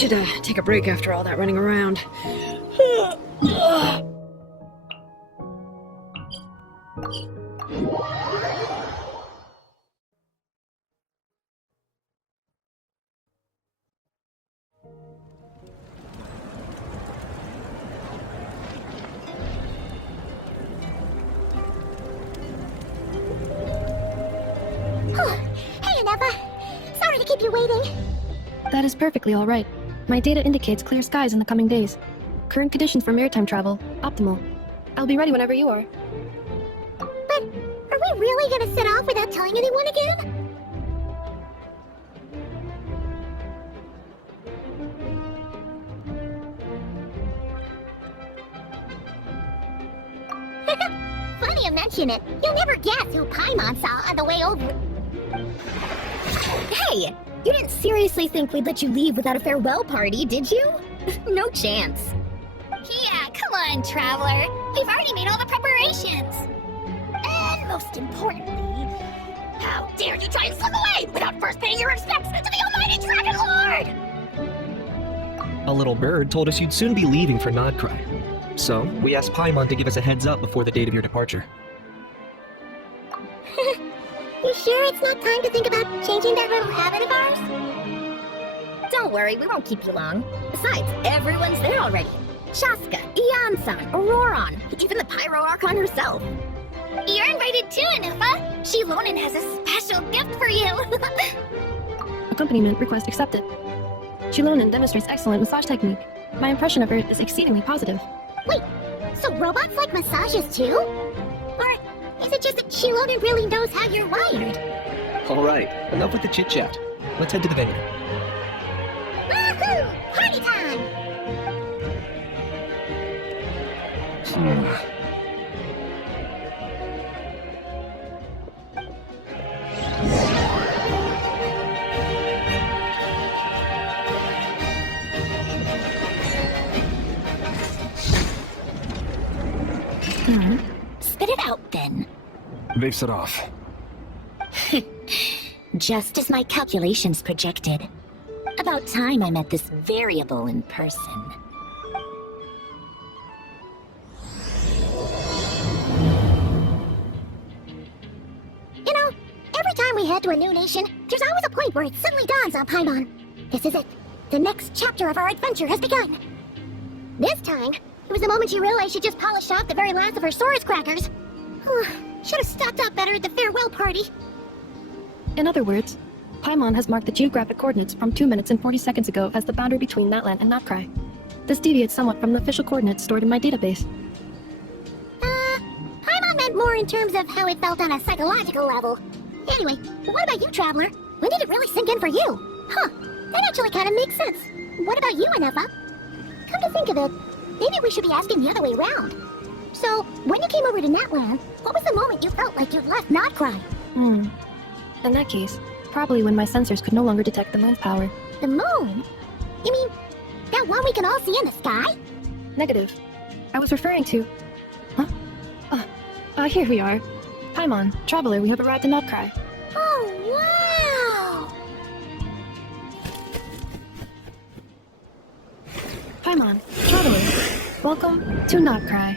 should take a break after all that running around. Hey, Aneva. Sorry to keep you waiting. That is perfectly alright. My data indicates clear skies in the coming days. Current conditions for maritime travel, optimal. I'll be ready whenever you are. But are we really gonna set off without telling anyone again? Funny you mention it. You'll never guess who Paimon saw on the way over. Hey! You didn't seriously think we'd let you leave without a farewell party, did you? No chance. Yeah, come on, Traveler. We've already made all the preparations. And most importantly, how dare you try and slip away without first paying your respects to the almighty Dragon Lord! A little bird told us you'd soon be leaving for Nodcry. So, we asked Paimon to give us a heads up before the date of your departure. You sure it's not time to think about changing that little habit of ours? Don't worry, we won't keep you long. Besides, everyone's there already. Shaska, Ian-san, Auroron, even the Pyro Archon herself. You're invited too, Anufa. Shilonin has a special gift for you. Accompaniment request accepted. Shilonin demonstrates excellent massage technique. My impression of her is exceedingly positive. Wait, so robots like massages too? Or is it just that Shilonin really knows how you're wired? Alright, enough with the chit-chat. Let's head to the venue. Woohoo! Party time! Spit it out, then. They've set off. Just as my calculations projected. About time I met this variable in person. You know, every time we head to a new nation, there's always a point where it suddenly dawns on Paimon. This is it. The next chapter of our adventure has begun. This time, it was the moment she realized she just polished off the very last of her Saurus crackers. Should have stocked up better at the farewell party. In other words, Paimon has marked the geographic coordinates from 2 minutes and 40 seconds ago as the boundary between Natlan and Nodcry. This deviates somewhat from the official coordinates stored in my database. Paimon meant more in terms of how it felt on a psychological level. Anyway, what about you, Traveler? When did it really sink in for you? That actually kind of makes sense. What about you, Anefa? Come to think of it, maybe we should be asking the other way around. So, when you came over to Natlan, what was the moment you felt like you'd left Nodcry? In that case, probably when my sensors could no longer detect the moon's power. The moon? You mean, that one we can all see in the sky? Negative. I was referring to... Here we are. Paimon, Traveler, we have arrived in Nodcry. Oh, wow! Paimon, Traveler, welcome to Nodcry.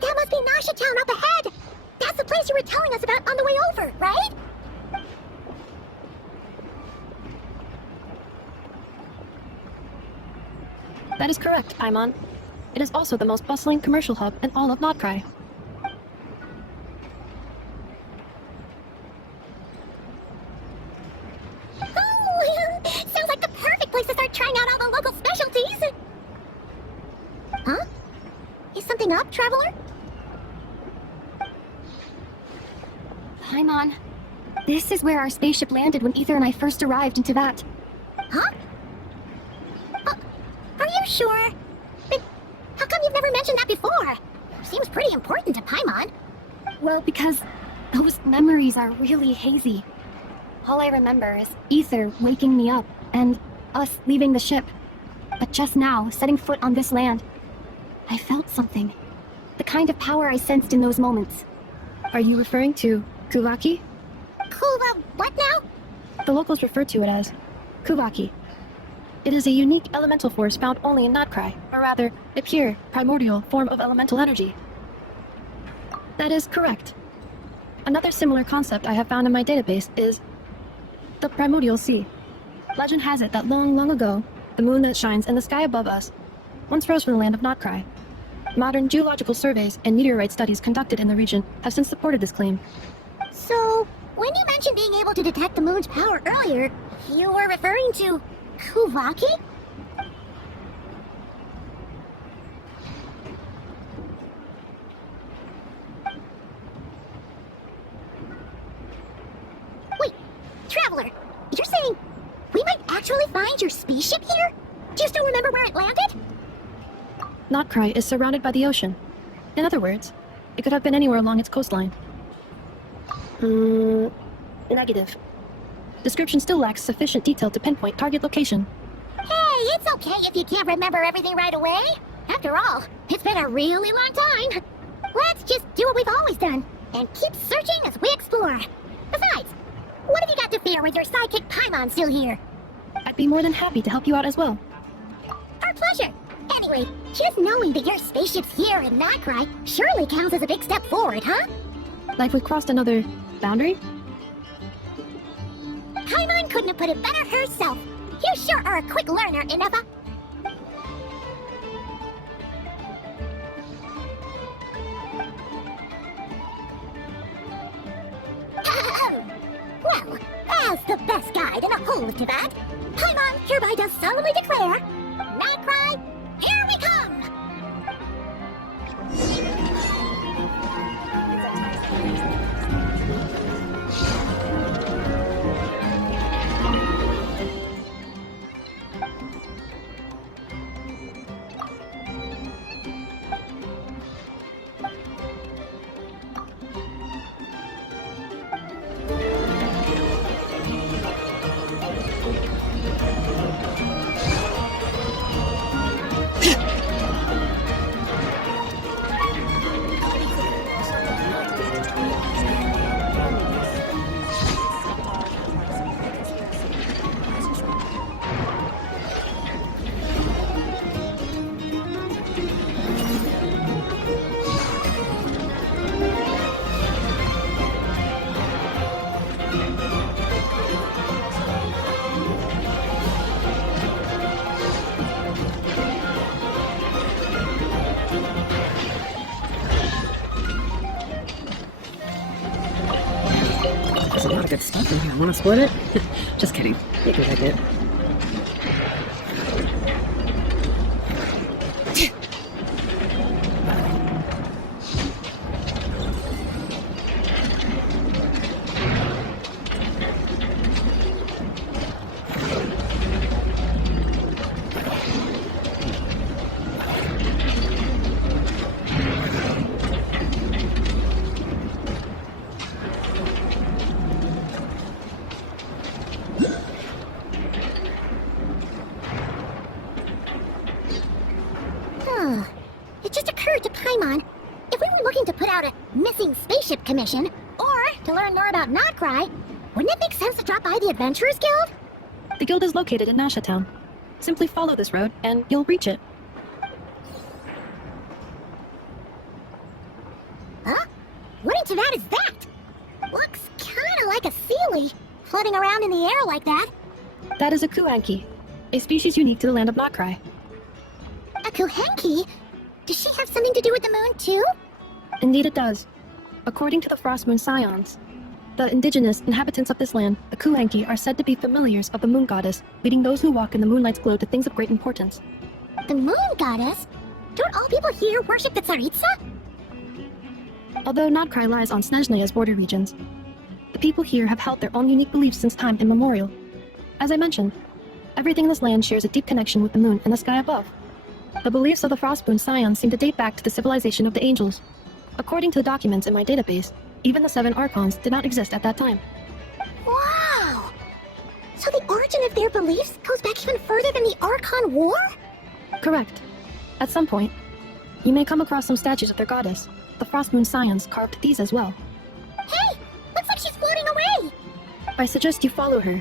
That must be Nasha Town up ahead! That's the place you were telling us about on the way over, right? That is correct, Paimon. It is also the most bustling commercial hub in all of Nodcry. Oh, sounds like the perfect place to start trying out all the local specialties! Huh? Is something up, Traveler? Paimon, this is where our spaceship landed when Ether and I first arrived into that. Huh? Are you sure? But how come you've never mentioned that before? Seems pretty important to Paimon. Well, because those memories are really hazy. All I remember is Ether waking me up and us leaving the ship. But just now, setting foot on this land, I felt something. The kind of power I sensed in those moments. Are you referring to Kuvaki? What now? The locals refer to it as Kuvaki. It is a unique elemental force found only in Notcry, or rather, a pure, primordial form of elemental energy. That is correct. Another similar concept I have found in my database is the primordial sea. Legend has it that long, long ago, the moon that shines in the sky above us once rose from the land of Notcry. Modern geological surveys and meteorite studies conducted in the region have since supported this claim. So, when you mentioned being able to detect the moon's power earlier, you were referring to Kuvaki? Wait, Traveler, you're saying we might actually find your spaceship here? Do you still remember where it landed? Notcry is surrounded by the ocean. In other words, it could have been anywhere along its coastline. Negative. Description still lacks sufficient detail to pinpoint target location. Hey, it's okay if you can't remember everything right away. After all, it's been a really long time. Let's just do what we've always done, and keep searching as we explore. Besides, what have you got to fear with your sidekick Paimon still here? I'd be more than happy to help you out as well. Our pleasure. Anyway, just knowing that your spaceship's here in Notcry surely counts as a big step forward, huh? Like we've crossed another boundary? Paimon couldn't have put it better herself. You sure are a quick learner, Ineva. Well, as the best guide in the whole of Teyvat, Paimon hereby does solemnly declare, Notcry, here we come! There's a lot of good stuff in here. Want to split it? Just kidding. You can take it. It just occurred to Paimon, if we were looking to put out a missing spaceship commission, or to learn more about Notcry, wouldn't it make sense to drop by the Adventurers Guild? The guild is located in Nasha Town. Simply follow this road, and you'll reach it. Huh? What in Teyvat is that? Looks kinda like a sealy, floating around in the air like that. That is a Kuanki, a species unique to the land of Notcry. A Kuhenki? Does she have something to do with the moon, too? Indeed it does. According to the Frost Moon Scions, the indigenous inhabitants of this land, the Kuanki, are said to be familiars of the moon goddess, leading those who walk in the moonlight's glow to things of great importance. The moon goddess? Don't all people here worship the Tsaritsa? Although Notcry lies on Snezhnaya's border regions, the people here have held their own unique beliefs since time immemorial. As I mentioned, everything in this land shares a deep connection with the moon and the sky above. The beliefs of the Frostmoon Scions seem to date back to the civilization of the angels. According to the documents in my database, even the 7 Archons did not exist at that time. Wow! So the origin of their beliefs goes back even further than the Archon War? Correct. At some point, You may come across some statues of their goddess. The Frost Moon Scions carved these as well. Hey! Looks like she's floating away! I suggest you follow her.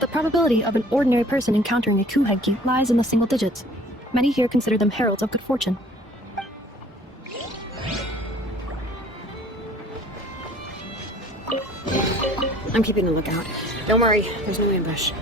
The probability of an ordinary person encountering a Kuhegki lies in the single digits. Many here consider them heralds of good fortune. I'm keeping a lookout. Don't worry, there's no ambush.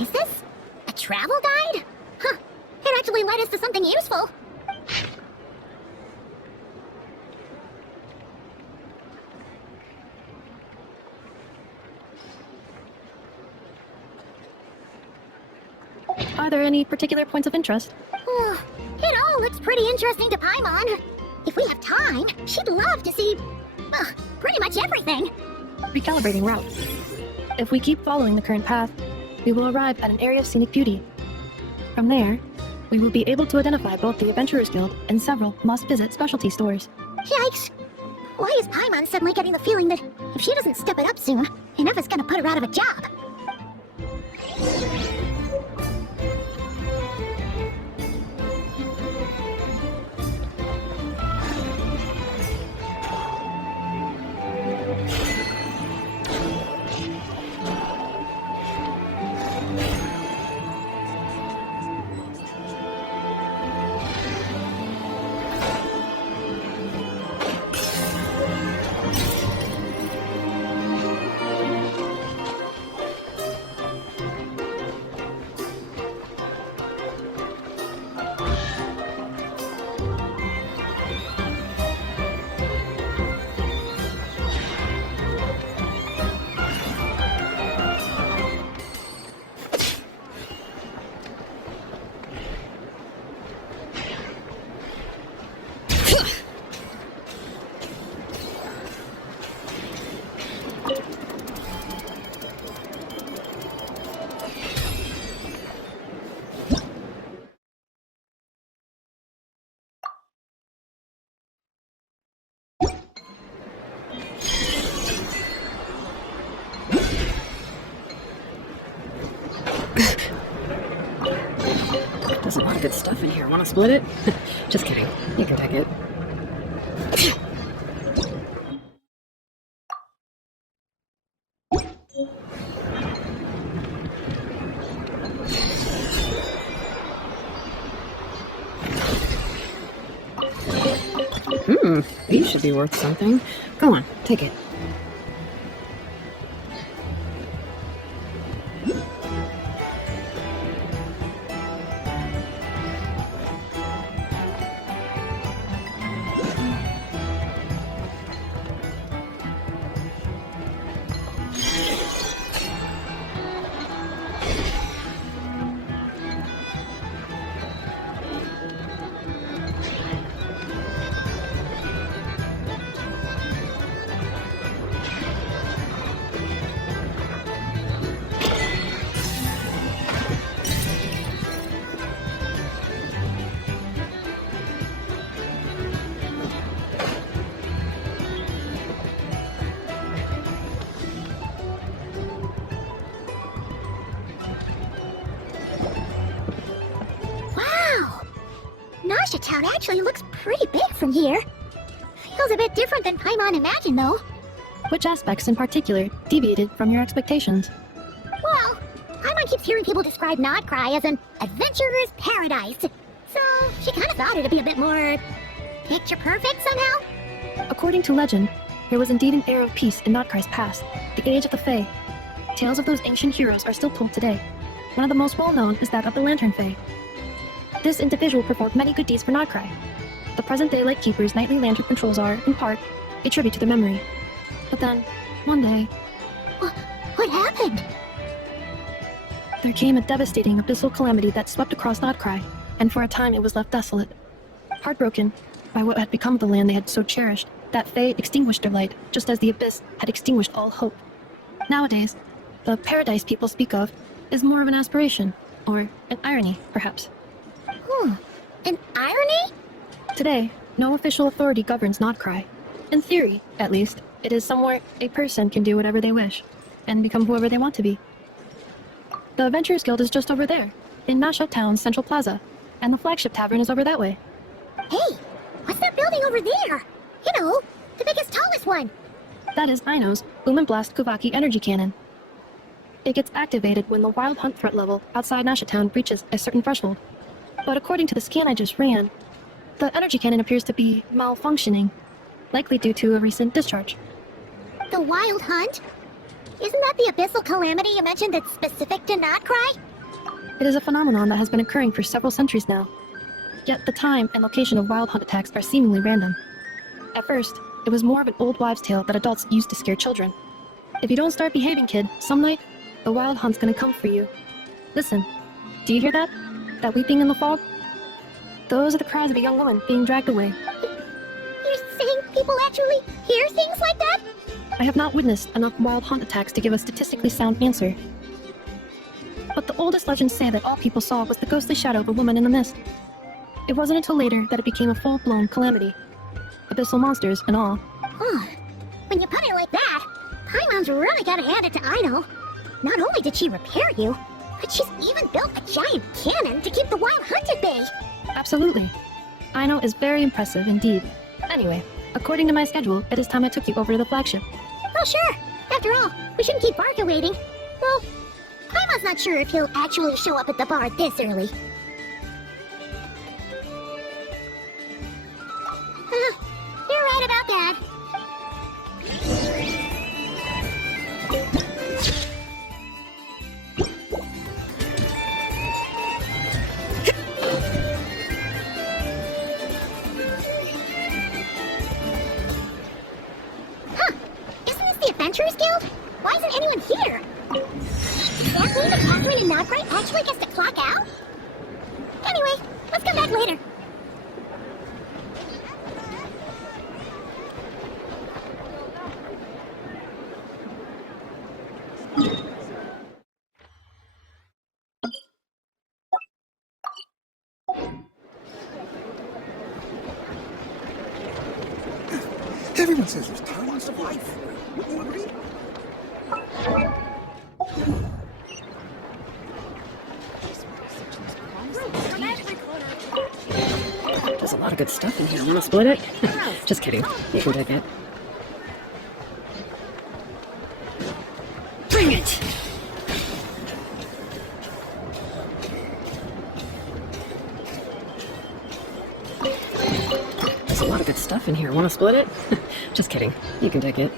Is this a travel guide? Huh, it actually led us to something useful. Are there any particular points of interest? It all looks pretty interesting to Paimon. If we have time, she'd love to see, pretty much everything. Recalibrating route. If we keep following the current path, we will arrive at an area of scenic beauty. From there, we will be able to identify both the Adventurers Guild and several must-visit specialty stores. Yikes. Why is Paimon suddenly getting the feeling that if she doesn't step it up soon, enough is gonna put her out of a job? There's a lot of good stuff in here. Want to split it? Just kidding. You can take it. These should be worth something. Go on, take it. Town actually looks pretty big from here. Feels a bit different than Paimon imagined, though. Which aspects in particular deviated from your expectations? Well, Paimon keeps hearing people describe Nodcry as an adventurer's paradise. So she kind of thought it'd be a bit more picture perfect somehow. According to legend, there was indeed an era of peace in Notcry's past, the Age of the Fae. Tales of those ancient heroes are still told today. One of the most well-known is that of the Lantern Fae. This individual performed many good deeds for Notcry. The present-day Lightkeeper's nightly lantern patrols are, in part, a tribute to their memory. But then, one day, What happened? there came a devastating abyssal calamity that swept across Notcry, and for a time it was left desolate. Heartbroken by what had become of the land they had so cherished, that Fae extinguished their light, just as the abyss had extinguished all hope. Nowadays, the paradise people speak of is more of an aspiration, or an irony, perhaps. An irony? Today, no official authority governs Notcry. In theory, at least, it is somewhere a person can do whatever they wish, and become whoever they want to be. The Adventurers Guild is just over there, in Mondstadt Town's Central Plaza, and the flagship tavern is over that way. Hey, what's that building over there? You know, the biggest, tallest one. That is Aino's Boom and Blast Kuvaki energy cannon. It gets activated when the wild hunt threat level outside Mondstadt Town reaches a certain threshold. But according to the scan I just ran, the energy cannon appears to be malfunctioning, likely due to a recent discharge. The Wild Hunt? Isn't that the abyssal calamity you mentioned that's specific to Notcry? It is a phenomenon that has been occurring for several centuries now. Yet the time and location of wild hunt attacks are seemingly random. At first, it was more of an old wives' tale that adults used to scare children. If you don't start behaving, kid, some night, the wild hunt's gonna come for you. Listen, do you hear that? That weeping in the fog? Those are the cries of a young woman being dragged away. You're saying people actually hear things like that? I have not witnessed enough wild hunt attacks to give a statistically sound answer. But the oldest legends say that all people saw was the ghostly shadow of a woman in the mist. It wasn't until later that it became a full-blown calamity. Abyssal monsters and all. When you put it like that, Paimon's really gotta hand it to Aino. Not only did she repair you, but she's even built a giant cannon to keep the wild hunt at bay. Absolutely. Aino is very impressive indeed. Anyway, according to my schedule, it is time I took you over to the flagship. Oh, sure. After all, we shouldn't keep Barca waiting. Well, Paimon's not sure if he'll actually show up at the bar this early. You're right about that. Isn't this the Adventurers Guild? Why isn't anyone here? Does that mean that Catherine and Notcry actually gets to clock out? Anyway, let's come back later. Everyone says there's tons of life. You agree? There's a lot of good stuff in here. Wanna split it? Just kidding. You can take it. Bring it! There's a lot of good stuff in here. Wanna split it? Just kidding. You can take it.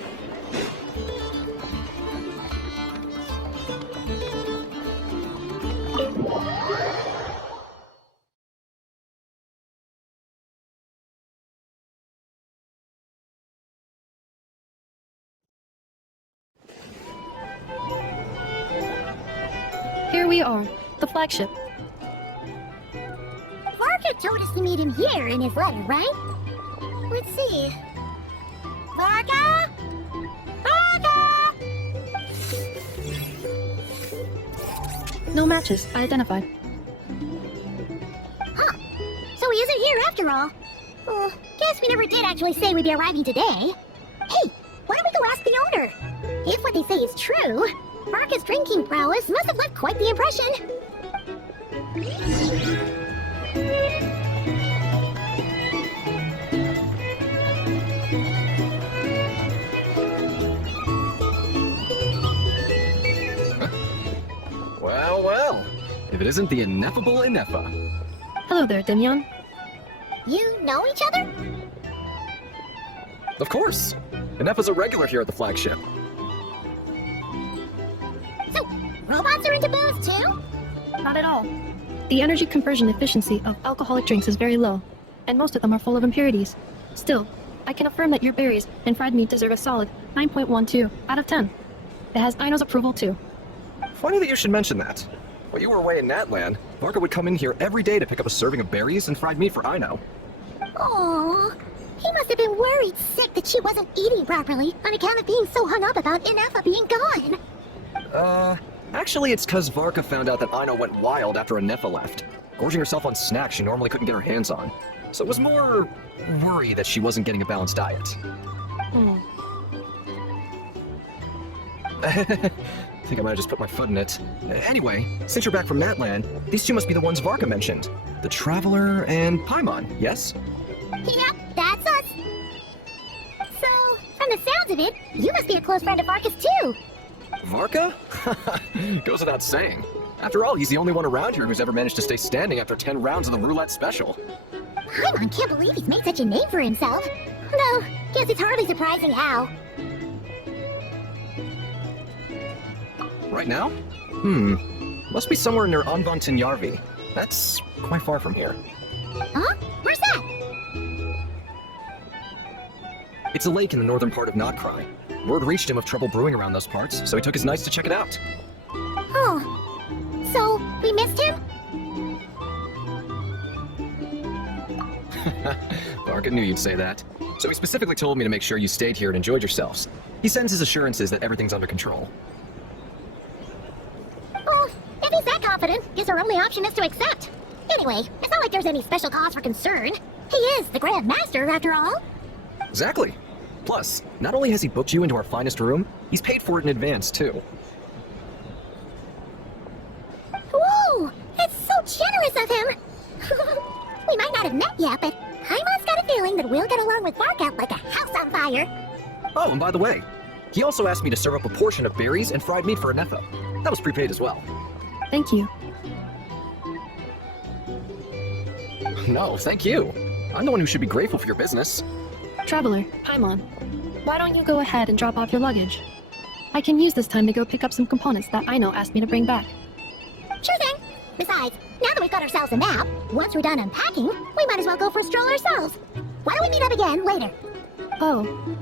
Here we are, the flagship. Varka told us to meet him here in his letter, right? Let's see. Varka? Varka! No matches, I identified. Huh. So he isn't here after all. Guess we never did actually say we'd be arriving today. Hey, why don't we go ask the owner? If what they say is true, Varka's drinking prowess must have left quite the impression. Well, well. If it isn't the ineffable Ineffa. Hello there, Dimyon. You know each other? Of course! Inepa's a regular here at the flagship. So, robots are into booze too? Not at all. The energy conversion efficiency of alcoholic drinks is very low, and most of them are full of impurities. Still, I can affirm that your berries and fried meat deserve a solid 9.12 out of 10. It has Aino's approval too. Funny that you should mention that. While you were away in Natland, Varka would come in here every day to pick up a serving of berries and fried meat for Aino. Aww. He must have been worried sick that she wasn't eating properly on account of being so hung up about Inepa being gone. Actually it's cause Varka found out that Aino went wild after Inepa left, gorging herself on snacks she normally couldn't get her hands on. So it was more worry that she wasn't getting a balanced diet. I think I might have just put my foot in it. Anyway, since you're back from Natland, these two must be the ones Varka mentioned. The Traveler and Paimon, yes? Yep, that's us. So, from the sounds of it, you must be a close friend of Varka's too. Varka? Goes without saying. After all, he's the only one around here who's ever managed to stay standing after 10 rounds of the roulette special. Paimon can't believe he's made such a name for himself. Though, guess it's hardly surprising how. Right now? Must be somewhere near Anvantinjarvi. That's quite far from here. Huh? Where's that? It's a lake in the northern part of Notcry. Word reached him of trouble brewing around those parts, so he took his knights to check it out. Oh. So, we missed him? Varka knew you'd say that. So he specifically told me to make sure you stayed here and enjoyed yourselves. He sends his assurances that everything's under control. Oh, if he's that confident, guess our only option is to accept. Anyway, it's not like there's any special cause for concern. He is the Grand Master, after all. Exactly. Plus, not only has he booked you into our finest room, he's paid for it in advance, too. Whoa! It's so generous of him! We might not have met yet, but Paimon's got a feeling that we'll get along with Varka like a house on fire. Oh, and by the way, he also asked me to serve up a portion of berries and fried meat for Inepa. That was prepaid as well. Thank you. No, thank you. I'm the one who should be grateful for your business. Traveler, Paimon, why don't you go ahead and drop off your luggage? I can use this time to go pick up some components that Aino asked me to bring back. Sure thing. Besides, now that we've got ourselves a map, once we're done unpacking, we might as well go for a stroll ourselves. Why don't we meet up again later? Oh,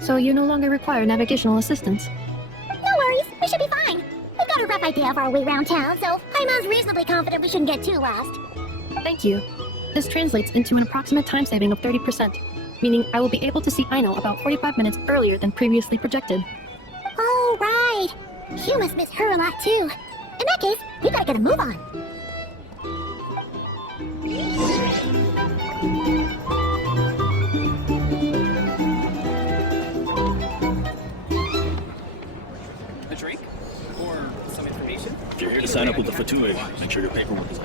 so you no longer require navigational assistance? No worries, we should be fine. We've got a rough idea of our way around town, so Paimon's reasonably confident we shouldn't get too lost. Thank you. This translates into an approximate time saving of 30%, meaning I will be able to see Aino about 45 minutes earlier than previously projected. Oh, right. You must miss her a lot, too. In that case, we better get a move on. A drink? Or some information? If you're here to sign up with the Fatui, make sure your paperwork is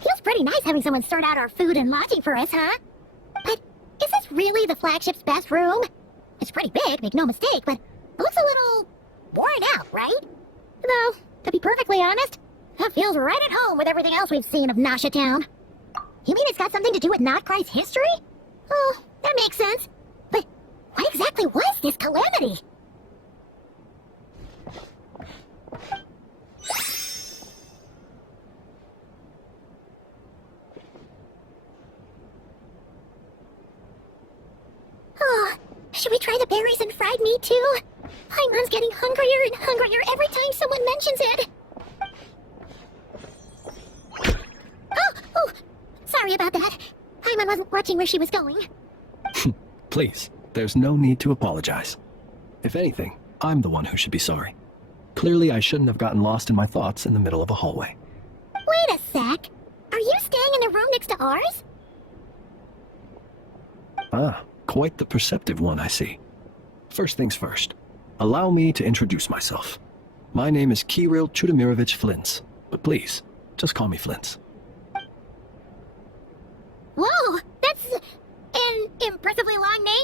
Feels pretty nice having someone sort out our food and lodging for us, huh? But is this really the flagship's best room? It's pretty big, make no mistake, but it looks a little worn out, right? Though, to be perfectly honest, that feels right at home with everything else we've seen of Nasha Town. You mean it's got something to do with Notcry's history? Oh, that makes sense. But what exactly was this calamity? Oh, should we try the berries and fried meat too? Paimon's getting hungrier and hungrier every time someone mentions it. Oh, sorry about that. Paimon wasn't watching where she was going. Please, there's no need to apologize. If anything, I'm the one who should be sorry. Clearly, I shouldn't have gotten lost in my thoughts in the middle of a hallway. Wait a sec. Are you staying in a room next to ours? Ah, quite the perceptive one, I see. First things first, allow me to introduce myself. My name is Kirill Chudamirovich Flintz, but please, just call me Flintz. Whoa,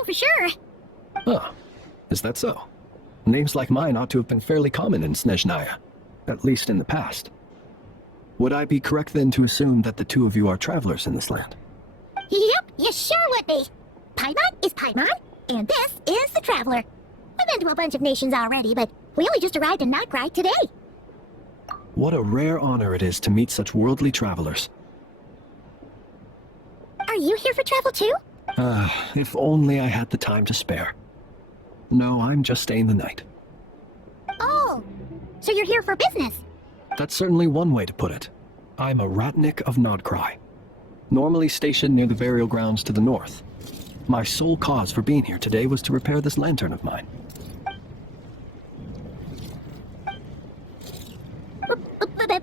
for sure. Huh. Is that so? Names like mine ought to have been fairly common in Snezhnaya, at least in the past. Would I be correct then to assume that the two of you are travelers in this land? Yep, you sure would be. Paimon is Paimon, and this is the Traveler. I've been to a bunch of nations already, but we only just arrived in Notcry today. What a rare honor it is to meet such worldly travelers. Are you here for travel too? If only I had the time to spare. No, I'm just staying the night. Oh, so you're here for business? That's certainly one way to put it. I'm a Ratnik of Nodcry, normally stationed near the burial grounds to the north. My sole cause for being here today was to repair this lantern of mine.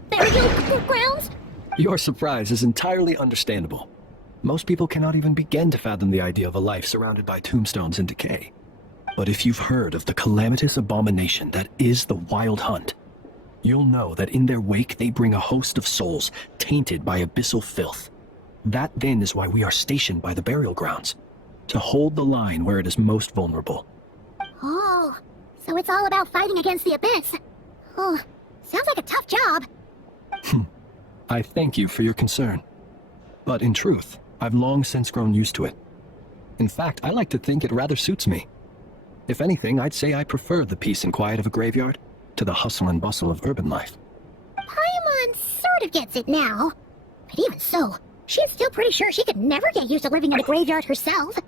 Burial grounds? Your surprise is entirely understandable. Most people cannot even begin to fathom the idea of a life surrounded by tombstones and decay. But if you've heard of the calamitous abomination that is the Wild Hunt, you'll know that in their wake they bring a host of souls tainted by abyssal filth. That then is why we are stationed by the burial grounds, to hold the line where it is most vulnerable. Oh, so it's all about fighting against the abyss. Oh, sounds like a tough job. I thank you for your concern. But in truth, I've long since grown used to it. In fact, I like to think it rather suits me. If anything, I'd say I prefer the peace and quiet of a graveyard to the hustle and bustle of urban life. Paimon sort of gets it now. But even so, she's still pretty sure she could never get used to living in a graveyard herself.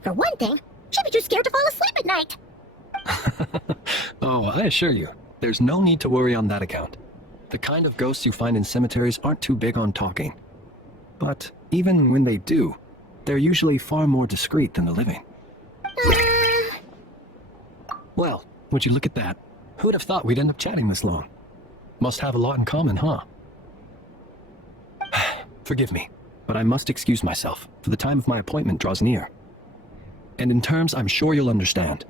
For one thing, she'd be too scared to fall asleep at night. Oh, I assure you, there's no need to worry on that account. The kind of ghosts you find in cemeteries aren't too big on talking. But even when they do, they're usually far more discreet than the living. Well, would you look at that? Who'd have thought we'd end up chatting this long? Must have a lot in common, huh? Forgive me, but I must excuse myself, for the time of my appointment draws near. And in terms I'm sure you'll understand,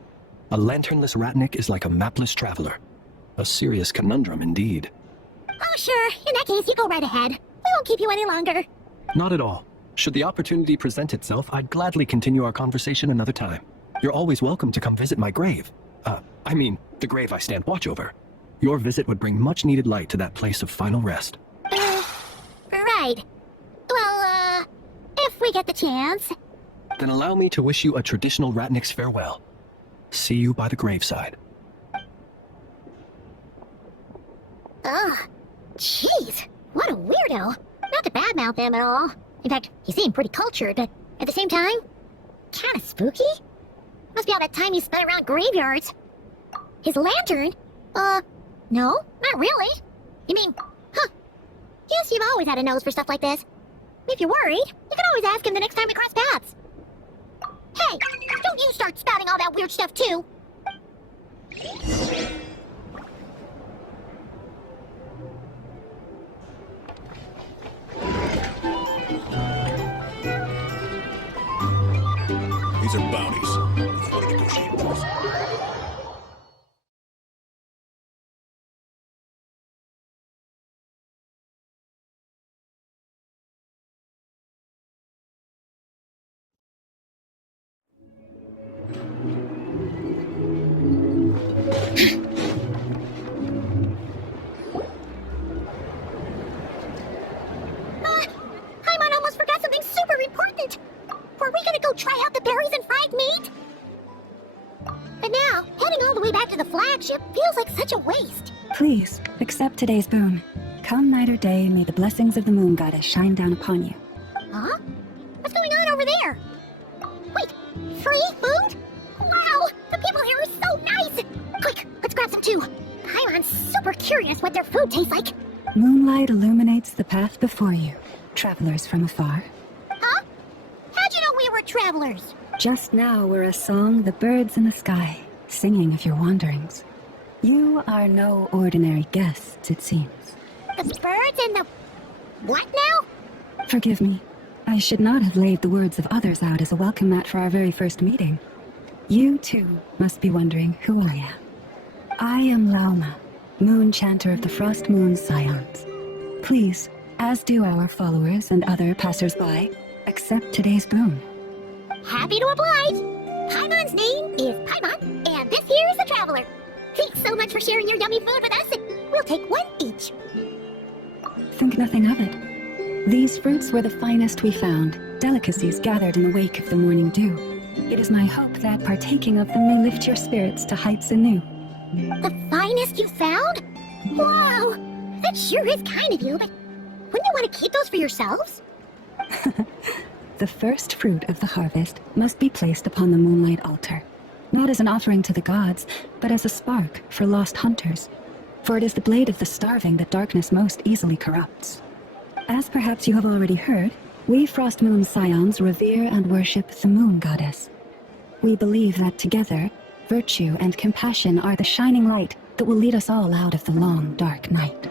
a lanternless Ratnik is like a mapless traveler. A serious conundrum indeed. Oh, sure. In that case, you go right ahead. We won't keep you any longer. Not at all. Should the opportunity present itself, I'd gladly continue our conversation another time. You're always welcome to come visit my grave. I mean, the grave I stand watch over. Your visit would bring much-needed light to that place of final rest. Right. Well, if we get the chance. Then allow me to wish you a traditional Ratnik's farewell. See you by the graveside. Ugh. Jeez. What a weirdo. Not to badmouth him at all. In fact, he seemed pretty cultured, but at the same time, kinda spooky? Must be all that time he spent around graveyards. His lantern? No, not really. You mean, Guess you've always had a nose for stuff like this. If you're worried, you can always ask him the next time we cross paths. Hey, don't you start spouting all that weird stuff too. These are bounties. If you want to negotiate with us. Paimon almost forgot something super important. Were we gonna go try out the berries and fried meat? But now, heading all the way back to the flagship feels like such a waste. Please, accept today's boon. Come night or day, may the blessings of the moon goddess shine down upon you. Huh? What's going on over there? Wait, free food? Wow, the people here are so nice! Quick, let's grab some too. Paimon's super curious what their food tastes like. Moonlight illuminates the path before you, travelers from afar. Huh? How'd you know we were travelers? Just now were a song the birds in the sky, singing of your wanderings. You are no ordinary guests, it seems. The birds and the... what now? Forgive me. I should not have laid the words of others out as a welcome mat for our very first meeting. You, too, must be wondering who I am. I am Lauma, moon chanter of the Frost Moon's Scions. Please, as do our followers and other passers-by, accept today's boon. Happy to oblige. Paimon's name is Paimon, and this here is the Traveler. Thanks so much for sharing your yummy food with us, and we'll take one each. Think nothing of it. These fruits were the finest we found, delicacies gathered in the wake of the morning dew. It is my hope that partaking of them may lift your spirits to heights anew. The finest you found? Wow! That sure is kind of you, but wouldn't you want to keep those for yourselves? The first fruit of the harvest must be placed upon the moonlight altar, not as an offering to the gods, but as a spark for lost hunters. For it is the blade of the starving that darkness most easily corrupts. As perhaps you have already heard, we Frost Moon Scions revere and worship the Moon Goddess. We believe that together, virtue and compassion are the shining light that will lead us all out of the long, dark night.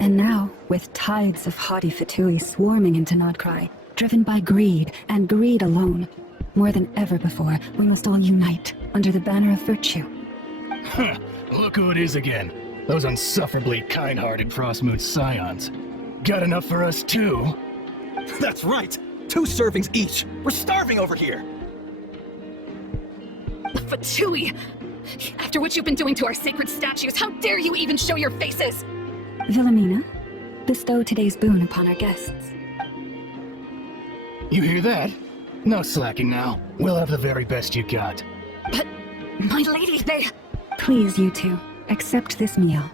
And now, with tides of haughty Fatui swarming into Nodcry, driven by greed, and greed alone, more than ever before, we must all unite under the banner of virtue. Huh, look who it is again. Those insufferably kind-hearted Frost Moon Scions. Got enough for us too? That's right! 2 servings each! We're starving over here! Fatui! After what you've been doing to our sacred statues, how dare you even show your faces? Wilhelmina, bestow today's boon upon our guests. You hear that? No slacking now. We'll have the very best you got. But, my lady, they... Please, you two, accept this meal.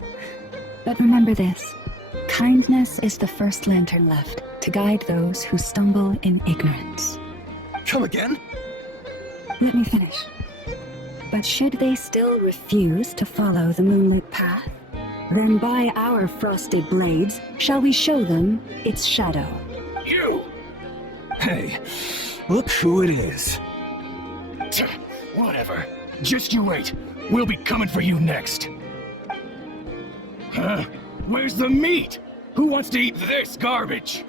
But remember this. Kindness is the first lantern left to guide those who stumble in ignorance. Come again? Let me finish. But should they still refuse to follow the moonlit path, then by our frosted blades shall we show them its shadow. You! Hey, look who it is. Tch, whatever. Just you wait. We'll be coming for you next. Huh? Where's the meat? Who wants to eat this garbage?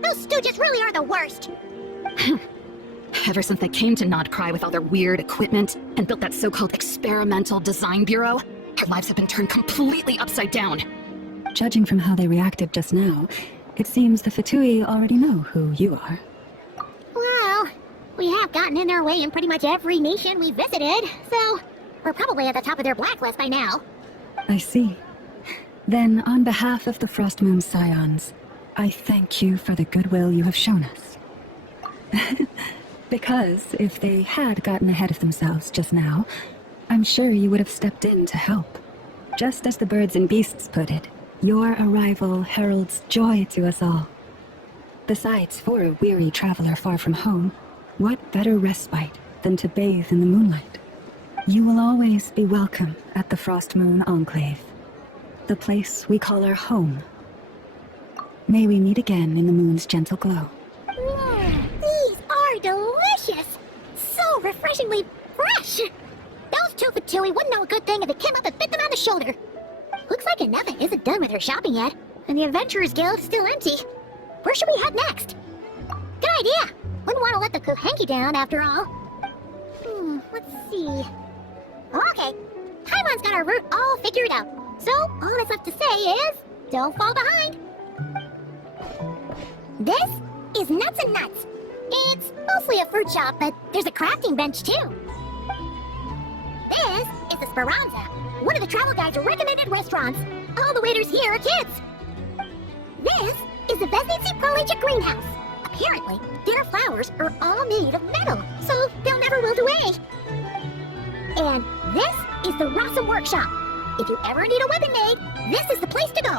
Those stooges really are the worst. Ever since they came to Nodcry with all their weird equipment and built that so-called experimental design bureau, our lives have been turned completely upside down. Judging from how they reacted just now, it seems the Fatui already know who you are. Well, we have gotten in their way in pretty much every nation we visited, so we're probably at the top of their blacklist by now. I see. Then, on behalf of the Frost Moon Scions, I thank you for the goodwill you have shown us. Because if they had gotten ahead of themselves just now, I'm sure you would have stepped in to help. Just as the birds and beasts put it, your arrival heralds joy to us all. Besides, for a weary traveler far from home, what better respite than to bathe in the moonlight? You will always be welcome at the Frost Moon Enclave, the place we call our home. May we meet again in the moon's gentle glow. These are delicious! So refreshingly fresh! Those two Fatui wouldn't know a good thing if it came up and bit them on the shoulder. Looks like Anetha isn't done with her shopping yet, and the Adventurers Guild is still empty. Where should we head next? Good idea! Wouldn't want to let the Kuhanki down, after all. Let's see... Okay, Paimon's got our route all figured out, so all that's left to say is, don't fall behind. This is Nuts and Nuts. It's mostly a fruit shop, but there's a crafting bench too. This is the Speranza, one of the travel guide's recommended restaurants. All the waiters here are kids. This is the Vesnitsi Prolicha greenhouse. Apparently, their flowers are all made of metal, so they'll never wilt away. And this is the Rossum Workshop. If you ever need a weapon made, this is the place to go.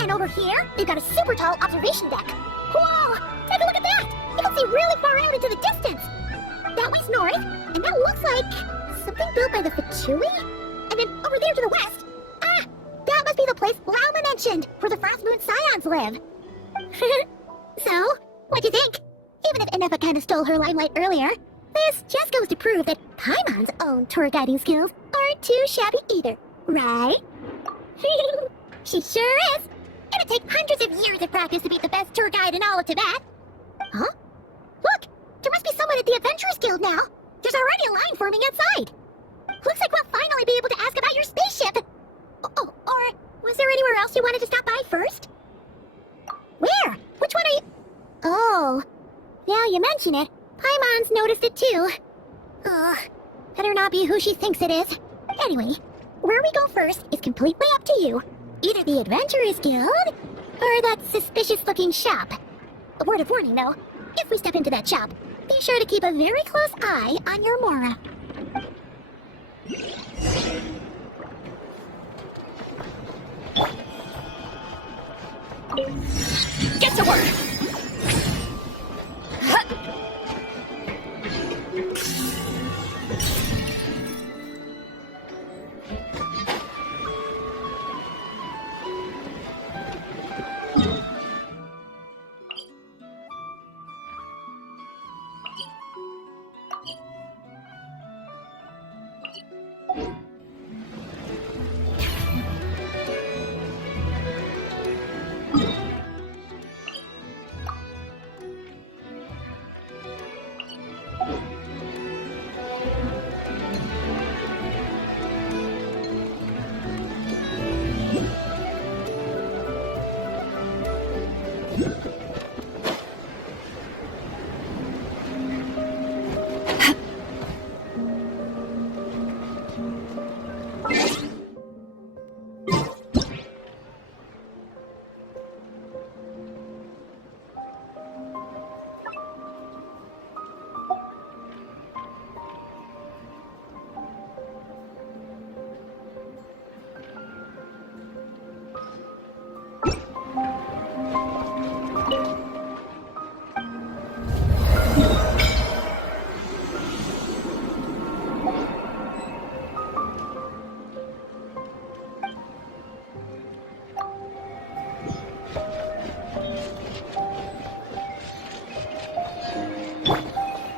And over here, they've got a super tall observation deck. Whoa! Take a look at that! You can see really far out into the distance. That way's north, and that looks like something built by the Fatui? And then over there to the west, that must be the place Lauma mentioned, where the Frost Moon Scions live. So, what'd you think? Even if Anetha kind of stole her limelight earlier, this just goes to prove that Paimon's own tour guiding skills aren't too shabby either, right? She sure is! It'd take hundreds of years of practice to be the best tour guide in all of Teyvat. Huh? Look! There must be someone at the Adventurers Guild now! There's already a line forming outside! Looks like we'll finally be able to ask about your spaceship! Oh, or was there anywhere else you wanted to stop by first? Where? Which one are you... Oh, now you mention it, Paimon's noticed it too. Ugh, better not be who she thinks it is. Anyway, where we go first is completely up to you. Either the Adventurers Guild, or that suspicious-looking shop. A word of warning, though. If we step into that shop, be sure to keep a very close eye on your Mora. Get to work!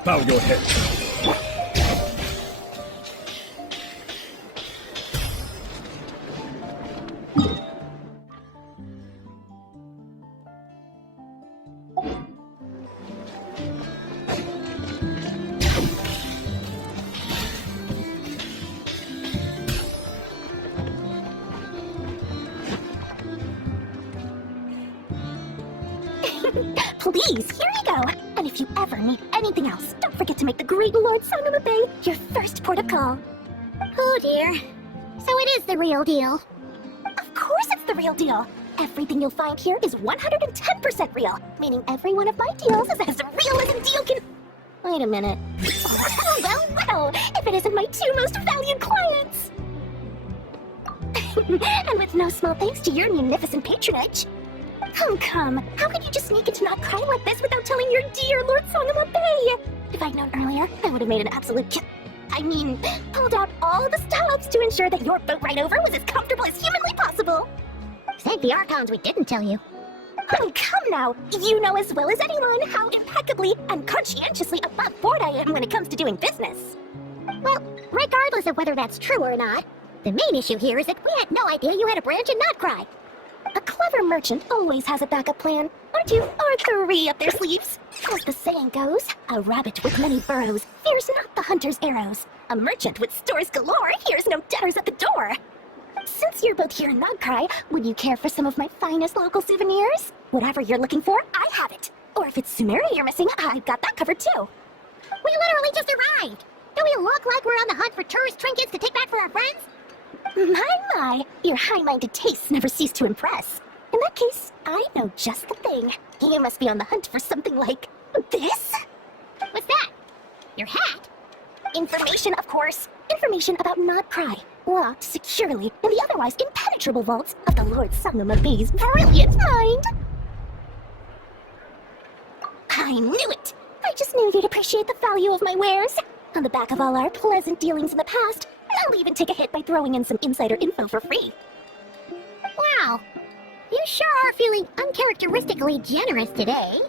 Bow your head. Please, here you go. And if you ever need anything else, don't forget to make the great Lord Sangama Bay your first port of call. Oh dear. So it is the real deal. Of course it's the real deal. Everything you'll find here is 110% real, meaning every one of my deals is as real as a deal can... Wait a minute. Well, if it isn't my two most valued clients. And with no small thanks to your munificent patronage. Come. How could you just sneak into not crying like this without telling your dear Lord Sangama Bay? If I'd known earlier, I would have made an absolute pulled out all the stops to ensure that your boat ride over was as comfortable as humanly possible. Thank the Archons we didn't tell you. Oh, come now. You know as well as anyone how impeccably and conscientiously above board I am when it comes to doing business. Well, regardless of whether that's true or not, the main issue here is that we had no idea you had a branch in Notcry. A clever merchant always has a backup plan, or two, or three up their sleeves. As the saying goes, a rabbit with many burrows fears not the hunter's arrows. A merchant with stores galore hears no debtors at the door. Since you're both here in Notcry, would you care for some of my finest local souvenirs? Whatever you're looking for, I have it. Or if it's Sumeria you're missing, I've got that covered too. We literally just arrived. Do we look like we're on the hunt for tourist trinkets to take back for our friends? My, your high-minded tastes never cease to impress. In that case, I know just the thing. You must be on the hunt for something like this? What's that? Your hat? Information, of course. Information about Notcry, locked securely in the otherwise impenetrable vaults of the Lord Sangama Bay's brilliant mind. I knew it! I just knew you'd appreciate the value of my wares. On the back of all our pleasant dealings in the past, I'll even take a hit by throwing in some insider info for free. Wow, you sure are feeling uncharacteristically generous today.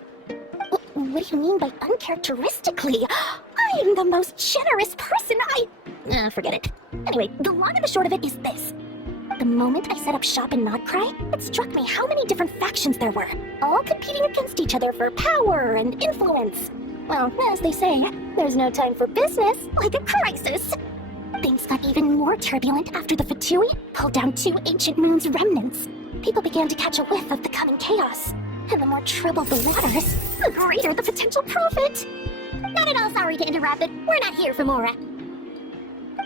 What do you mean by uncharacteristically? I am the most generous person forget it. Anyway, the long and the short of it is this. The moment I set up shop in Notcry, it struck me how many different factions there were, all competing against each other for power and influence. Well, as they say, there's no time for business like a crisis. Things got even more turbulent after the Fatui pulled down 2 ancient moon's remnants. People began to catch a whiff of the coming chaos. And the more troubled the waters, the greater the potential profit. Not at all sorry to interrupt, but we're not here for more.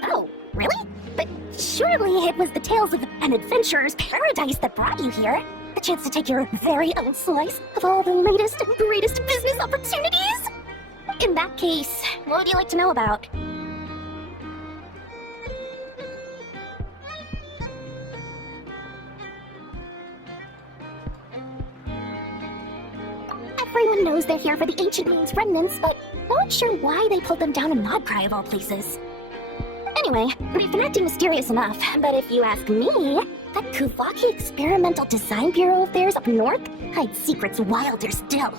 Oh, really? But surely it was the tales of an adventurer's paradise that brought you here. The chance to take your very own slice of all the latest and greatest business opportunities? In that case, what would you like to know about? Everyone knows they're here for the Ancient Moon's remnants, but not sure why they pulled them down in Nodcry of all places. Anyway, they've been acting mysterious enough, but if you ask me, that Kuvaki Experimental Design Bureau of theirs up north hides secrets wilder still.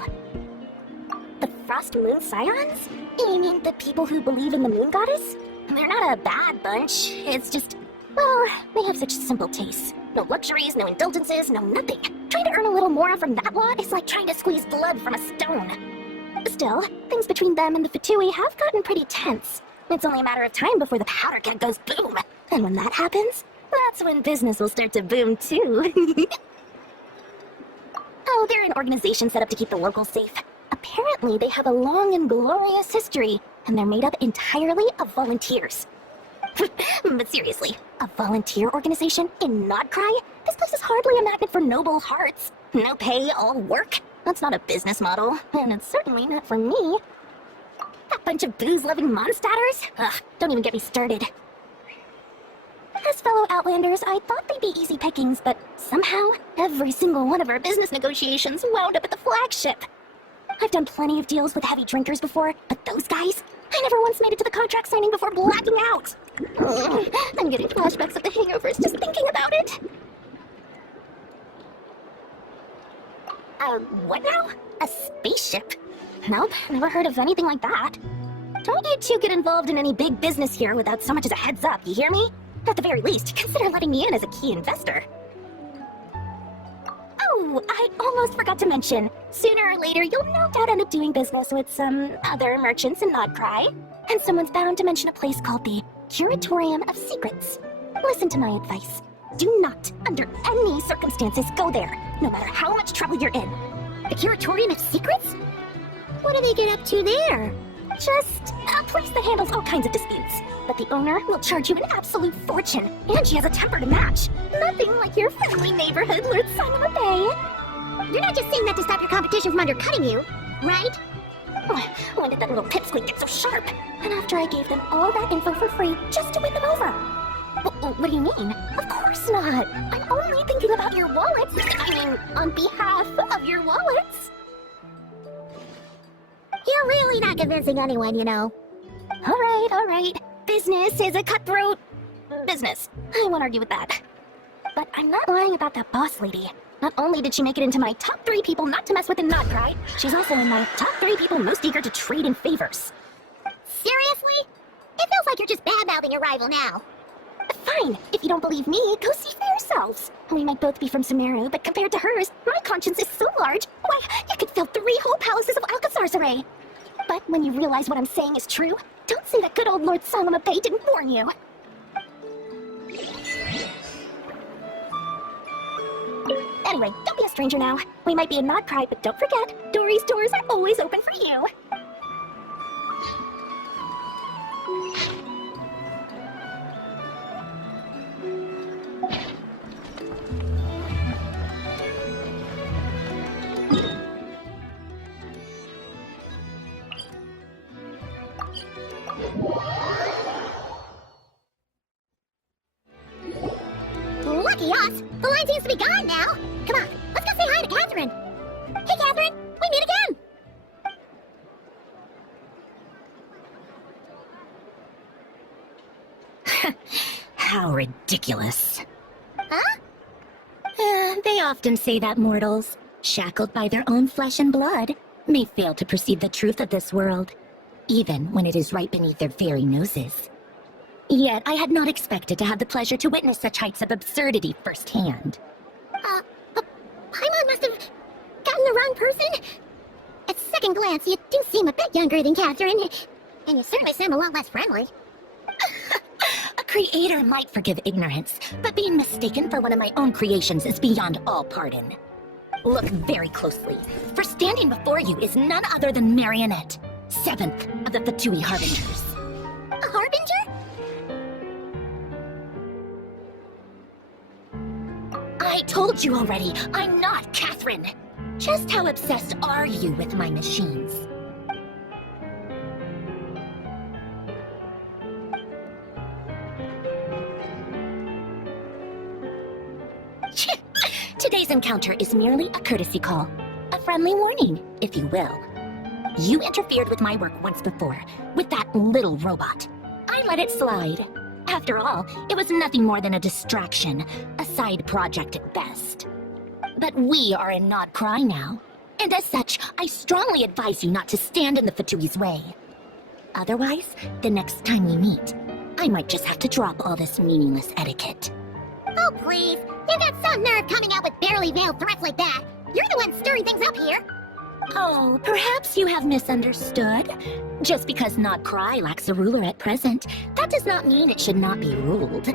The Frost Moon Scions? You mean the people who believe in the Moon Goddess? They're not a bad bunch, it's just, well, they have such simple tastes. No luxuries, no indulgences, no nothing. Trying to earn a little more from that lot is like trying to squeeze blood from a stone. Still, things between them and the Fatui have gotten pretty tense. It's only a matter of time before the powder keg goes boom. And when that happens, that's when business will start to boom too. Oh, they're an organization set up to keep the locals safe. Apparently, they have a long and glorious history, and they're made up entirely of volunteers. But seriously, a volunteer organization in Nodcry? This place is hardly a magnet for noble hearts. No pay, all work. That's not a business model, and it's certainly not for me. That bunch of booze-loving Mondstatters? Ugh, don't even get me started. As fellow Outlanders, I thought they'd be easy pickings, but somehow, every single one of our business negotiations wound up at the flagship. I've done plenty of deals with heavy drinkers before, but those guys? I never once made it to the contract signing before blacking out. Ugh, I'm getting flashbacks of the HOYOVERSE just thinking about it. What now? A spaceship? Nope, never heard of anything like that. Don't you two get involved in any big business here without so much as a heads up, you hear me? At the very least, consider letting me in as a key investor. Oh, I almost forgot to mention. Sooner or later, you'll no doubt end up doing business with some other merchants in Nodcry. And someone's bound to mention a place called the Curatorium of Secrets. Listen to my advice. Do not, under any circumstances, go there, no matter how much trouble you're in. The Curatorium of Secrets? What do they get up to there? Just a place that handles all kinds of disputes. But the owner will charge you an absolute fortune, and she has a temper to match. Nothing like your friendly neighborhood Lord Simon Bay. You're not just saying that to stop your competition from undercutting you, right? When did that little pipsqueak get so sharp? And after I gave them all that info for free just to win them over. What do you mean? Of course not. I'm only thinking about your wallets. I mean, on behalf of your wallets. You're really not convincing anyone, you know. All right. Business is a cutthroat business. I won't argue with that. But I'm not lying about that boss lady. Not only did she make it into my top 3 people not to mess with in Nodcry, she's also in my top 3 people most eager to trade in favors. Seriously? It feels like you're just bad-mouthing your rival now. Fine. If you don't believe me, go see for yourselves. We might both be from Sumeru, but compared to hers, my conscience is so large, why, you could fill 3 whole palaces of Alcazar's array. But when you realize what I'm saying is true, don't say that good old Lord Salama Bay didn't warn you. Anyway, don't be a stranger now. We might be in Nodcry, but don't forget, Dory's doors are always open for you. Lucky us! The line seems to be gone now! Come on, let's go say hi to Catherine! Hey Catherine, we meet again! How ridiculous. Huh? They often say that mortals, shackled by their own flesh and blood, may fail to perceive the truth of this world, even when it is right beneath their very noses. Yet I had not expected to have the pleasure to witness such heights of absurdity firsthand. Paimon must have gotten the wrong person? At second glance, you do seem a bit younger than Catherine, and you certainly seem a lot less friendly. A creator might forgive ignorance, but being mistaken for one of my own creations is beyond all pardon. Look very closely, for standing before you is none other than Marionette, 7th of the Fatui Harbingers. A Harbinger? I told you already, I'm not Catherine. Just how obsessed are you with my machines? Today's encounter is merely a courtesy call. A friendly warning, if you will. You interfered with my work once before, with that little robot. I let it slide. After all, it was nothing more than a distraction, a side project at best. But we are in Nod Cry now, and as such, I strongly advise you not to stand in the Fatui's way. Otherwise, the next time we meet, I might just have to drop all this meaningless etiquette. Oh, please. You got some nerve coming out with barely veiled threats like that. You're the one stirring things up here. Oh, perhaps you have misunderstood. Just because Nod Cry lacks a ruler at present, that does not mean it should not be ruled.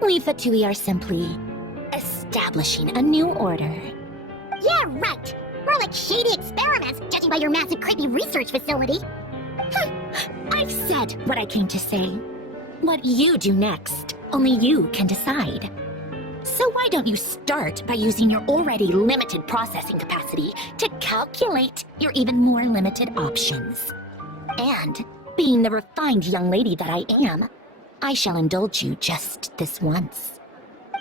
We Fatui are simply establishing a new order. Yeah, right. More like shady experiments, judging by your massive creepy research facility. I've said what I came to say. What you do next, only you can decide. So why don't you start by using your already limited processing capacity to calculate your even more limited options? And, being the refined young lady that I am, I shall indulge you just this once.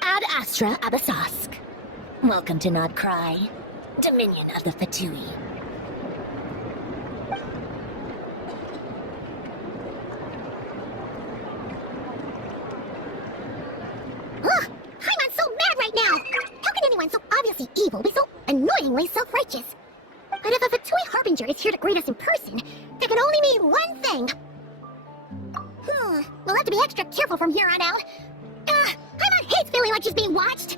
Ad Astra Abasask. Welcome to Nod Cry, Dominion of the Fatui. Ugh! Paimon's so mad right now! How can anyone so obviously evil be so annoyingly self-righteous? But if a Fatui Harbinger is here to greet us in person, that can only mean one thing. We'll have to be extra careful from here on out. Paimon hates feeling like she's being watched.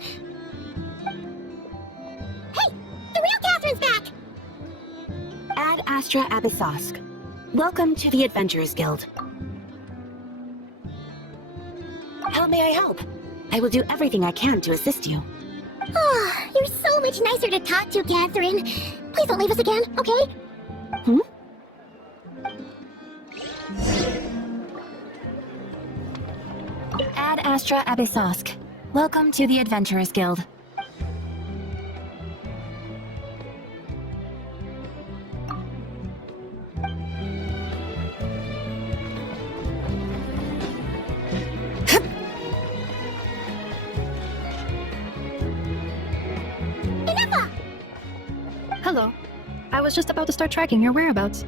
Hey! The real Catherine's back! Ad Astra Abyssosque. Welcome to the Adventurers Guild. How may I help? I will do everything I can to assist you. Oh, you're so much nicer to talk to, Catherine. Please don't leave us again, okay? Ad Astra Abyssosque. Welcome to the Adventurers Guild. Hello. I was just about to start tracking your whereabouts.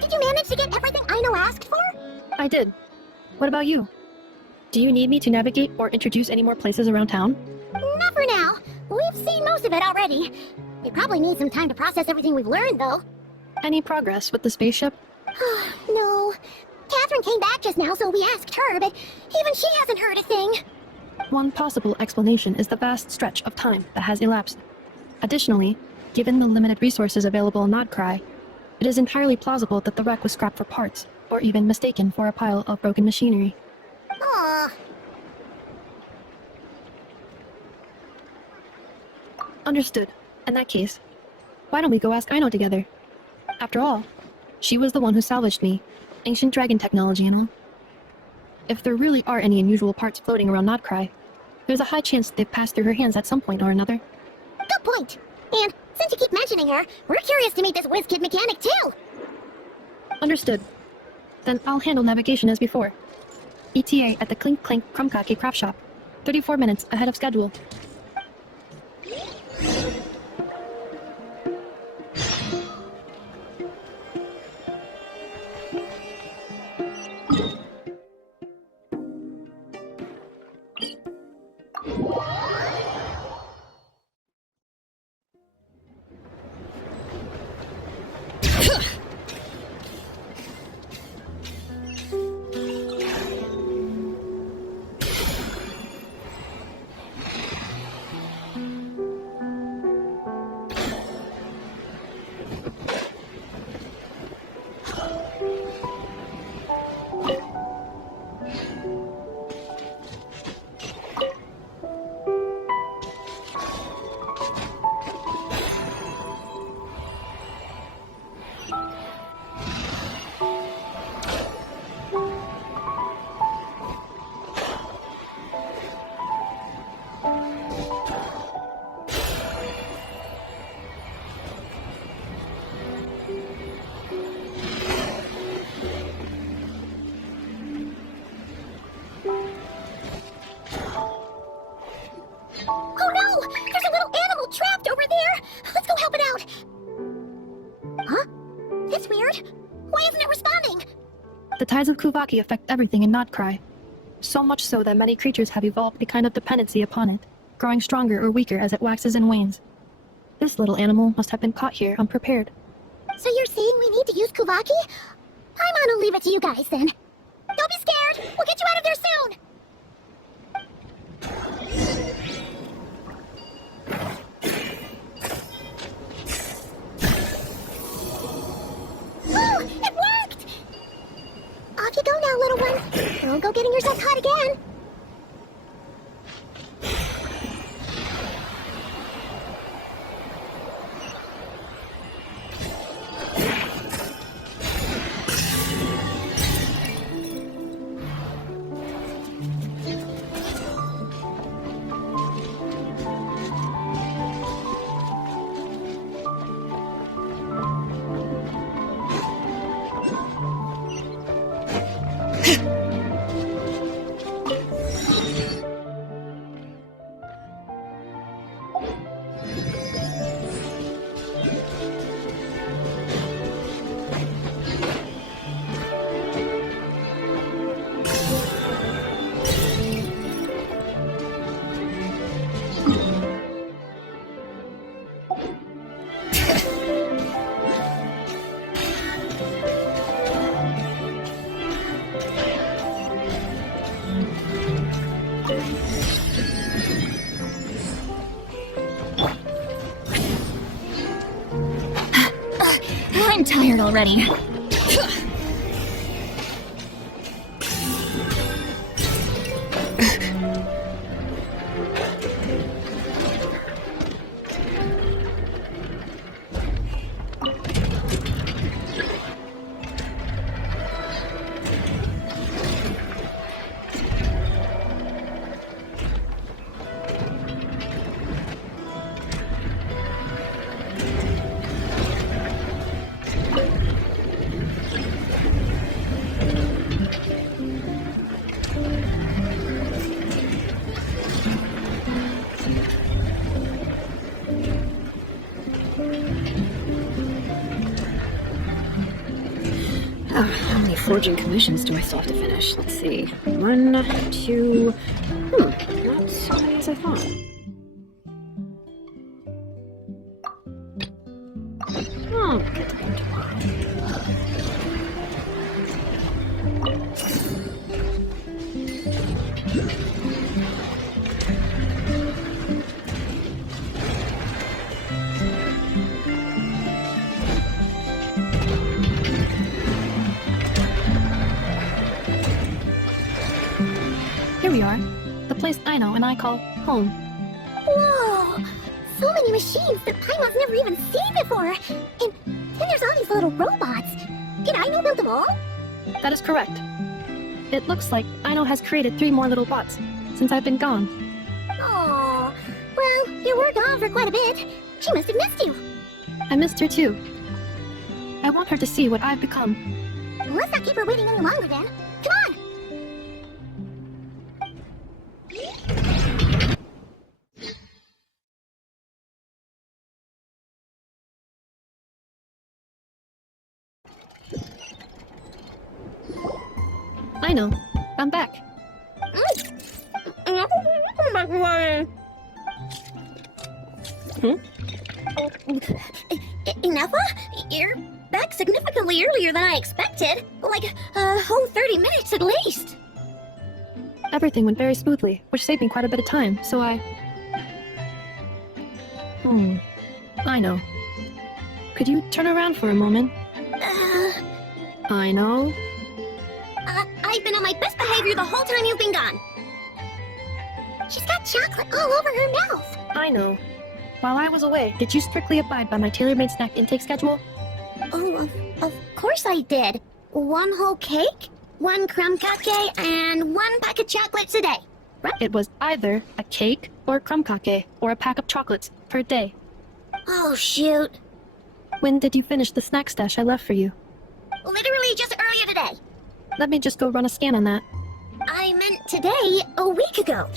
Did you manage to get everything Aino asked for? I did. What about you? Do you need me to navigate or introduce any more places around town? Not for now. We've seen most of it already. We probably need some time to process everything we've learned, though. Any progress with the spaceship? No. Catherine came back just now, so we asked her, but even she hasn't heard a thing. One possible explanation is the vast stretch of time that has elapsed. Additionally, given the limited resources available in Nod Cry, it is entirely plausible that the wreck was scrapped for parts, or even mistaken for a pile of broken machinery. Aww. Understood. In that case, why don't we go ask Aino together? After all, she was the one who salvaged me, ancient dragon technology and all. If there really are any unusual parts floating around Nod Cry, there's a high chance they've passed through her hands at some point or another. Good point. And since you keep mentioning her, we're curious to meet this whiz-kid mechanic too. Understood. Then I'll handle navigation as before. ETA at the Clink Clank Krumkake craft shop. 34 minutes ahead of schedule. Oh no! There's a little animal trapped over there! Let's go help it out! Huh? That's weird. Why isn't it responding? The tides of Kuvaki affect everything in Notcry. So much so that many creatures have evolved a kind of dependency upon it, growing stronger or weaker as it waxes and wanes. This little animal must have been caught here unprepared. So you're saying we need to use Kuvaki? Paimon will leave it to you guys then. Don't be scared! We'll get you out of there soon! Oh, it worked! Off you go now, little one. Don't go getting yourself hot again. I'm tired already. How many forging commissions do I still have to finish? Let's see. 1, 2... not so many as I thought. I'll get to them tomorrow. Here we are. The place I know and I call home. Whoa! So many machines that Paimon's never even seen before! And then there's all these little robots! Did Aino build them all? That is correct. It looks like Aino has created 3 more little bots since I've been gone. Aww. Well, you were gone for quite a bit. She must have missed you. I missed her too. I want her to see what I've become. Let's not keep her waiting any longer then. Come on! I know. I'm back. Ineffa? You're back significantly earlier than I expected. Like a whole 30 minutes at least. Everything went very smoothly, which saved me quite a bit of time, so I know. Could you turn around for a moment? I know. I've been on my best behavior the whole time you've been gone. She's got chocolate all over her mouth. I know. While I was away, did you strictly abide by my tailor-made snack intake schedule? Oh, of course I did. 1 whole cake, 1 crumb cake, and 1 pack of chocolates a day. Right? It was either a cake or a crumb cake or a pack of chocolates per day. Oh, shoot. When did you finish the snack stash I left for you? Literally just earlier today. Let me just go run a scan on that. I meant today, a week ago.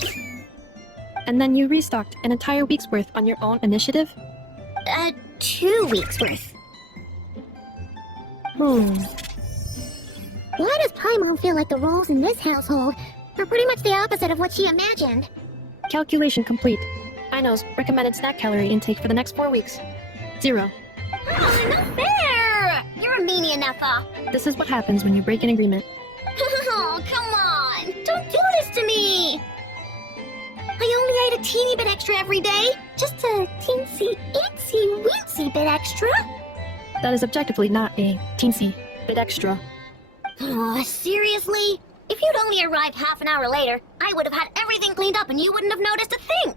And then you restocked an entire week's worth on your own initiative? 2 weeks worth. Hmm. Why does Paimon feel like the roles in this household are pretty much the opposite of what she imagined? Calculation complete. Aino's recommended snack calorie intake for the next 4 weeks. 0. Oh, no fair! You're a meanie, Nefa. This is what happens when you break an agreement. Oh, come on! Don't do this to me! I only ate a teeny bit extra every day. Just a teensy, itsy, weensy bit extra. That is objectively not a teensy bit extra. Oh, seriously? If you'd only arrived half an hour later, I would have had everything cleaned up and you wouldn't have noticed a thing.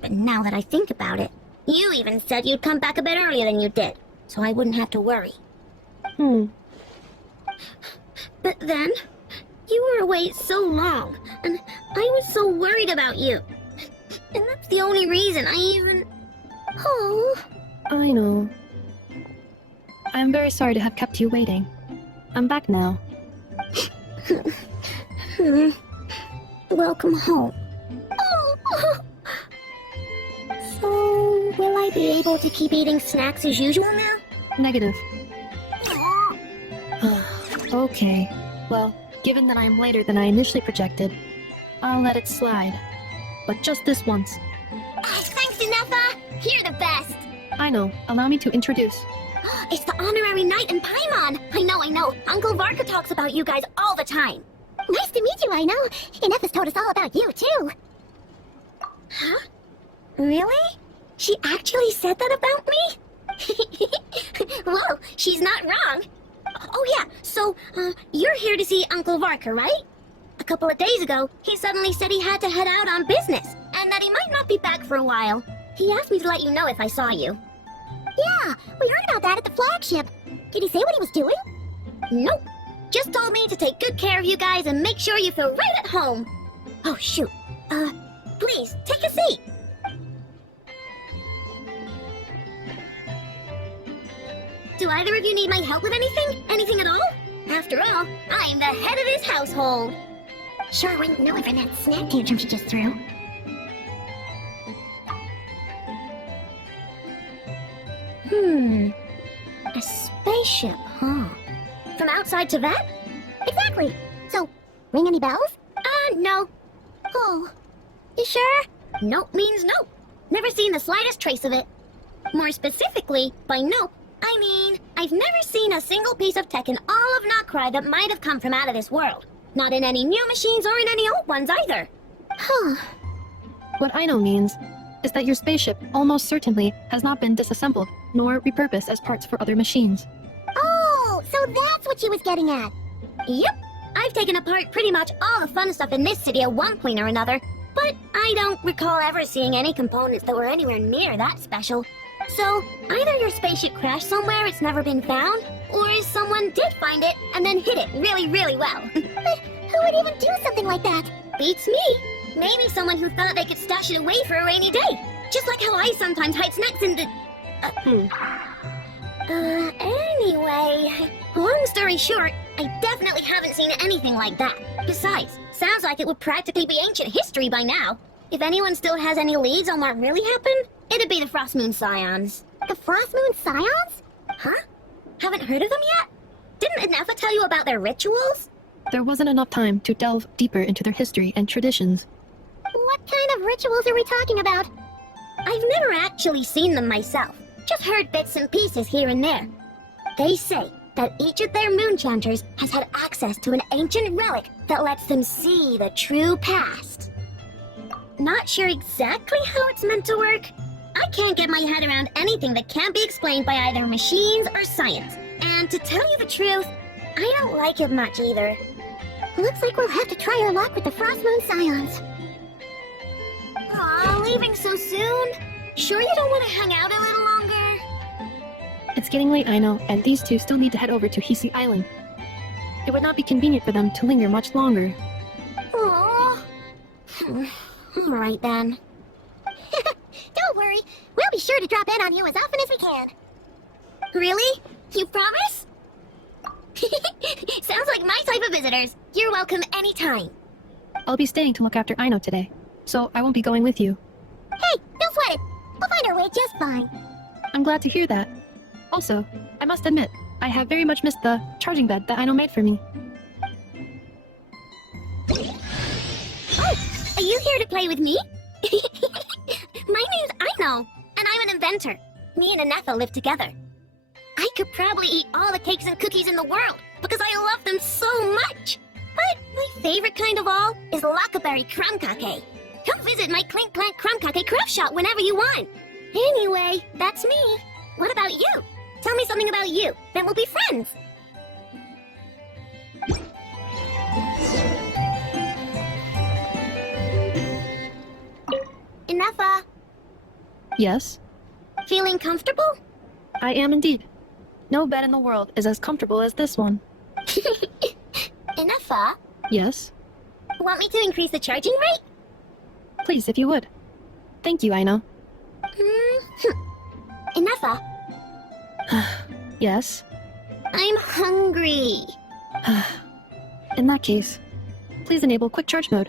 But now that I think about it, you even said you'd come back a bit earlier than you did, so I wouldn't have to worry. But then, you were away so long, and I was so worried about you. And that's the only reason I even... Oh... I know. I'm very sorry to have kept you waiting. I'm back now. Welcome home. Oh. So, will I be able to keep eating snacks as usual now? Negative. Okay. Well, given that I am later than I initially projected, I'll let it slide. But just this once. Thanks, Nefa! You're the best! Aino, allow me to introduce. It's the honorary knight and Paimon! I know. Uncle Varka talks about you guys all the time. Nice to meet you, Aino. Nefa's told us all about you, too. Huh? Really? She actually said that about me? Whoa, she's not wrong. Oh yeah, so, you're here to see Uncle Varka, right? A couple of days ago, he suddenly said he had to head out on business, and that he might not be back for a while. He asked me to let you know if I saw you. Yeah, we heard about that at the flagship. Did he say what he was doing? Nope. Just told me to take good care of you guys and make sure you feel right at home. Oh, shoot. Please, take a seat. Do either of you need my help with anything? Anything at all? After all, I'm the head of this household. Sure wouldn't know it from that snack tantrum she just threw. A spaceship, huh? From outside Teyvat? Exactly. So, ring any bells? No. Oh, you sure? Nope means nope. Never seen the slightest trace of it. More specifically, by nope, I mean, I've never seen a single piece of tech in all of Notcry that might have come from out of this world. Not in any new machines or in any old ones either. Huh. What Aino means is that your spaceship almost certainly has not been disassembled, nor repurposed as parts for other machines. Oh, so that's what she was getting at. Yep. I've taken apart pretty much all the fun stuff in this city at one point or another, but I don't recall ever seeing any components that were anywhere near that special. So, either your spaceship crashed somewhere it's never been found, or someone did find it and then hid it really, really well. But who would even do something like that? Beats me. Maybe someone who thought they could stash it away for a rainy day. Just like how I sometimes hide snacks in the... Anyway... Long story short, I definitely haven't seen anything like that. Besides, sounds like it would practically be ancient history by now. If anyone still has any leads on what really happened, it'd be the Frostmoon Scions. The Frostmoon Scions? Huh? Haven't heard of them yet? Didn't Nefa tell you about their rituals? There wasn't enough time to delve deeper into their history and traditions. What kind of rituals are we talking about? I've never actually seen them myself. Just heard bits and pieces here and there. They say that each of their moonchanters has had access to an ancient relic that lets them see the true past. Not sure exactly how it's meant to work. I can't get my head around anything that can't be explained by either machines or science. And to tell you the truth, I don't like it much either. Looks like we'll have to try our luck with the Frostmoon Scions. Aw, leaving so soon? Sure you don't want to hang out a little longer? It's getting late, I know, and these two still need to head over to Hisi Island. It would not be convenient for them to linger much longer. Aww. Alright then. Don't worry, we'll be sure to drop in on you as often as we can. Really? You promise? Sounds like my type of visitors. You're welcome anytime. I'll be staying to look after Aino today. so I won't be going with you. Hey, don't sweat it. We'll find our way just fine. I'm glad to hear that. Also, I must admit, I have very much missed the charging bed that Aino made for me. Oh, are you here to play with me? My name's Aino, and I'm an inventor. Me and Anetha live together. I could probably eat all the cakes and cookies in the world because I love them so much. But my favorite kind of all is Lockaberry Crumb Cake. Come visit my Clink Clank Crumb Cake craft shop whenever you want. Anyway, that's me. What about you? Tell me something about you, then we'll be friends. Anetha, Yes, feeling comfortable? I am indeed. No bed in the world is as comfortable as this one. Anetha, Yes, want me to increase the charging rate? please if you would. Thank you, Aino. Anetha, Yes. I'm hungry. In that case, please enable quick charge mode.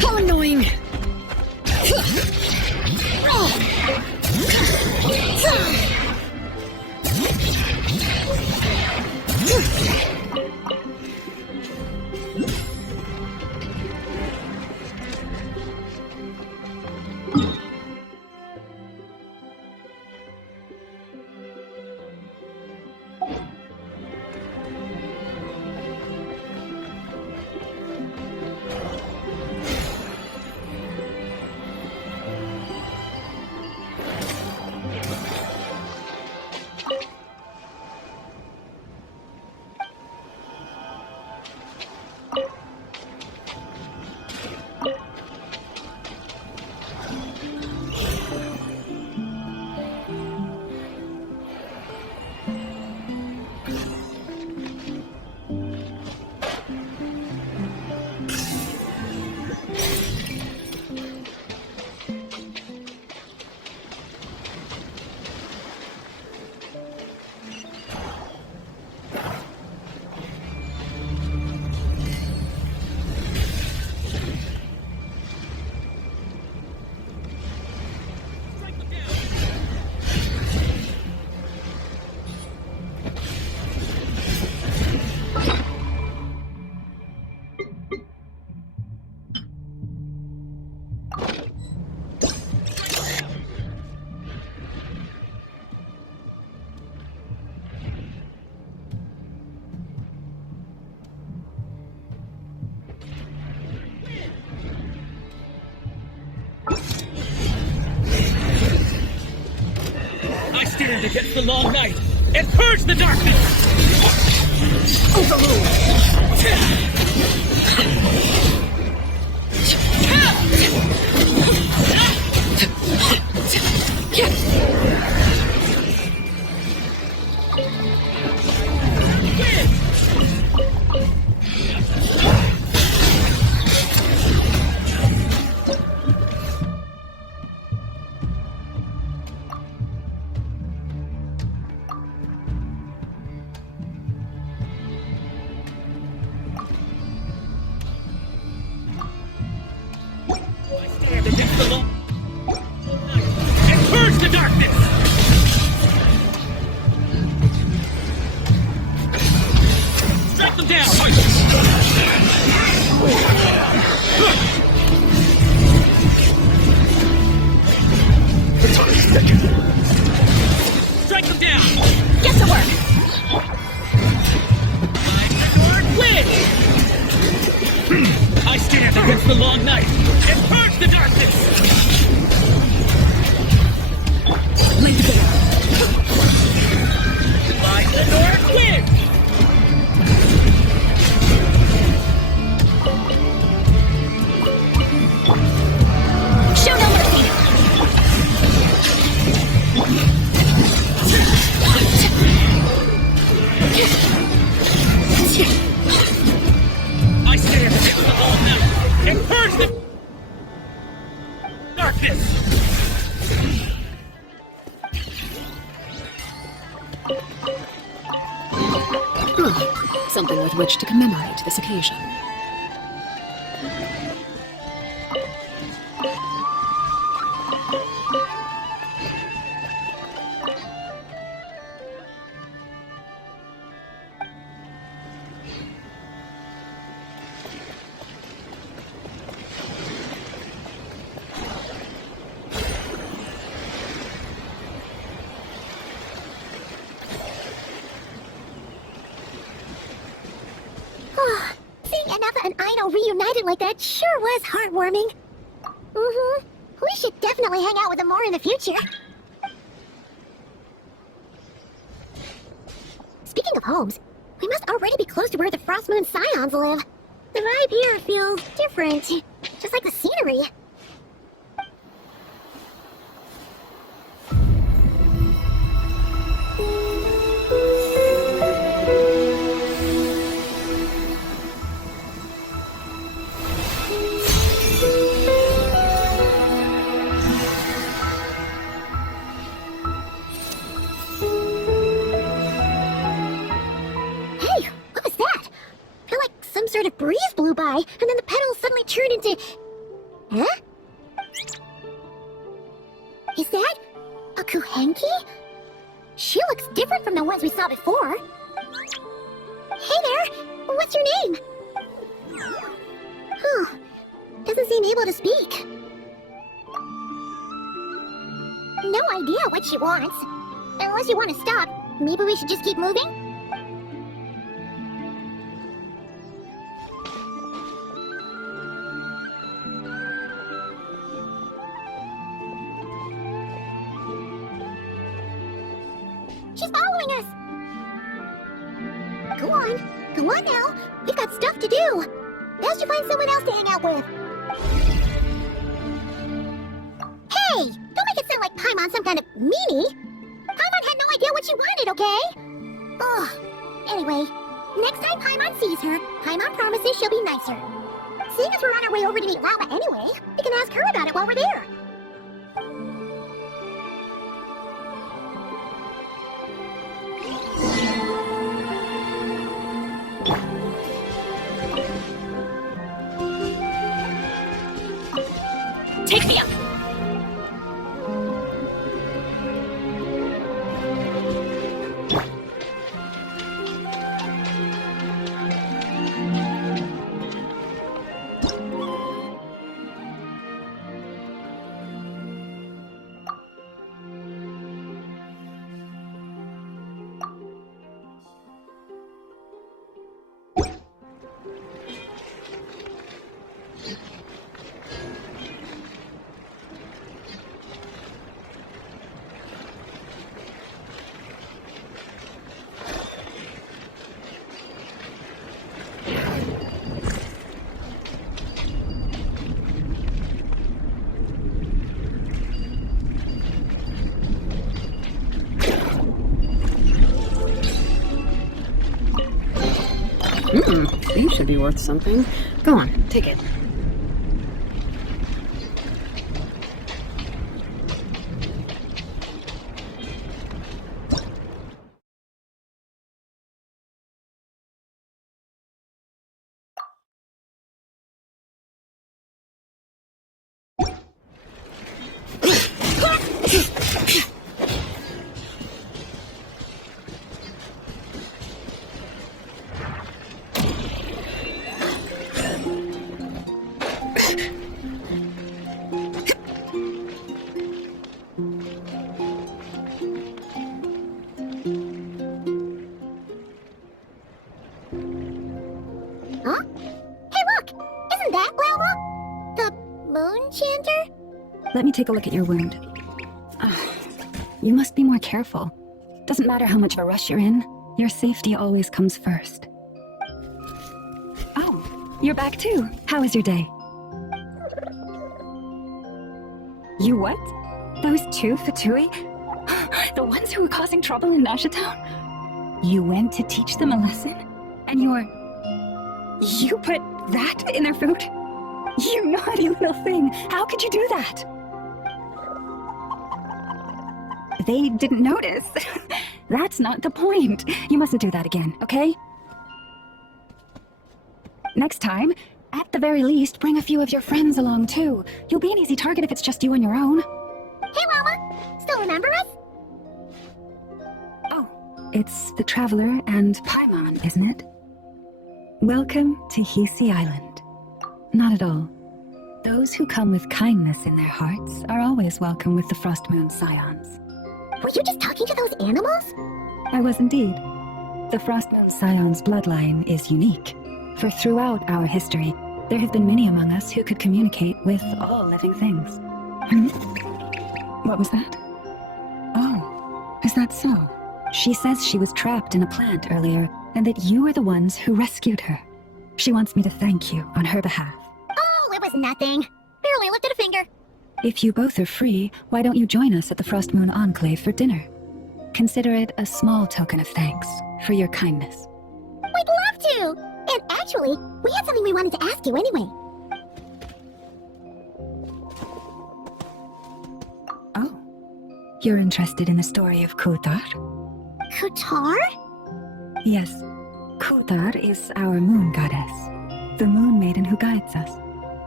How annoying! I stand against the long night and purge the darkness! And purge the darkness! Strike them down! Strike them down! Get to work! Win! I stand against the long night and purge the darkness! Light the door! Light the north wind! Show no mercy! I stand against the whole night and purge the darkness! Something with which to commemorate this occasion. Seeing Anafa and Aino reunited like that sure was heartwarming. Mm-hmm. We should definitely hang out with them more in the future. Speaking of homes, we must already be close to where the Frost Moon Scions live. The vibe here feels different, just like the scenery. Hey, what was that? I feel like some sort of breeze blew by, and then the petals suddenly turned into... Huh? Is that a Kuhenki? She looks different from the ones we saw before. Hey there! What's your name? Huh. Doesn't seem able to speak. No idea what she wants. Unless you want to stop, maybe we should just keep moving? She's following us! Go on. Go on now. We've got stuff to do. Best you find someone else to hang out with. Hey! Don't make it sound like Paimon's some kind of meanie. Paimon had no idea what she wanted, okay? Ugh. Anyway, next time Paimon sees her, Paimon promises she'll be nicer. Seeing as we're on our way over to meet Lama anyway, we can ask her about it while we're there. Take me up! These should be worth something. Go on, take it. that, Laura? The Moon Chanter? Let me take a look at your wound. You must be more careful. Doesn't matter how much of a rush you're in, your safety always comes first. Oh, you're back too. How was your day? You what? Those two Fatui? The ones who were causing trouble in Nasha Town? You went to teach them a lesson? And you put that in their food? You naughty little thing! How could you do that? They didn't notice. That's not the point. You mustn't do that again, okay? Next time, at the very least, bring a few of your friends along too. You'll be an easy target if it's just you on your own. Hey, Llama! Still remember us? Oh, it's the Traveler and Paimon, isn't it? Welcome to Hisi Island. Not at all. Those who come with kindness in their hearts are always welcome with the Frost Moon Scions. Were you just talking to those animals? I was indeed. The Frost Moon Scion's bloodline is unique, for throughout our history, there have been many among us who could communicate with all living things. What was that? Oh, is that so? She says she was trapped in a plant earlier, and that you were the ones who rescued her. She wants me to thank you on her behalf. Oh, it was nothing. Barely lifted a finger. If you both are free, why don't you join us at the Frost Moon Enclave for dinner? Consider it a small token of thanks for your kindness. We'd love to! And actually, we had something we wanted to ask you anyway. Oh, you're interested in the story of Kutar? Kutar? Yes, Kutar is our moon goddess, the moon maiden who guides us.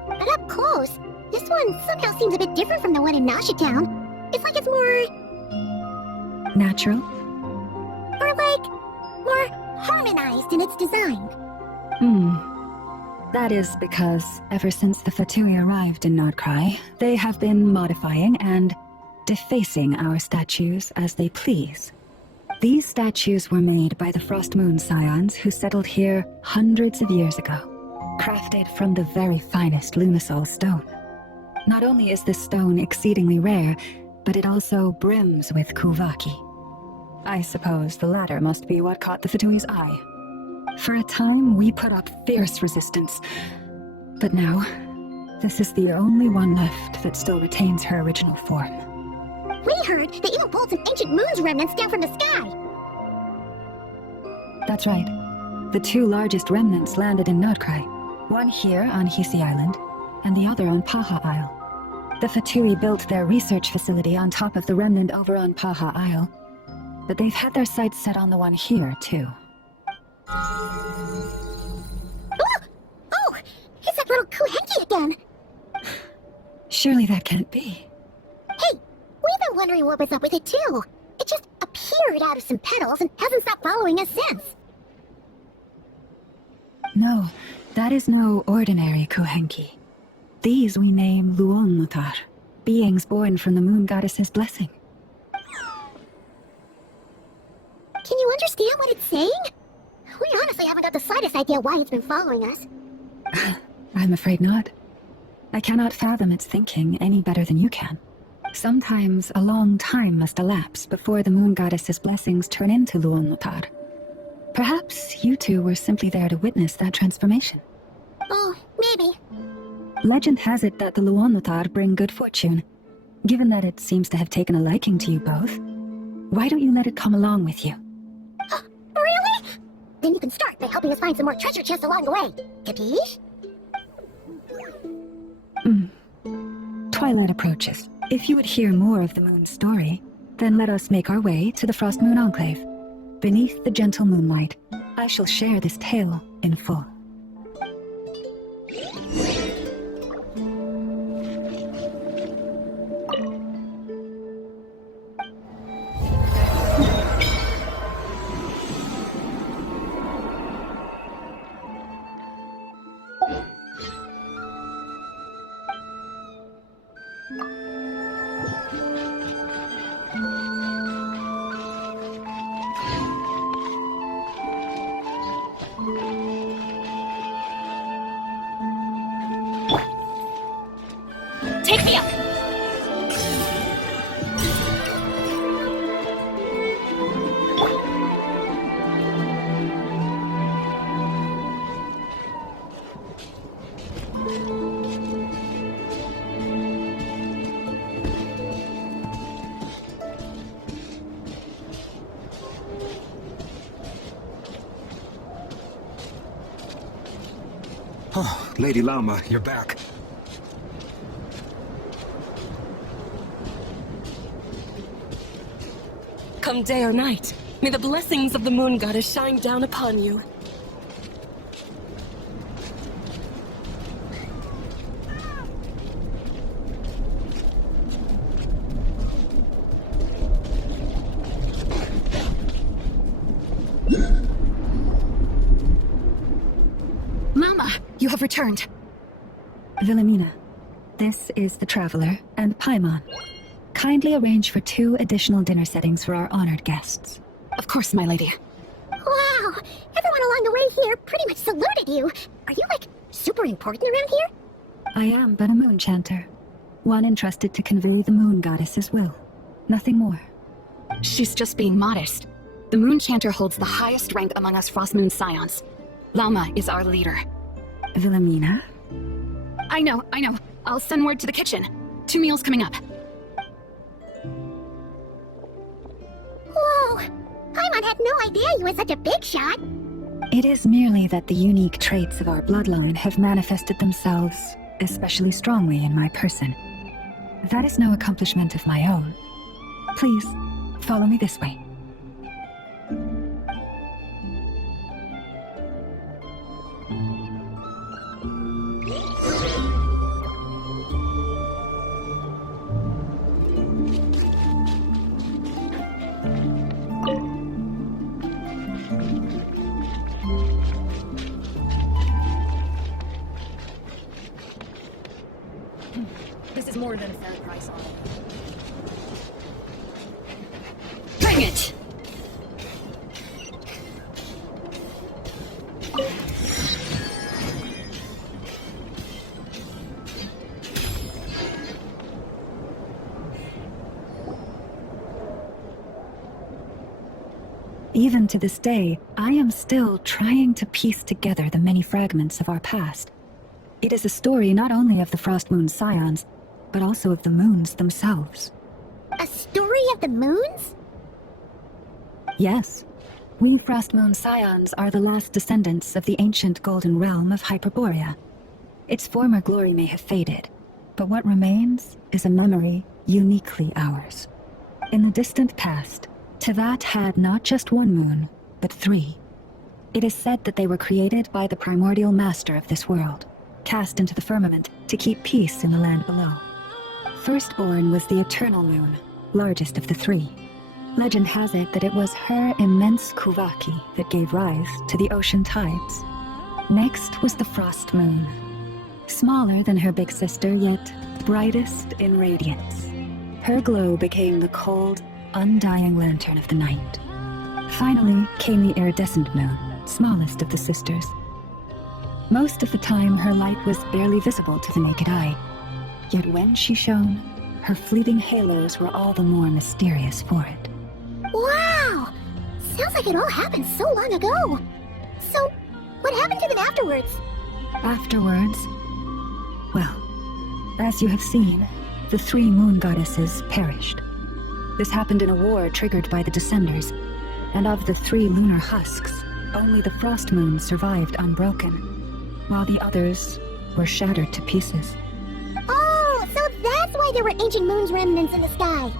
But up close, this one somehow seems a bit different from the one in Nasha Town. It's like it's more... Natural? Or like, more harmonized in its design. That is because ever since the Fatui arrived in Nordcry, they have been modifying and defacing our statues as they please. These statues were made by the Frost Moon Scions who settled here hundreds of years ago, crafted from the very finest Lunasol stone. Not only is this stone exceedingly rare, but it also brims with Kuvaki. I suppose the latter must be what caught the Fatui's eye. For a time, we put up fierce resistance, but now, this is the only one left that still retains her original form. We heard they even pulled some ancient moon's remnants down from the sky. That's right. The two largest remnants landed in Nordcry, one here on Hisi Island, and the other on Paha Isle. The Fatui built their research facility on top of the remnant over on Paha Isle, but they've had their sights set on the one here, too. Oh! It's that little Kuhenki again! Surely that can't be. Hey, we've been wondering what was up with it too. It just appeared out of some petals and hasn't stopped following us since. No, that is no ordinary Kuhenki. These we name Luonmutar, beings born from the moon goddess's blessing. Can you understand what it's saying? We honestly haven't got the slightest idea why it's been following us. I'm afraid not. I cannot fathom its thinking any better than you can. Sometimes a long time must elapse before the moon goddess's blessings turn into Luonmutar. Perhaps you two were simply there to witness that transformation. Oh, maybe. Legend has it that the Luonmutar bring good fortune. Given that it seems to have taken a liking to you both, why don't you let it come along with you? Really? Then you can start by helping us find some more treasure chests along the way. Capiche? Twilight approaches. If you would hear more of the moon's story, then let us make our way to the Frost Moon Enclave. Beneath the gentle moonlight, I shall share this tale in full. me up! Oh, Lady Lauma, you're back. Come day or night, may the blessings of the moon goddess shine down upon you. Mama, you have returned. Wilhelmina, this is the Traveler and Paimon. Kindly arrange for 2 additional dinner settings for our honored guests. Of course, my lady. Wow! Everyone along the way here pretty much saluted you. Are you, like, super important around here? I am but a moon chanter, one entrusted to convey the moon goddess's will. Nothing more. She's just being modest. The moon chanter holds the highest rank among us Frost Moon Scions. Lauma is our leader. Wilhelmina? I know. I'll send word to the kitchen. 2 meals coming up. Whoa! Paimon had no idea you were such a big shot. It is merely that the unique traits of our bloodline have manifested themselves especially strongly in my person. That is no accomplishment of my own. Please, follow me this way. This is more than a fair price on it. Bring it! Even to this day, I am still trying to piece together the many fragments of our past. It is a story not only of the Frost Moon Scions, but also of the moons themselves. A story of the moons? Yes. We Frost Moon Scions are the last descendants of the ancient golden realm of Hyperborea. Its former glory may have faded, but what remains is a memory uniquely ours. In the distant past, Teyvat had not just 1 moon, but 3. It is said that they were created by the primordial master of this world, cast into the firmament to keep peace in the land below. Firstborn was the Eternal Moon, largest of the 3. Legend has it that it was her immense Kuvaki that gave rise to the ocean tides. Next was the Frost Moon, smaller than her big sister, yet brightest in radiance. Her glow became the cold, undying lantern of the night. Finally came the Iridescent Moon, smallest of the sisters. Most of the time, her light was barely visible to the naked eye. Yet when she shone, her fleeting halos were all the more mysterious for it. Wow! Sounds like it all happened so long ago. So, what happened to them afterwards? Afterwards, well, as you have seen, the 3 moon goddesses perished. This happened in a war triggered by the Descenders, and of the 3 lunar husks, only the Frost Moon survived unbroken, while the others were shattered to pieces. Oh, so that's why there were ancient moon's remnants in the sky.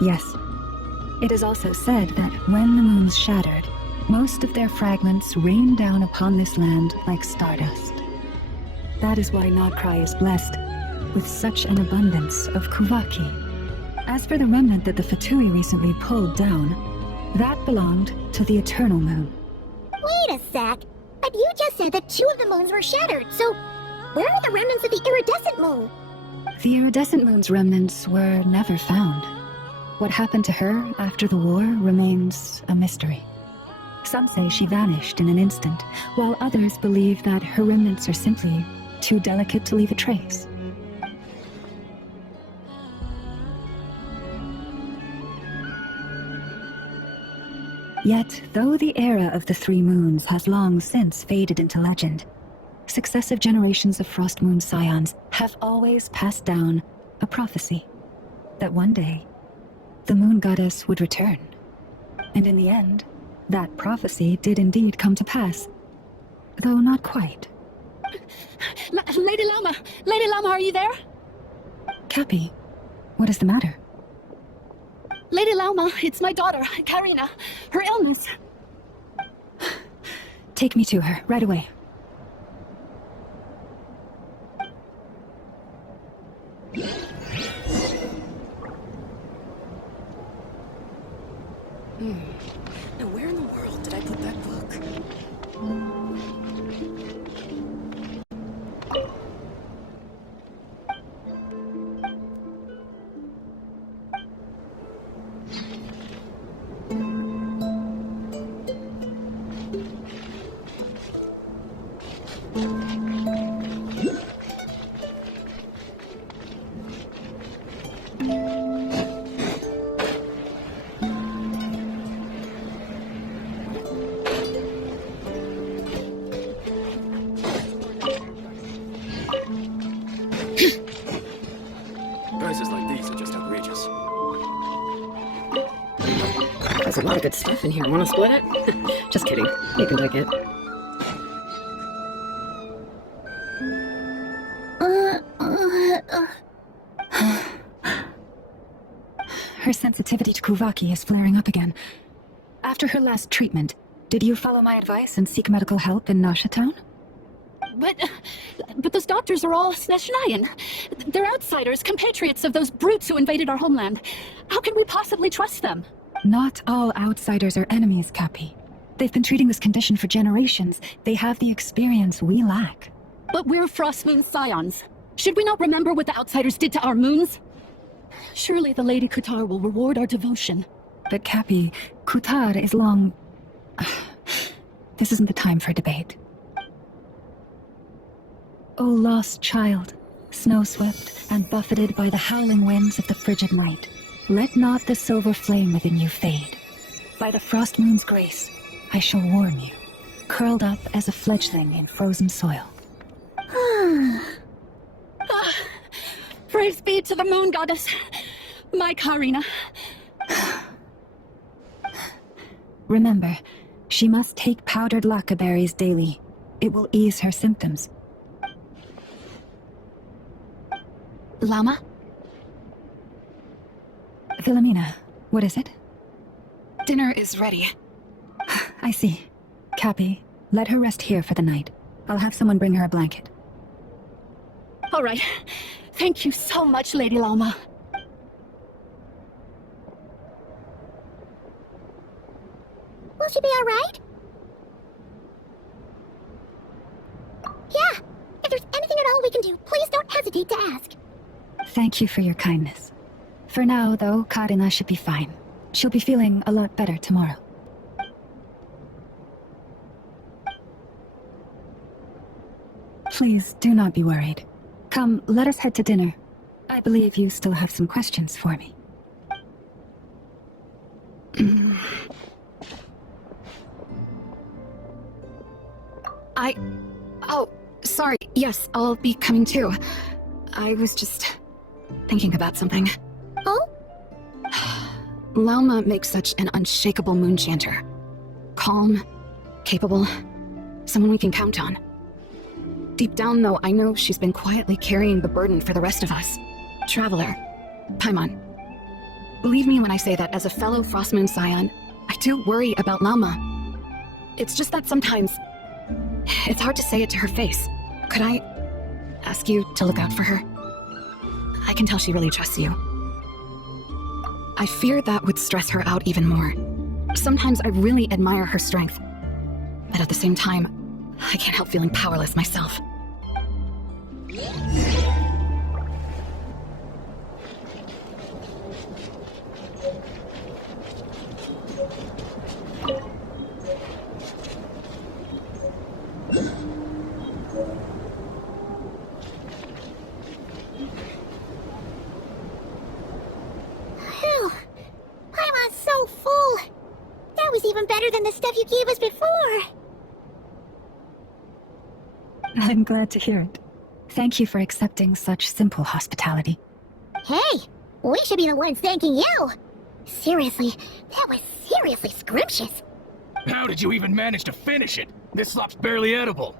Yes. It is also said that when the moons shattered, most of their fragments rained down upon this land like stardust. That is why Nodcry is blessed with such an abundance of Kuvaki. As for the remnant that the Fatui recently pulled down, that belonged to the Eternal Moon. Wait a sec. But you just said that 2 of the moons were shattered, so where are the remnants of the Iridescent Moon? The Iridescent Moon's remnants were never found. What happened to her after the war remains a mystery. Some say she vanished in an instant, while others believe that her remnants are simply too delicate to leave a trace. Yet, though the era of the Three Moons has long since faded into legend, successive generations of Frost Moon Scions have always passed down a prophecy that one day the Moon Goddess would return. And in the end, that prophecy did indeed come to pass, though not quite. Lady Llama! Lady Llama, are you there? Cappy, what is the matter? Lady Llama, it's my daughter, Karina. Her illness. Take me to her, right away. Now where in the world did I put that book? Prices like these are just outrageous. There's a lot of good stuff in here. Want to split it? Just kidding. You can take it. Her sensitivity to Kuvaki is flaring up again. After her last treatment, did you follow my advice and seek medical help in Nasha Town? But those doctors are all Sneshnayan. They're outsiders, compatriots of those brutes who invaded our homeland. How can we possibly trust them? Not all outsiders are enemies, Cappy. They've been treating this condition for generations. They have the experience we lack. But we're Frost Moon Scions. Should we not remember what the outsiders did to our moons? Surely the Lady Kutar will reward our devotion. But Cappy, Kutar is long... This isn't the time for debate. O lost child, snow-swept and buffeted by the howling winds of the frigid night, let not the silver flame within you fade. By the frost moon's grace, I shall warm you, curled up as a fledgling in frozen soil. Praise be to the Moon Goddess, my Karina. Remember, she must take powdered lacca berries daily. It will ease her symptoms. Llama? Philomena, what is it? Dinner is ready. I see. Cappy, let her rest here for the night. I'll have someone bring her a blanket. All right. Thank you so much, Lady Llama. Will she be alright? Yeah! If there's anything at all we can do, please don't hesitate to ask. Thank you for your kindness. For now, though, Karina should be fine. She'll be feeling a lot better tomorrow. Please do not be worried. Come, let us head to dinner. I believe you still have some questions for me. Oh, sorry. Yes, I'll be coming too. I was just thinking about something. Oh? Llama makes such an unshakable moon chanter. Calm, capable, someone we can count on. Deep down, though, I know she's been quietly carrying the burden for the rest of us. Traveler, Paimon. Believe me when I say that as a fellow Frostmoon Scion, I do worry about Llama. It's just that sometimes it's hard to say it to her face. Could I ask you to look out for her? I can tell she really trusts you. I fear that would stress her out even more. Sometimes I really admire her strength, but at the same time, I can't help feeling powerless myself. Phew. Paimon's so full. That was even better the stuff you gave us before. I'm glad to hear it. Thank you for accepting such simple hospitality. Hey, we should be the ones thanking you. Seriously, that was seriously scrumptious. How did you even manage to finish it? This slop's barely edible.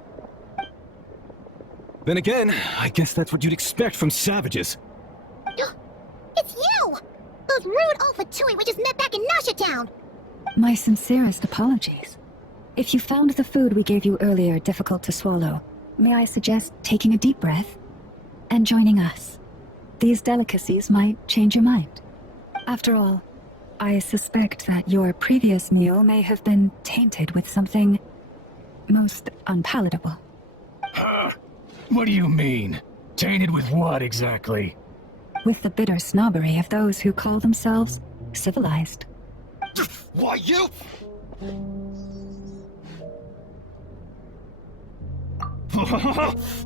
Then again, I guess that's what you'd expect from savages. It's you! Those rude old Fatui we just met back in Nasha Town! My sincerest apologies. If you found the food we gave you earlier difficult to swallow, may I suggest taking a deep breath and joining us? These delicacies might change your mind. After all, I suspect that your previous meal may have been tainted with something most unpalatable. Huh? What do you mean? Tainted with what exactly? With the bitter snobbery of those who call themselves civilized. Why, you?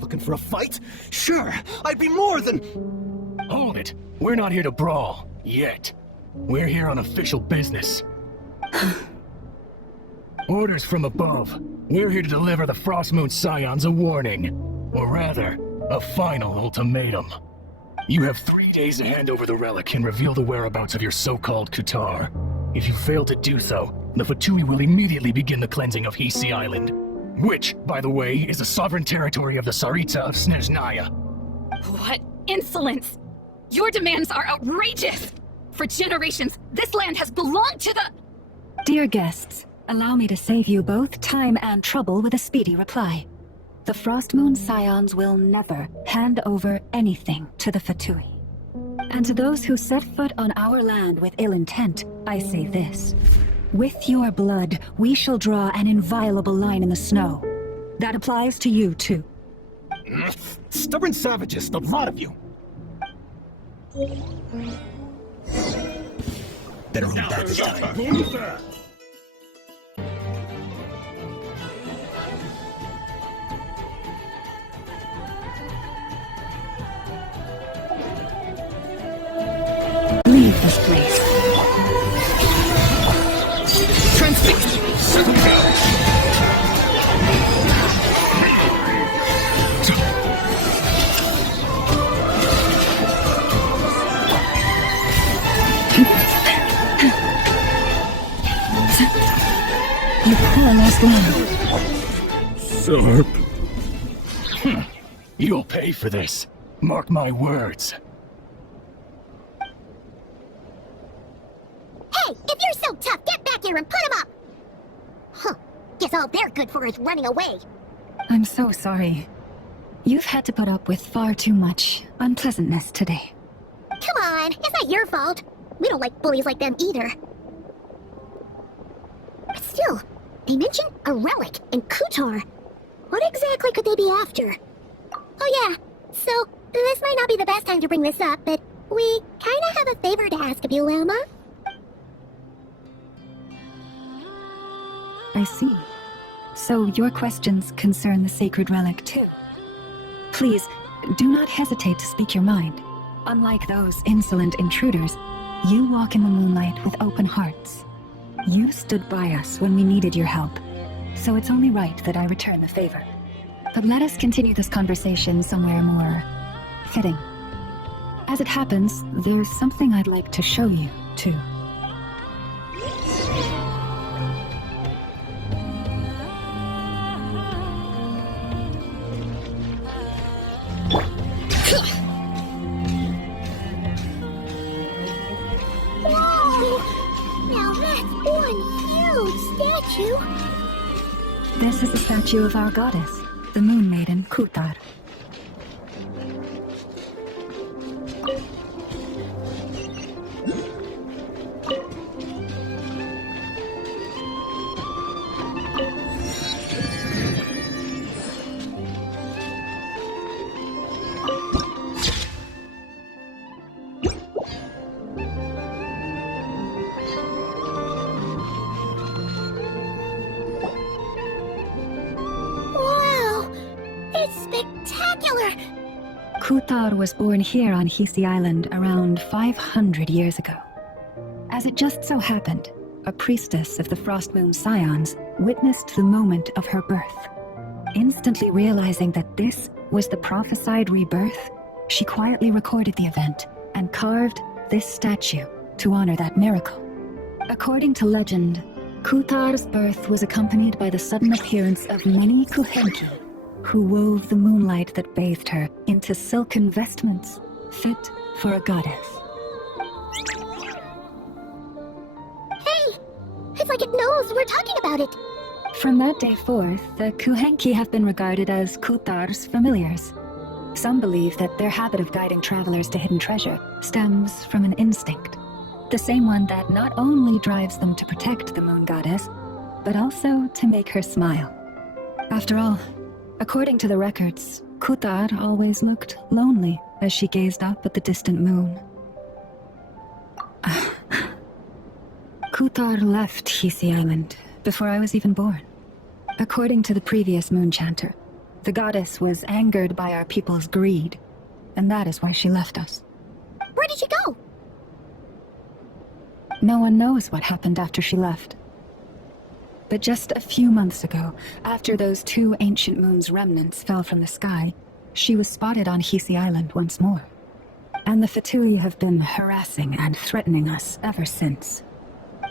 Looking for a fight? Sure, I'd be more than... Hold it. We're not here to brawl. Yet. We're here on official business. Orders from above. We're here to deliver the Frostmoon Scions a warning. Or rather, a final ultimatum. You have 3 days to hand over the relic and reveal the whereabouts of your so-called Kutar. If you fail to do so, the Fatui will immediately begin the cleansing of Hisi Island. Which, by the way, is a sovereign territory of the Tsaritsa of Snezhnaya. What insolence! Your demands are outrageous! For generations, this land has belonged to the— Dear guests, allow me to save you both time and trouble with a speedy reply. The Frostmoon Scions will never hand over anything to the Fatui. And to those who set foot on our land with ill intent, I say this. With your blood, we shall draw an inviolable line in the snow. That applies to you, too. Stubborn savages, the lot of you. Better own that this time. Leave this place. Transfix! Settle down! You poor lost lamb. Sarp. You'll pay for this. Mark my words. Hey, if you're so tough, get back here and put him up! Huh. Guess all they're good for is running away. I'm so sorry. You've had to put up with far too much unpleasantness today. Come on, it's not your fault. We don't like bullies like them either. But still, they mentioned a relic and Kutar. What exactly could they be after? Oh yeah, so this might not be the best time to bring this up, but we kinda have a favor to ask of you, Wilma. I see. So your questions concern the sacred relic too. Please, do not hesitate to speak your mind. Unlike those insolent intruders, you walk in the moonlight with open hearts. You stood by us when we needed your help, so it's only right that I return the favor. But let us continue this conversation somewhere more fitting. As it happens, there's something I'd like to show you, too. This is the statue of our goddess, the Moon Maiden Kutar. Kutar was born here on Hisi Island around 500 years ago. As it just so happened, a priestess of the Frost Moon Scions, witnessed the moment of her birth. Instantly realizing that this was the prophesied rebirth, she quietly recorded the event and carved this statue to honor that miracle. According to legend, Kutar's birth was accompanied by the sudden appearance of many Kuhenki, who wove the moonlight that bathed her into silken vestments fit for a goddess. Hey! It's like it knows we're talking about it! From that day forth, the Kuhenki have been regarded as Kutar's familiars. Some believe that their habit of guiding travelers to hidden treasure stems from an instinct. The same one that not only drives them to protect the moon goddess, but also to make her smile. After all, according to the records, Kutar always looked lonely as she gazed up at the distant moon. Kutar left Hisi Island before I was even born. According to the previous moon chanter, the goddess was angered by our people's greed, and that is why she left us. Where did she go? No one knows what happened after she left. But just a few months ago, after those 2 ancient moon's remnants fell from the sky, she was spotted on Hisi Island once more. And the Fatui have been harassing and threatening us ever since.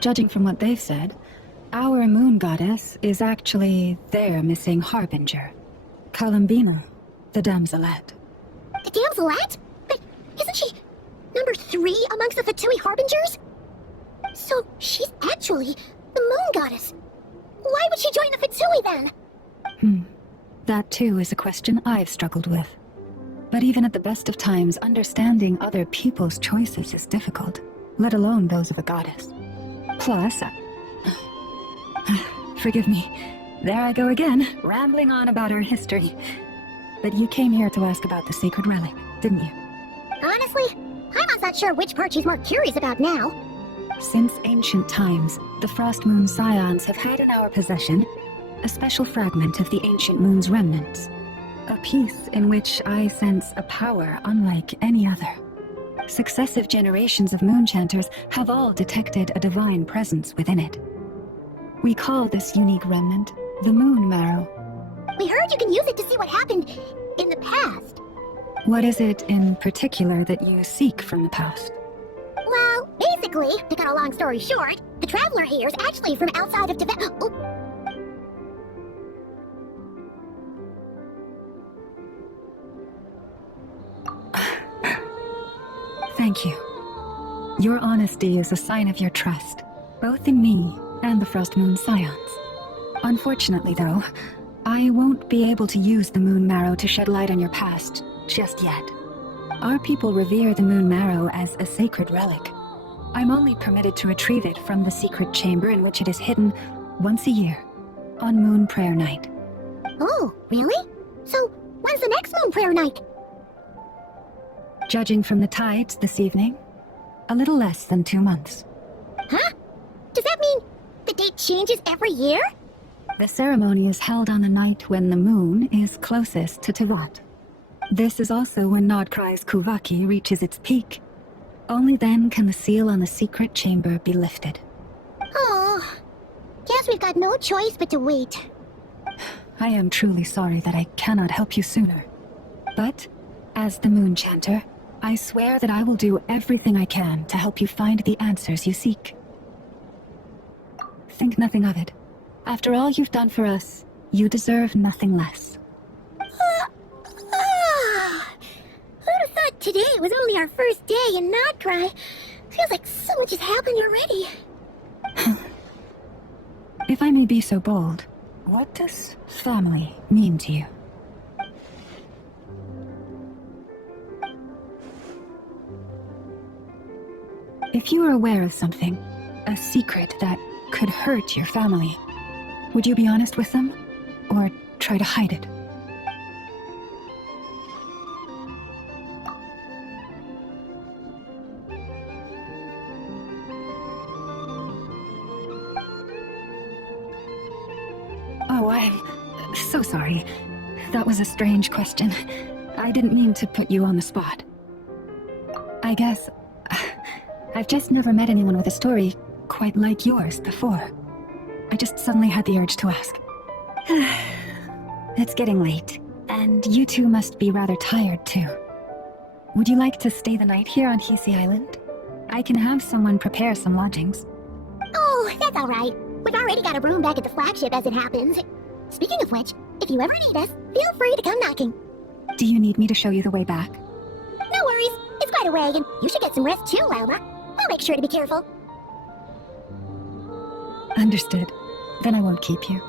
Judging from what they've said, our moon goddess is actually their missing harbinger, Kalambina, the damselette. The damselette? But isn't she number 3 amongst the Fatui harbingers? So she's actually the moon goddess. Why would she join the Fatui then? That too is a question I've struggled with. But even at the best of times, understanding other people's choices is difficult, let alone those of a goddess. Plus, forgive me, there I go again, rambling on about our history. But you came here to ask about the sacred relic, didn't you? Honestly, I'm not sure which part she's more curious about now. Since ancient times, the Frost Moon Scions have had in our possession a special fragment of the ancient moon's remnants. A piece in which I sense a power unlike any other. Successive generations of moon chanters have all detected a divine presence within it. We call this unique remnant the Moon Marrow. We heard you can use it to see what happened in the past. What is it in particular that you seek from the past? Well, basically, to cut a long story short, the traveler here is actually from outside of Teyvat. Oh. Thank you. Your honesty is a sign of your trust, both in me and the Frost Moon Scions. Unfortunately, though, I won't be able to use the Moon Marrow to shed light on your past just yet. Our people revere the Moon Marrow as a sacred relic. I'm only permitted to retrieve it from the secret chamber in which it is hidden once a year, on Moon Prayer Night. Oh, really? So, when's the next Moon Prayer Night? Judging from the tides this evening, a little less than 2 months. Huh? Does that mean the date changes every year? The ceremony is held on the night when the moon is closest to Teyvat. This is also when Nodkrai's Kuvaki reaches its peak. Only then can the seal on the secret chamber be lifted. Oh, guess we've got no choice but to wait. I am truly sorry that I cannot help you sooner. But, as the Moon Chanter, I swear that I will do everything I can to help you find the answers you seek. Think nothing of it. After all you've done for us, you deserve nothing less. Who'd have thought today was only our first day in Nodkrai? Feels like so much has happened already. If I may be so bold, what does family mean to you? If you were aware of something, a secret that could hurt your family, would you be honest with them, or try to hide it? Oh, I'm so sorry. That was a strange question. I didn't mean to put you on the spot. I guess I've just never met anyone with a story quite like yours before. I just suddenly had the urge to ask. It's getting late, and you two must be rather tired too. Would you like to stay the night here on Hisi Island? I can have someone prepare some lodgings. Oh, that's alright. We've already got a room back at the flagship as it happens. Speaking of which, if you ever need us, feel free to come knocking. Do you need me to show you the way back? No worries. It's quite a way, and you should get some rest too, Laura. I'll make sure to be careful. Understood. Then I won't keep you.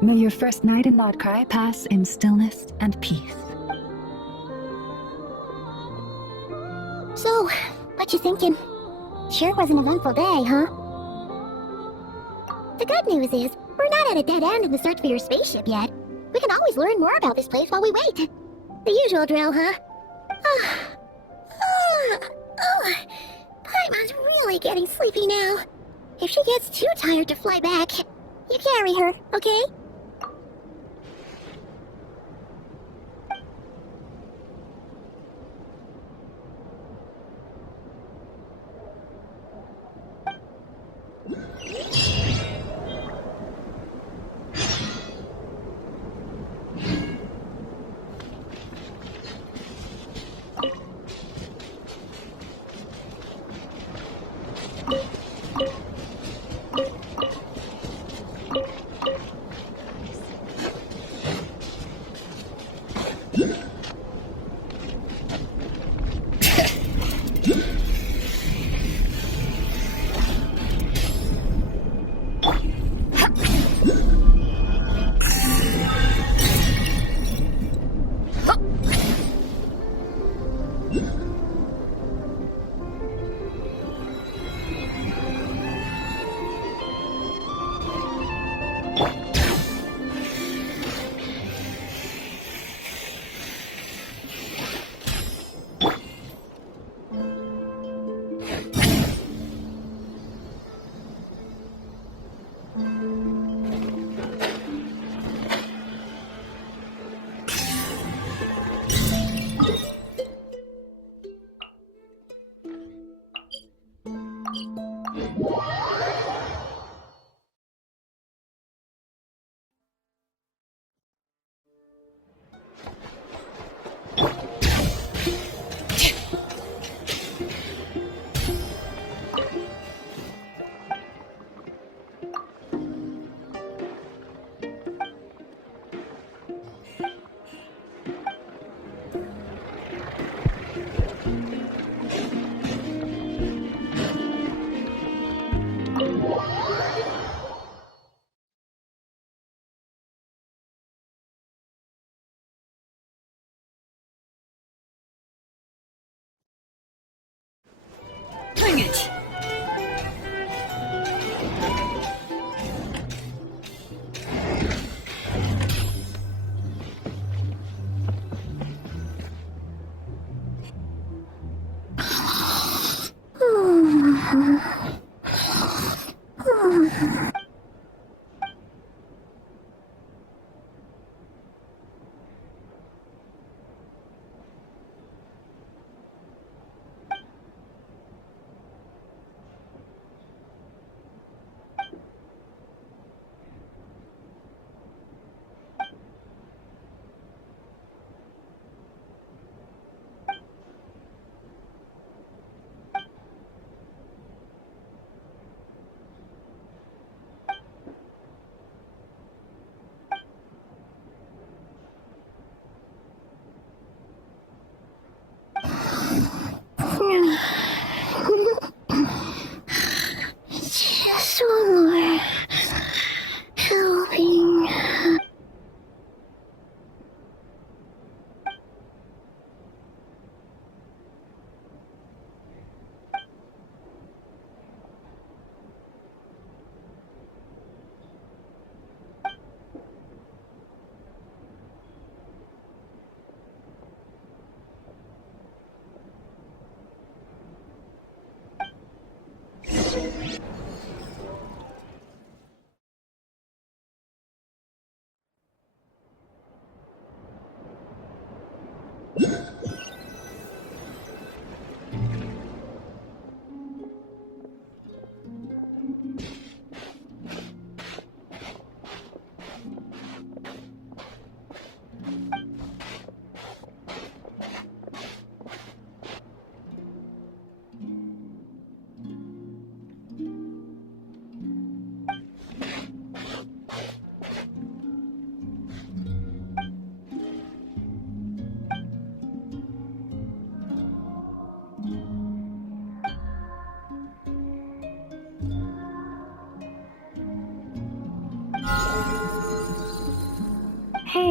May your first night in Nodcry pass in stillness and peace. So, what you thinking? Sure was an eventful day, huh? The good news is, we're not at a dead end in the search for your spaceship yet. We can always learn more about this place while we wait. The usual drill, huh? Paimon's really getting sleepy now. If she gets too tired to fly back, you carry her, okay? Bring it!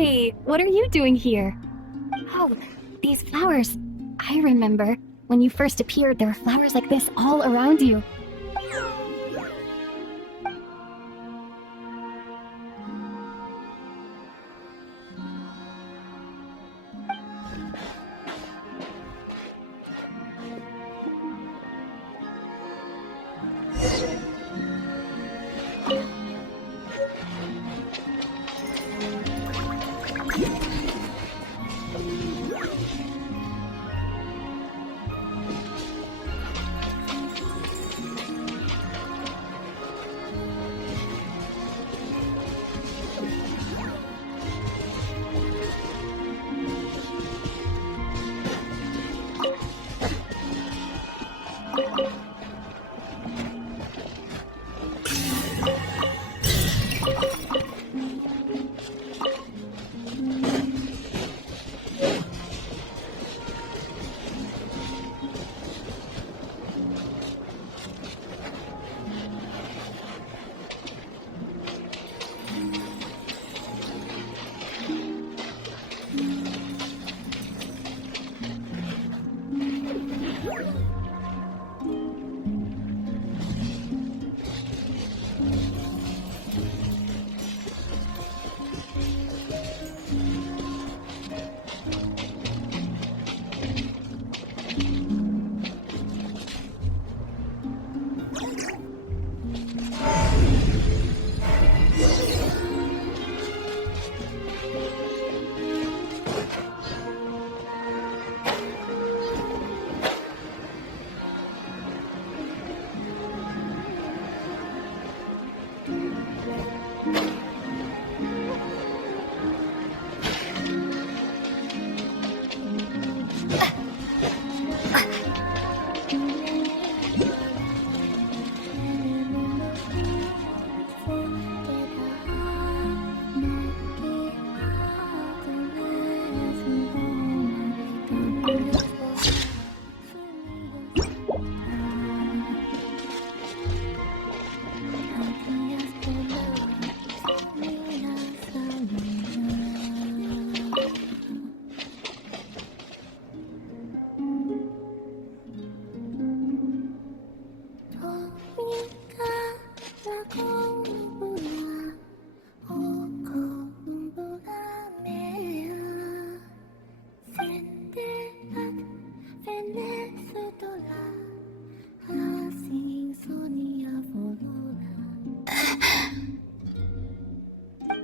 Hey, what are you doing here? Oh, these flowers. I remember. When you first appeared, there were flowers like this all around you.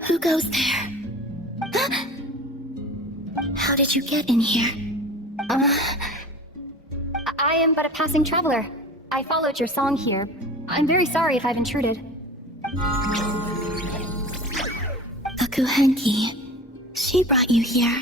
Who goes there? How did you get in here? I am but a passing traveler. I followed your song here. I'm very sorry if I've intruded. Akuhenki. She brought you here.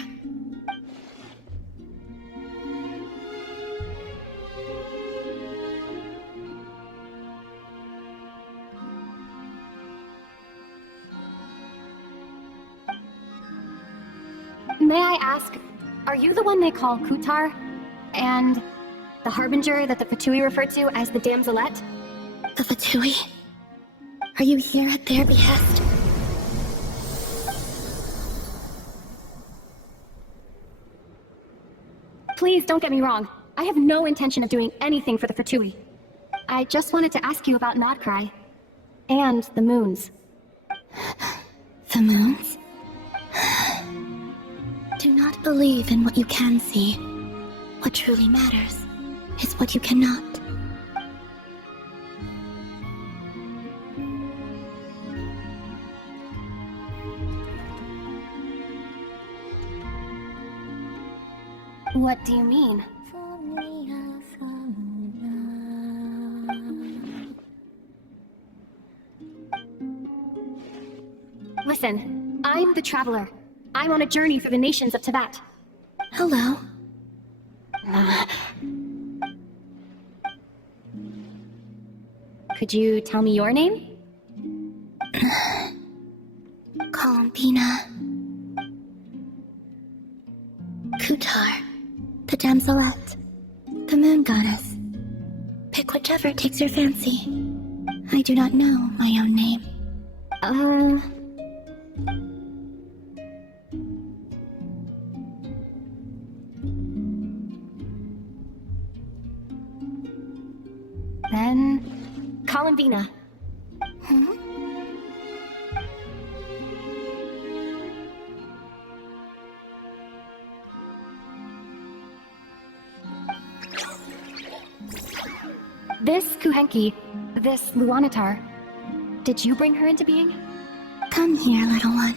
May I ask, are you the one they call Kutar? And the harbinger that the Fatui referred to as the Damselette? The Fatui? Are you here at their behest? Please don't get me wrong. I have no intention of doing anything for the Fatui. I just wanted to ask you about Nodcry. And the moons. The moons? Do not believe in what you can see. What truly matters is what you cannot. What do you mean? Listen, I'm the Traveler. I'm on a journey through the nations of Teyvat. Hello. Could you tell me your name? Columbina. Kutar. The Damselette. The moon goddess. Pick whichever takes your fancy. I do not know my own name. Then... Columbina. This Kuhenki, this Luanatar, did you bring her into being? Come here, little one.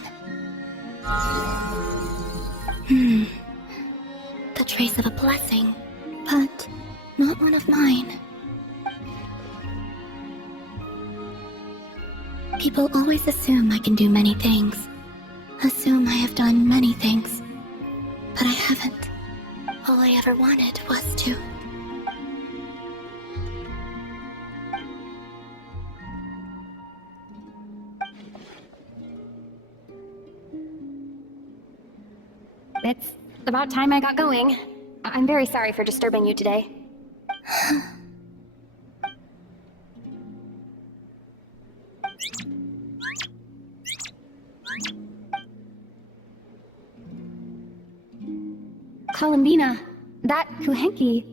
The trace of a blessing, but not one of mine. People always assume I can do many things. Assume I have done many things. But I haven't. All I ever wanted was to. It's about time I got going. I'm very sorry for disturbing you today. Columbina, that Kuhenki.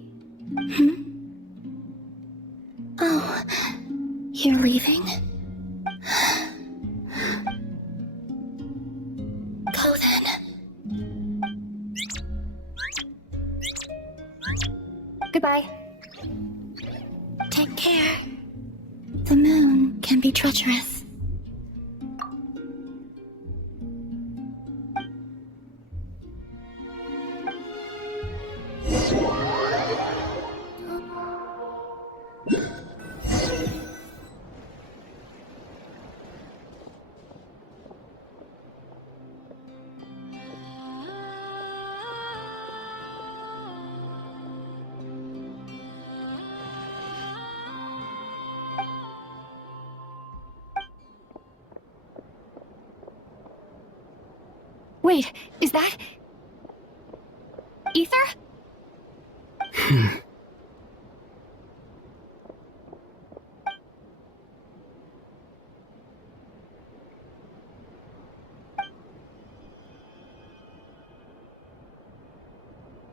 Oh, you're leaving? Go then. Goodbye. Take care. The moon can be treacherous. Wait, is that... Ether?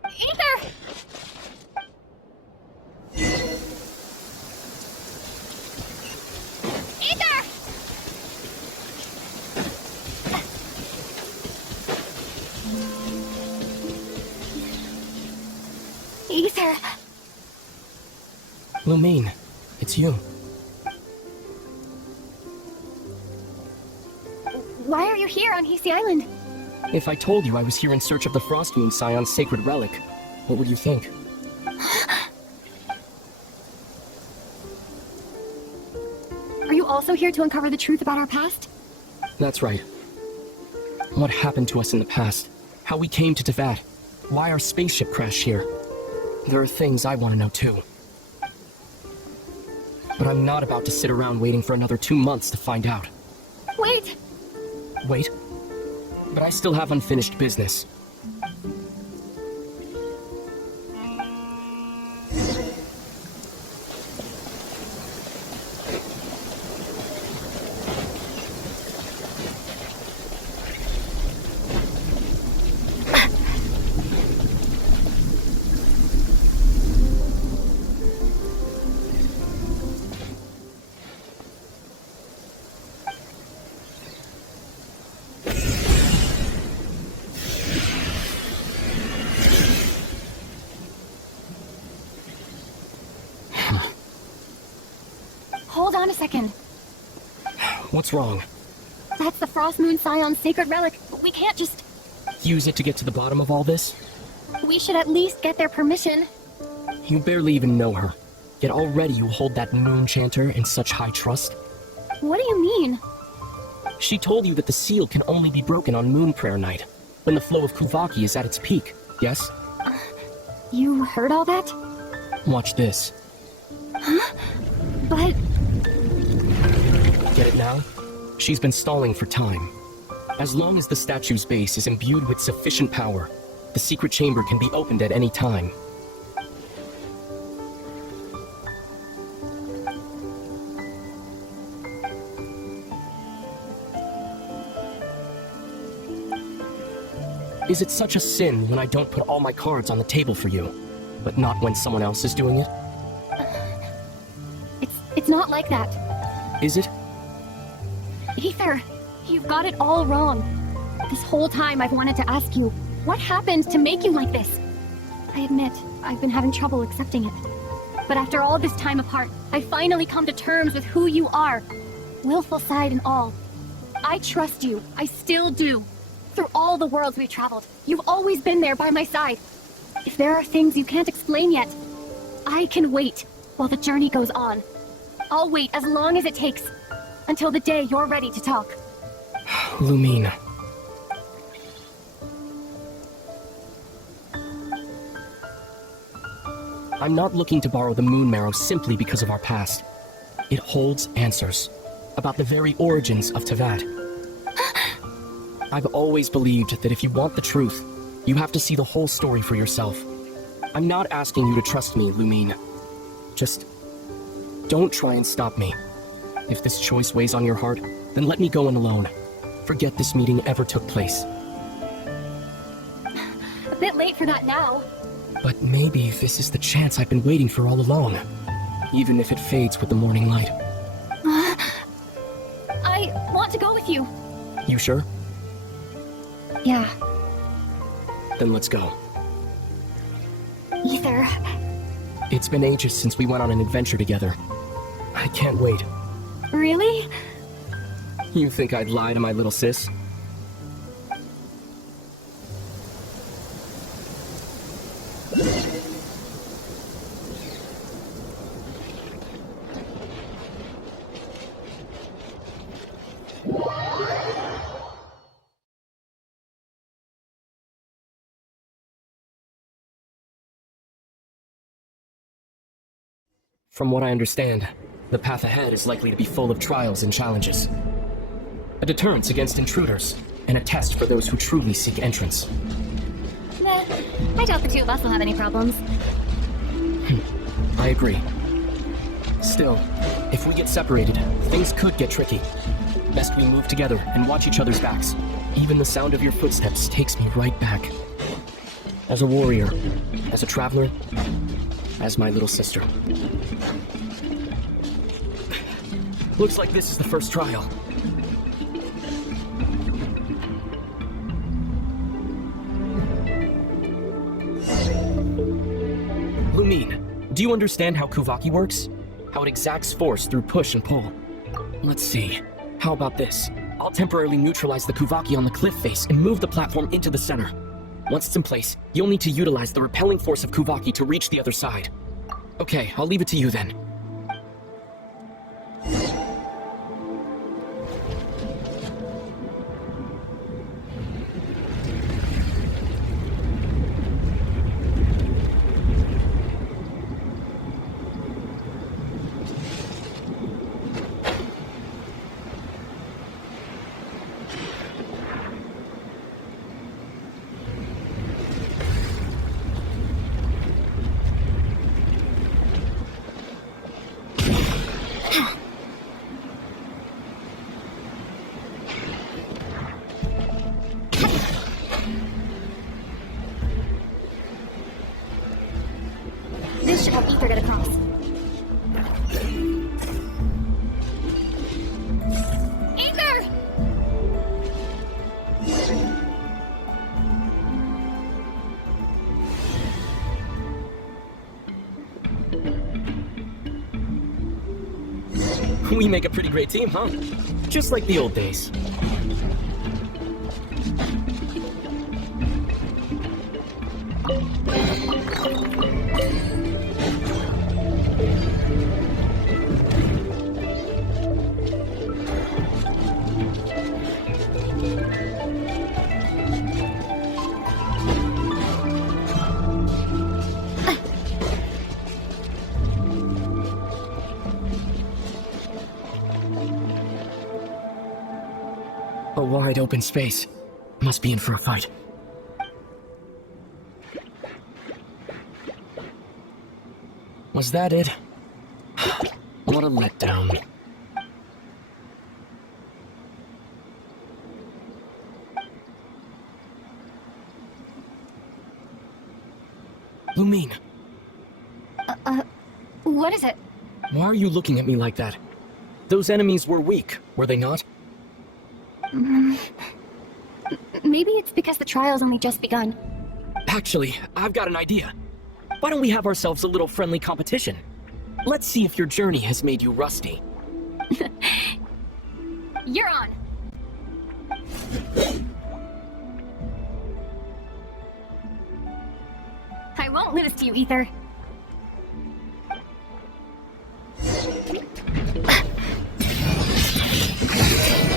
Ether! Ether! Ether! Lumine, it's you. Why are you here on Hisi Island? If I told you I was here in search of the Frost Moon Scion's sacred relic, what would you think? Are you also here to uncover the truth about our past? That's right. What happened to us in the past? How we came to Teyvat? Why our spaceship crashed here? There are things I want to know too. But I'm not about to sit around waiting for another 2 months to find out. Wait! Wait? But I still have unfinished business. Hold on a second. What's wrong? That's the Frost Moon Scion's sacred relic. We can't just... Use it to get to the bottom of all this? We should at least get their permission. You barely even know her. Yet already you hold that moon chanter in such high trust. What do you mean? She told you that the seal can only be broken on Moon Prayer Night, when the flow of Kuvaki is at its peak, yes? You heard all that? Watch this. Huh? But... Get it now? She's been stalling for time. As long as the statue's base is imbued with sufficient power, the secret chamber can be opened at any time. Is it such a sin when I don't put all my cards on the table for you, but not when someone else is doing it? It's not like that. Is it? Aether, you've got it all wrong. This whole time I've wanted to ask you, what happened to make you like this? I admit, I've been having trouble accepting it. But after all this time apart, I finally come to terms with who you are. Willful side and all. I trust you. I still do. Through all the worlds we've traveled, you've always been there by my side. If there are things you can't explain yet, I can wait while the journey goes on. I'll wait as long as it takes, until the day you're ready to talk. Lumine. I'm not looking to borrow the moon marrow simply because of our past. It holds answers about the very origins of Teyvat. I've always believed that if you want the truth, you have to see the whole story for yourself. I'm not asking you to trust me, Lumine. Just don't try and stop me. If this choice weighs on your heart, then let me go in alone. Forget this meeting ever took place. A bit late for that now. But maybe this is the chance I've been waiting for all along. Even if it fades with the morning light. I want to go with you. You sure? Yeah. Then let's go. Aether. It's been ages since we went on an adventure together. I can't wait. Really? You think I'd lie to my little sis? From what I understand, the path ahead is likely to be full of trials and challenges. A deterrence against intruders, and a test for those who truly seek entrance. Nah, I doubt the two of us will have any problems. I agree. Still, if we get separated, things could get tricky. Best we move together and watch each other's backs. Even the sound of your footsteps takes me right back. As a warrior, as a traveler, as my little sister. Looks like this is the first trial. Lumine, do you understand how Kuvaki works? How it exacts force through push and pull? Let's see. How about this? I'll temporarily neutralize the Kuvaki on the cliff face and move the platform into the center. Once it's in place, you'll need to utilize the repelling force of Kuvaki to reach the other side. Okay, I'll leave it to you then. This should help Aether get across. Aether! We make a pretty great team, huh? Just like the old days. A wide open space. Must be in for a fight. Was that it? What a letdown. Lumine. What is it? Why are you looking at me like that? Those enemies were weak, were they not? Maybe it's because the trial's only just begun. Actually, I've got an idea. Why don't we have ourselves a little friendly competition? Let's see if your journey has made you rusty. You're on! I won't lose to you, Ether.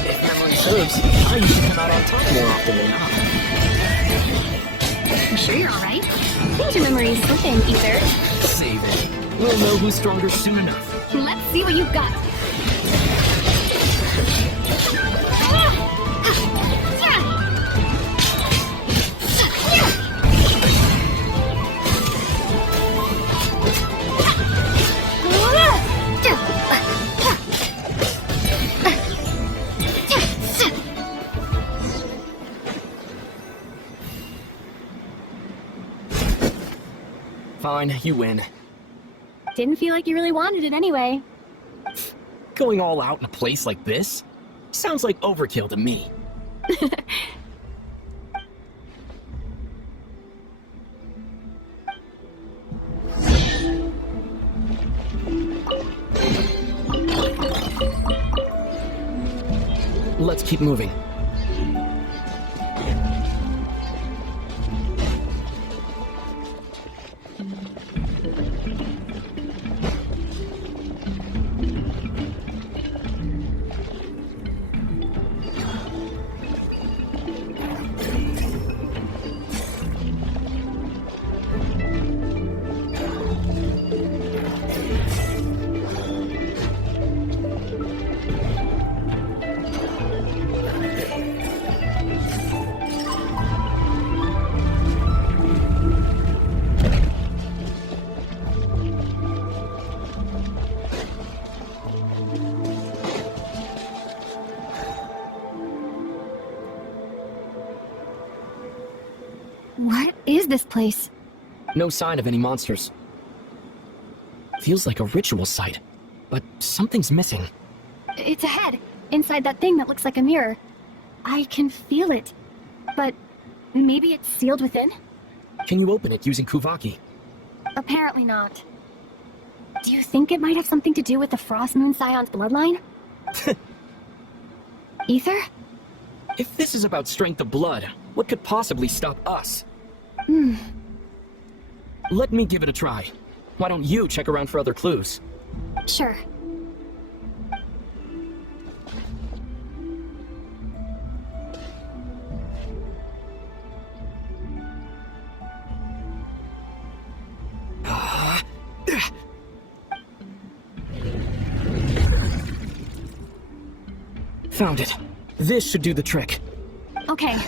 If memory serves, I used to come out on top more often than not. I'm sure you're alright. Think your memory's slipping, Ether. Save it. We'll know who's stronger soon enough. Let's see what you've got. Fine, you win. Didn't feel like you really wanted it anyway. Going all out in a place like this? Sounds like overkill to me. Let's keep moving. What is this place? No sign of any monsters. Feels like a ritual site, but something's missing. It's ahead, inside that thing that looks like a mirror. I can feel it. But maybe it's sealed within? Can you open it using Kuvaki? Apparently not. Do you think it might have something to do with the Frost Moon Scion's bloodline? Ether? If this is about strength of blood, what could possibly stop us? Let me give it a try. Why don't you check around for other clues? Sure. Found it. This should do the trick. Okay.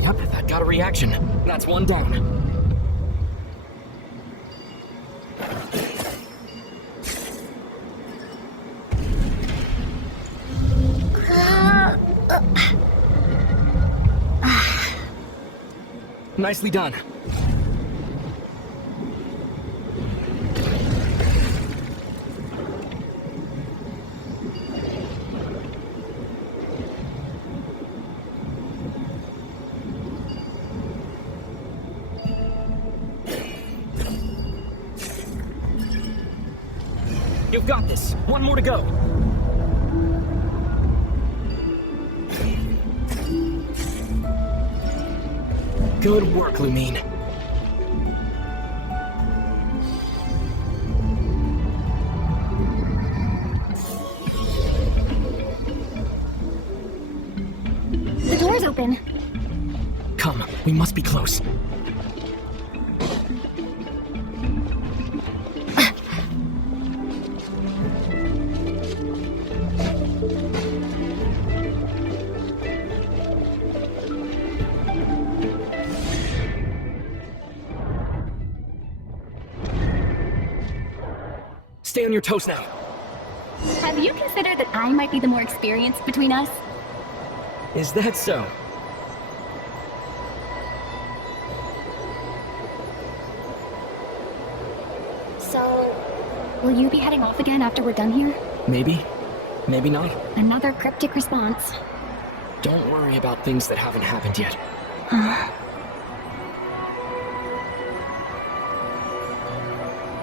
Yep, that got a reaction. That's one down. Nicely done. You've got this. One more to go. Good work, Lumine. The door's open. Come, we must be close. Stay on your toes now. Have you considered that I might be the more experienced between us? Is that so? So, will you be heading off again after we're done here? Maybe. Maybe not. Another cryptic response. Don't worry about things that haven't happened yet.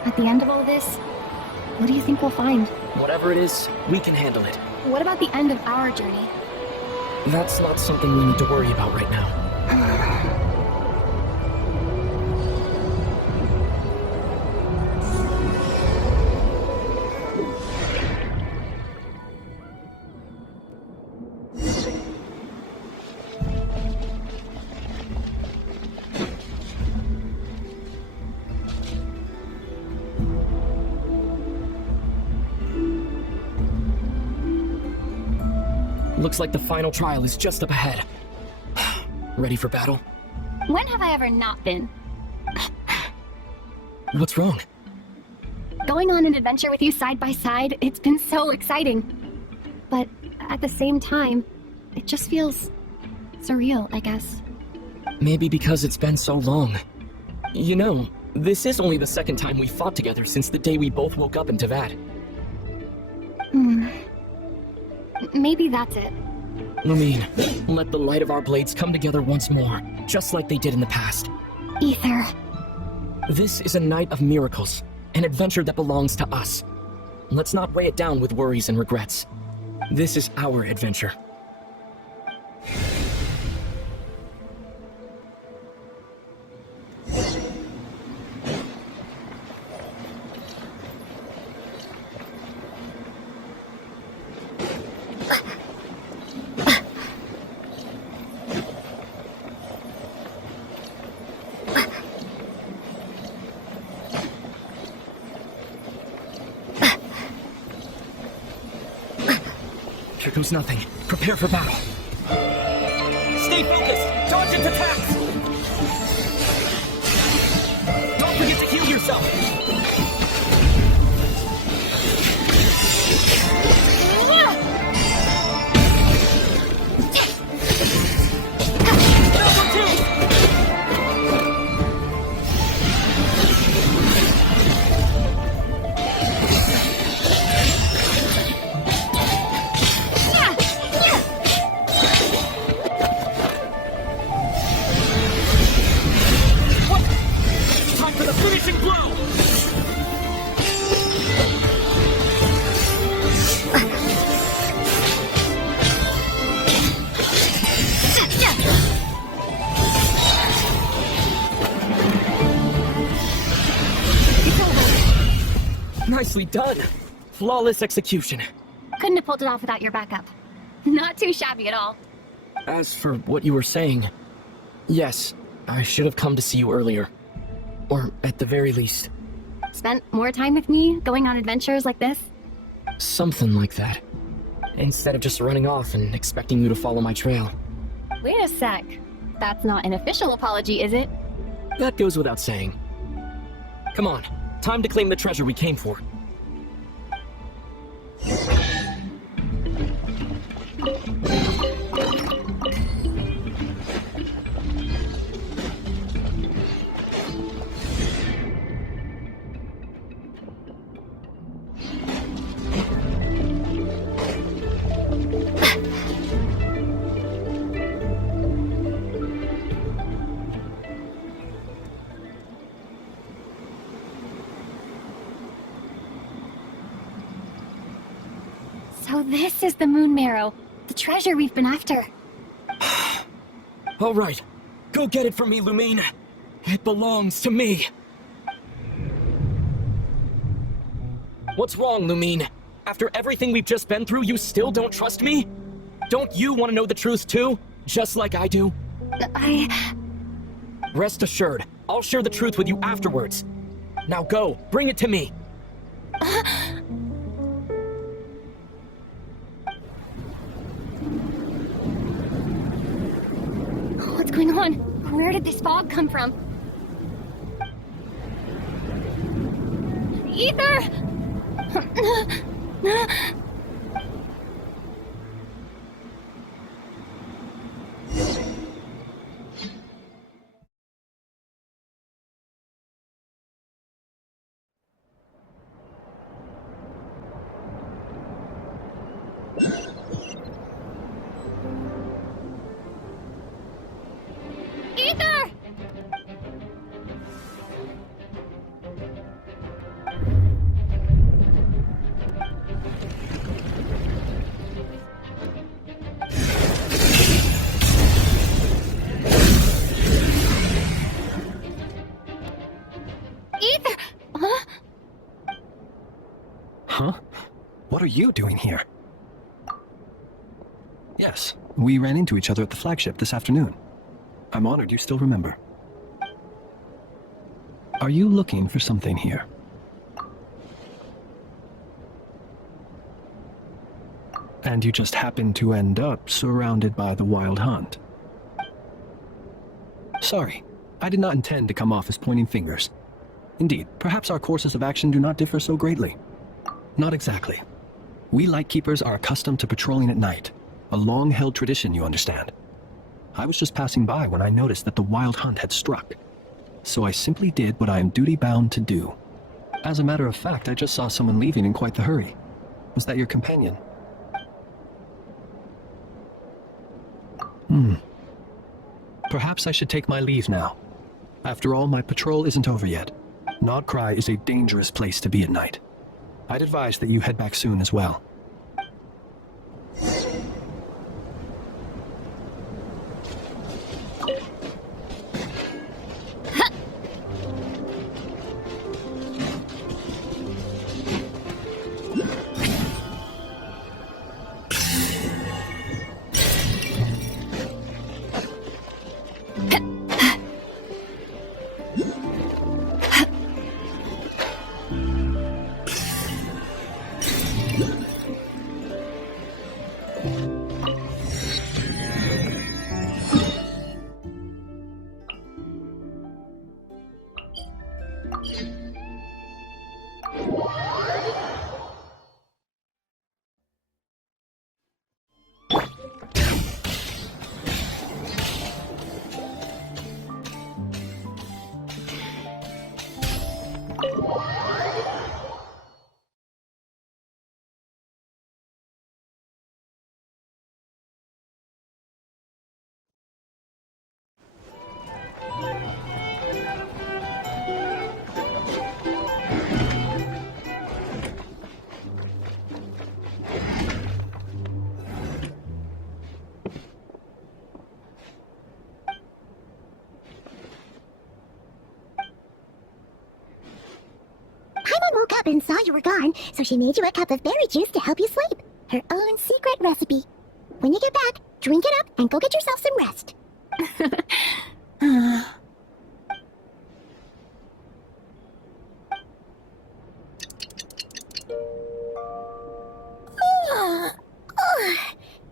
At the end of all this, what do you think we'll find? Whatever it is, we can handle it. What about the end of our journey? That's not something we need to worry about right now. Looks like the final trial is just up ahead. Ready for battle? When have I ever not been? What's wrong? Going on an adventure with you side by side, it's been so exciting. But at the same time, it just feels surreal, I guess. Maybe because it's been so long. You know, this is only the second time we fought together since the day we both woke up in Teyvat. Maybe that's it. Lumine, let the light of our blades come together once more, just like they did in the past. Ether. This is a night of miracles, an adventure that belongs to us. Let's not weigh it down with worries and regrets. This is our adventure. Here goes nothing. Prepare for battle. Stay focused! Dodge and attacks! Don't forget to heal yourself! Nicely done! Flawless execution. Couldn't have pulled it off without your backup. Not too shabby at all. As for what you were saying, yes, I should have come to see you earlier. Or at the very least. Spent more time with me, going on adventures like this? Something like that. Instead of just running off and expecting you to follow my trail. Wait a sec. That's not an official apology, is it? That goes without saying. Come on, time to claim the treasure we came for. So this is the Moon Marrow, the treasure we've been after. All right, go get it for me, Lumine. It belongs to me. What's wrong, Lumine? After everything we've just been through, you still don't trust me? Don't you want to know the truth too? Just like I do? Rest assured, I'll share the truth with you afterwards. Now go, bring it to me. What's going on? Where did this fog come from? Ether! Ether! Ether! Huh? Huh? What are you doing here? Yes, we ran into each other at the flagship this afternoon. I'm honored you still remember. Are you looking for something here? And you just happened to end up surrounded by the Wild Hunt. Sorry, I did not intend to come off as pointing fingers. Indeed, perhaps our courses of action do not differ so greatly. Not exactly. We Lightkeepers are accustomed to patrolling at night. A long-held tradition, you understand. I was just passing by when I noticed that the Wild Hunt had struck. So I simply did what I am duty-bound to do. As a matter of fact, I just saw someone leaving in quite the hurry. Was that your companion? Perhaps I should take my leave now. After all, my patrol isn't over yet. Nodcry is a dangerous place to be at night. I'd advise that you head back soon as well. Paimon woke up and saw you were gone, so she made you a cup of berry juice to help you sleep. Her own secret recipe. When you get back, drink it up and go get yourself some rest.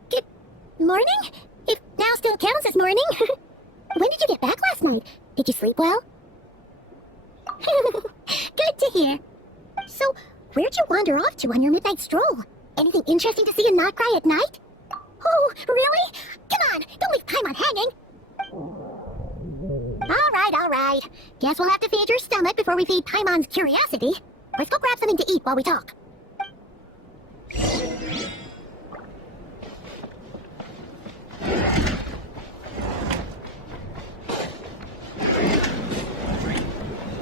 Good morning? It now still counts as morning. When did you get back last night? Did you sleep well? Good to hear. So, where'd you wander off to on your midnight stroll? Anything interesting to see in Nodcry at night? Oh, really? Come on, don't leave Paimon hanging. All right. Guess we'll have to feed your stomach before we feed Paimon's curiosity. Let's go grab something to eat while we talk.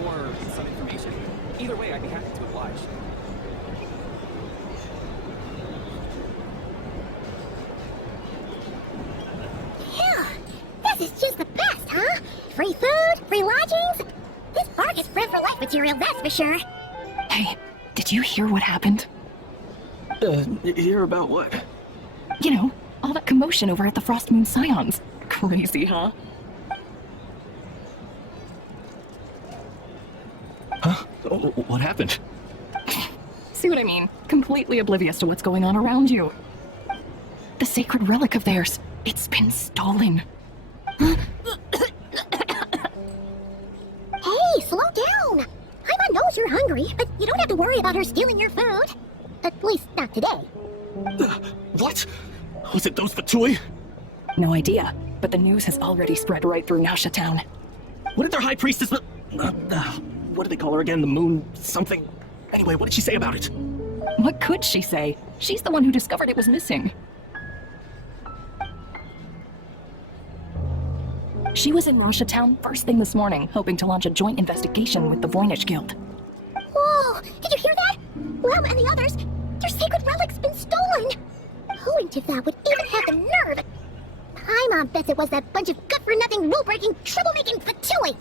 Or some information. Either way, I'd be happy to oblige. Yeah, this is just the best, huh? Free food, free lodgings. This park is bred for life material, that's for sure. Hey, did you hear what happened? Hear about what? You know, all that commotion over at the Frost Moon Scions. Crazy, huh? Huh? What happened? See what I mean? Completely oblivious to what's going on around you. The sacred relic of theirs, it's been stolen. Hey, slow down. Paimon knows you're you're hungry, but you don't have to worry about her stealing your food. At least not today. What? Was it those Fatui? No idea, but the news has already spread right through Nausha town. What did their high priestess... what did they call her again? The moon... something... Anyway, what did she say about it? What could she say? She's the one who discovered it was missing. She was in Nausha town first thing this morning, hoping to launch a joint investigation with the Voynich Guild. Whoa! Did you hear that? Lauma and the others, their sacred relic's been stolen! Who in Teyvat would even have the nerve? Paimon bets it was that bunch of gut-for-nothing, rule-breaking, troublemaking Fatui!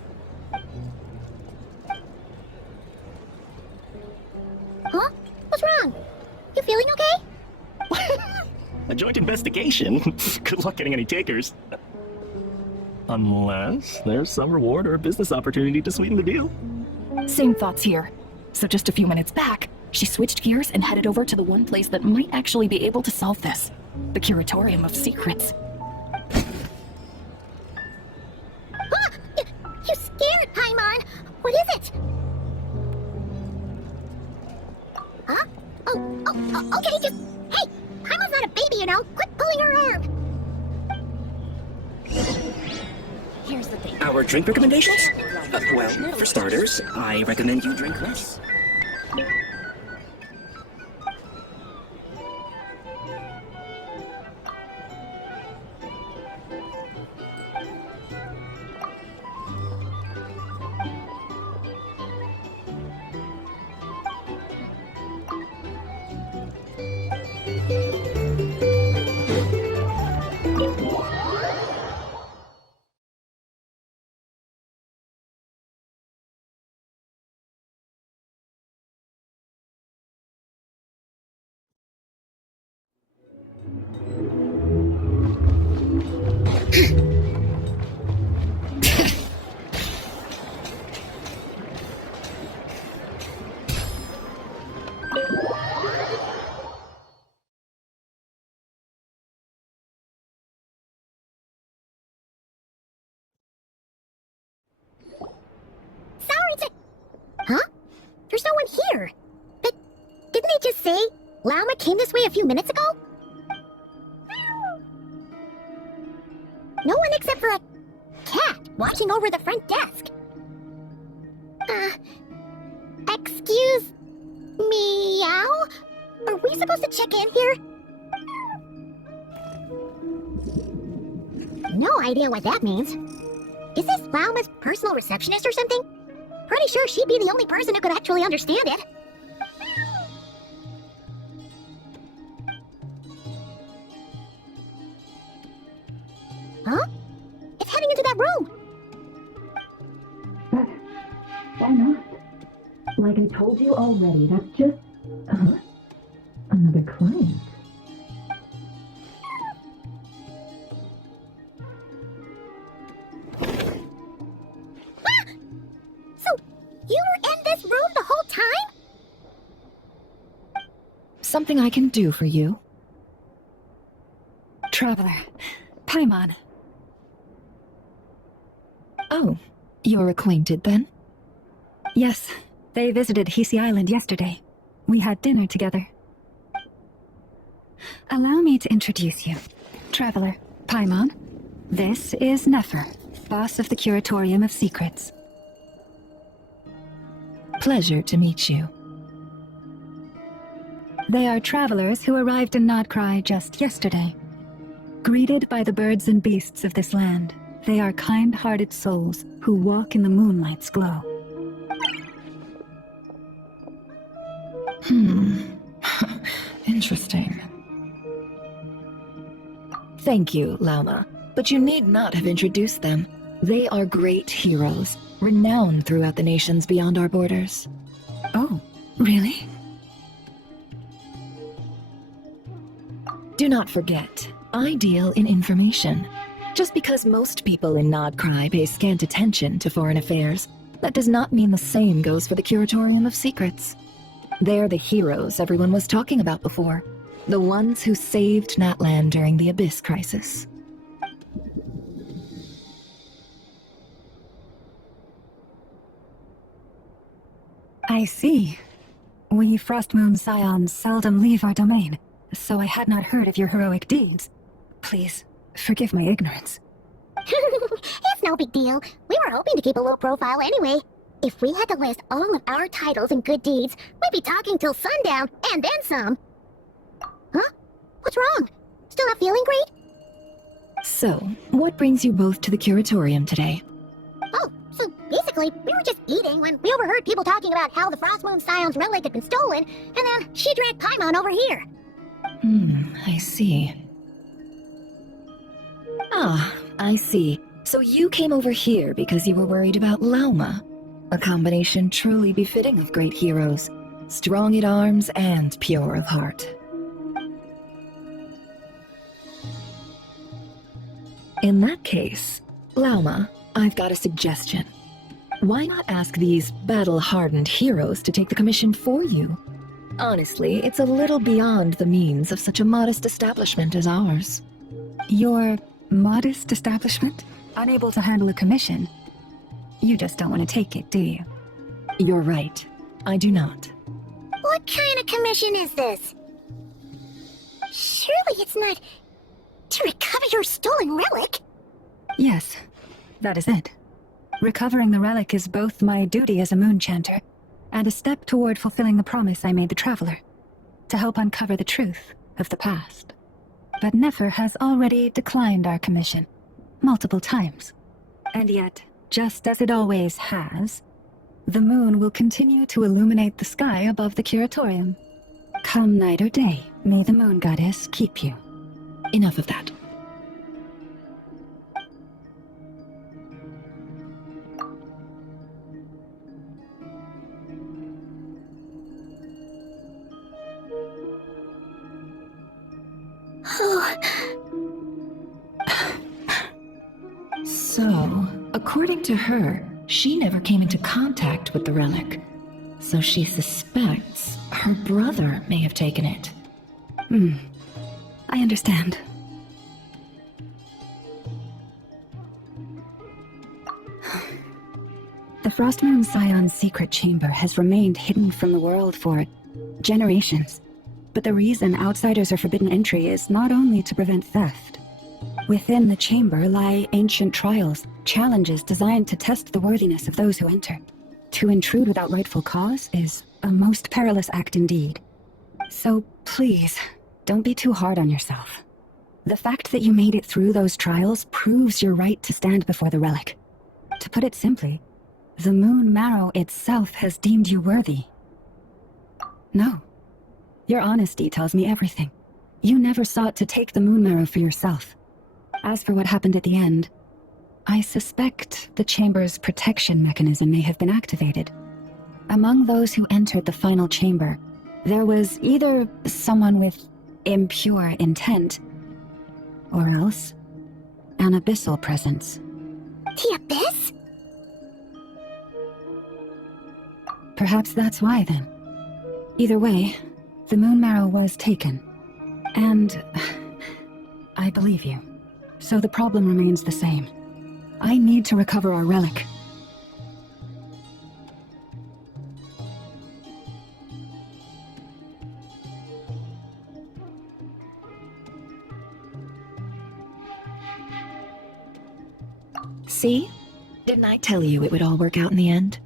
Huh? What's wrong? You feeling okay? A joint investigation? Good luck getting any takers. Unless there's some reward or a business opportunity to sweeten the deal. Same thoughts here. So just a few minutes back, she switched gears and headed over to the one place that might actually be able to solve this. The Curatorium of Secrets. Ah! You scared, Paimon! What is it? Huh? Oh, okay, just... Hey! Paimon's not a baby, you know! Quit pulling her around! Here's the thing. Our drink recommendations? Well, for starters, I recommend you drink less. Huh? There's no one here. But didn't they just say Lauma came this way a few minutes ago? No one except for a cat watching over the front desk. Excuse meow? Are we supposed to check in here? No idea what that means. Is this Lauma's personal receptionist or something? Pretty sure she'd be the only person who could actually understand it. Huh? It's heading into that room! Why not? Like I told you already, that's just... another client. You were in this room the whole time? Something I can do for you? Traveler. Paimon. Oh, you're acquainted then? Yes, they visited Hisi Island yesterday. We had dinner together. Allow me to introduce you. Traveler, Paimon. This is Nefer, boss of the Curatorium of Secrets. Pleasure to meet you. They are travelers who arrived in Nodcry just yesterday. Greeted by the birds and beasts of this land, they are kind-hearted souls who walk in the moonlight's glow. Interesting. Thank you, Lauma, but you need not have introduced them. They are great heroes, renowned throughout the nations beyond our borders. Oh, really? Do not forget, I deal in information. Just because most people in Nodcry pay scant attention to foreign affairs, that does not mean the same goes for the Curatorium of Secrets. They're the heroes everyone was talking about before. The ones who saved Natlan during the Abyss crisis. I I see. We Frostmoon Scions seldom leave our domain, so I had not heard of your heroic deeds. Please, forgive my ignorance. It's no big deal. We were hoping to keep a low profile anyway. If we had to list all of our titles and good deeds, we'd be talking till sundown, and then some. Huh? What's wrong? Still not feeling great? So, what brings you both to the curatorium today? Oh, so basically, we were just eating when we overheard people talking about how the Frostmoon Scion's relic had been stolen, and then she dragged Paimon over here. I see. Ah, I see. So you came over here because you were worried about Lauma. A combination truly befitting of great heroes. Strong at arms and pure of heart. In that case, Lauma, I've got a suggestion. Why not ask these battle-hardened heroes to take the commission for you? Honestly, it's a little beyond the means of such a modest establishment as ours. Your modest establishment? Unable to handle a commission? You just don't want to take it, do you? You're right. I do not. What kind of commission is this? Surely it's not to recover your stolen relic? Yes, that is it. Recovering the relic is both my duty as a moon chanter and a step toward fulfilling the promise I made the Traveler, to help uncover the truth of the past. But Nefer has already declined our commission multiple times. And yet, just as it always has, the moon will continue to illuminate the sky above the curatorium. Come night or day, may the moon goddess keep you. Enough of that. So, according to her, she never came into contact with the relic. So she suspects her brother may have taken it. I understand. The Frostmoon Scion's secret chamber has remained hidden from the world for generations. But the reason outsiders are forbidden entry is not only to prevent theft. Within the chamber lie ancient trials, challenges designed to test the worthiness of those who enter. To intrude without rightful cause is a most perilous act indeed. So please, don't be too hard on yourself. The fact that you made it through those trials proves your right to stand before the relic. To put it simply, the Moon Marrow itself has deemed you worthy. No. Your honesty tells me everything. You never sought to take the Moon Marrow for yourself. As for what happened at the end, I suspect the chamber's protection mechanism may have been activated. Among those who entered the final chamber, there was either someone with impure intent, or else an abyssal presence. The Abyss? Perhaps that's why, then. Either way, the Moon Marrow was taken. And I believe you. So the problem remains the same. I need to recover our relic. See? Didn't I tell you it would all work out in the end?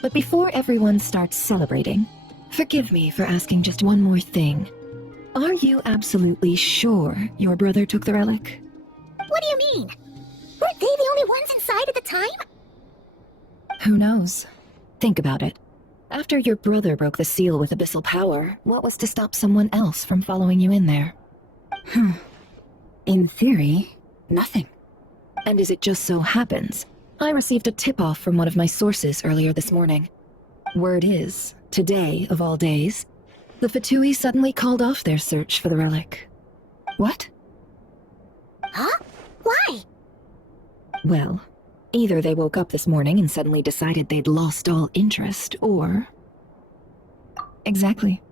But before everyone starts celebrating, forgive me for asking just one more thing. Are you absolutely sure your brother took the relic? What do you mean? Weren't they the only ones inside at the time? Who knows? Think about it. After your brother broke the seal with abyssal power, what was to stop someone else from following you in there? In theory, nothing. And as it just so happens, I received a tip-off from one of my sources earlier this morning. Word is, today of all days, the Fatui suddenly called off their search for the relic. What? Huh? Why? Well, either they woke up this morning and suddenly decided they'd lost all interest, or... Exactly.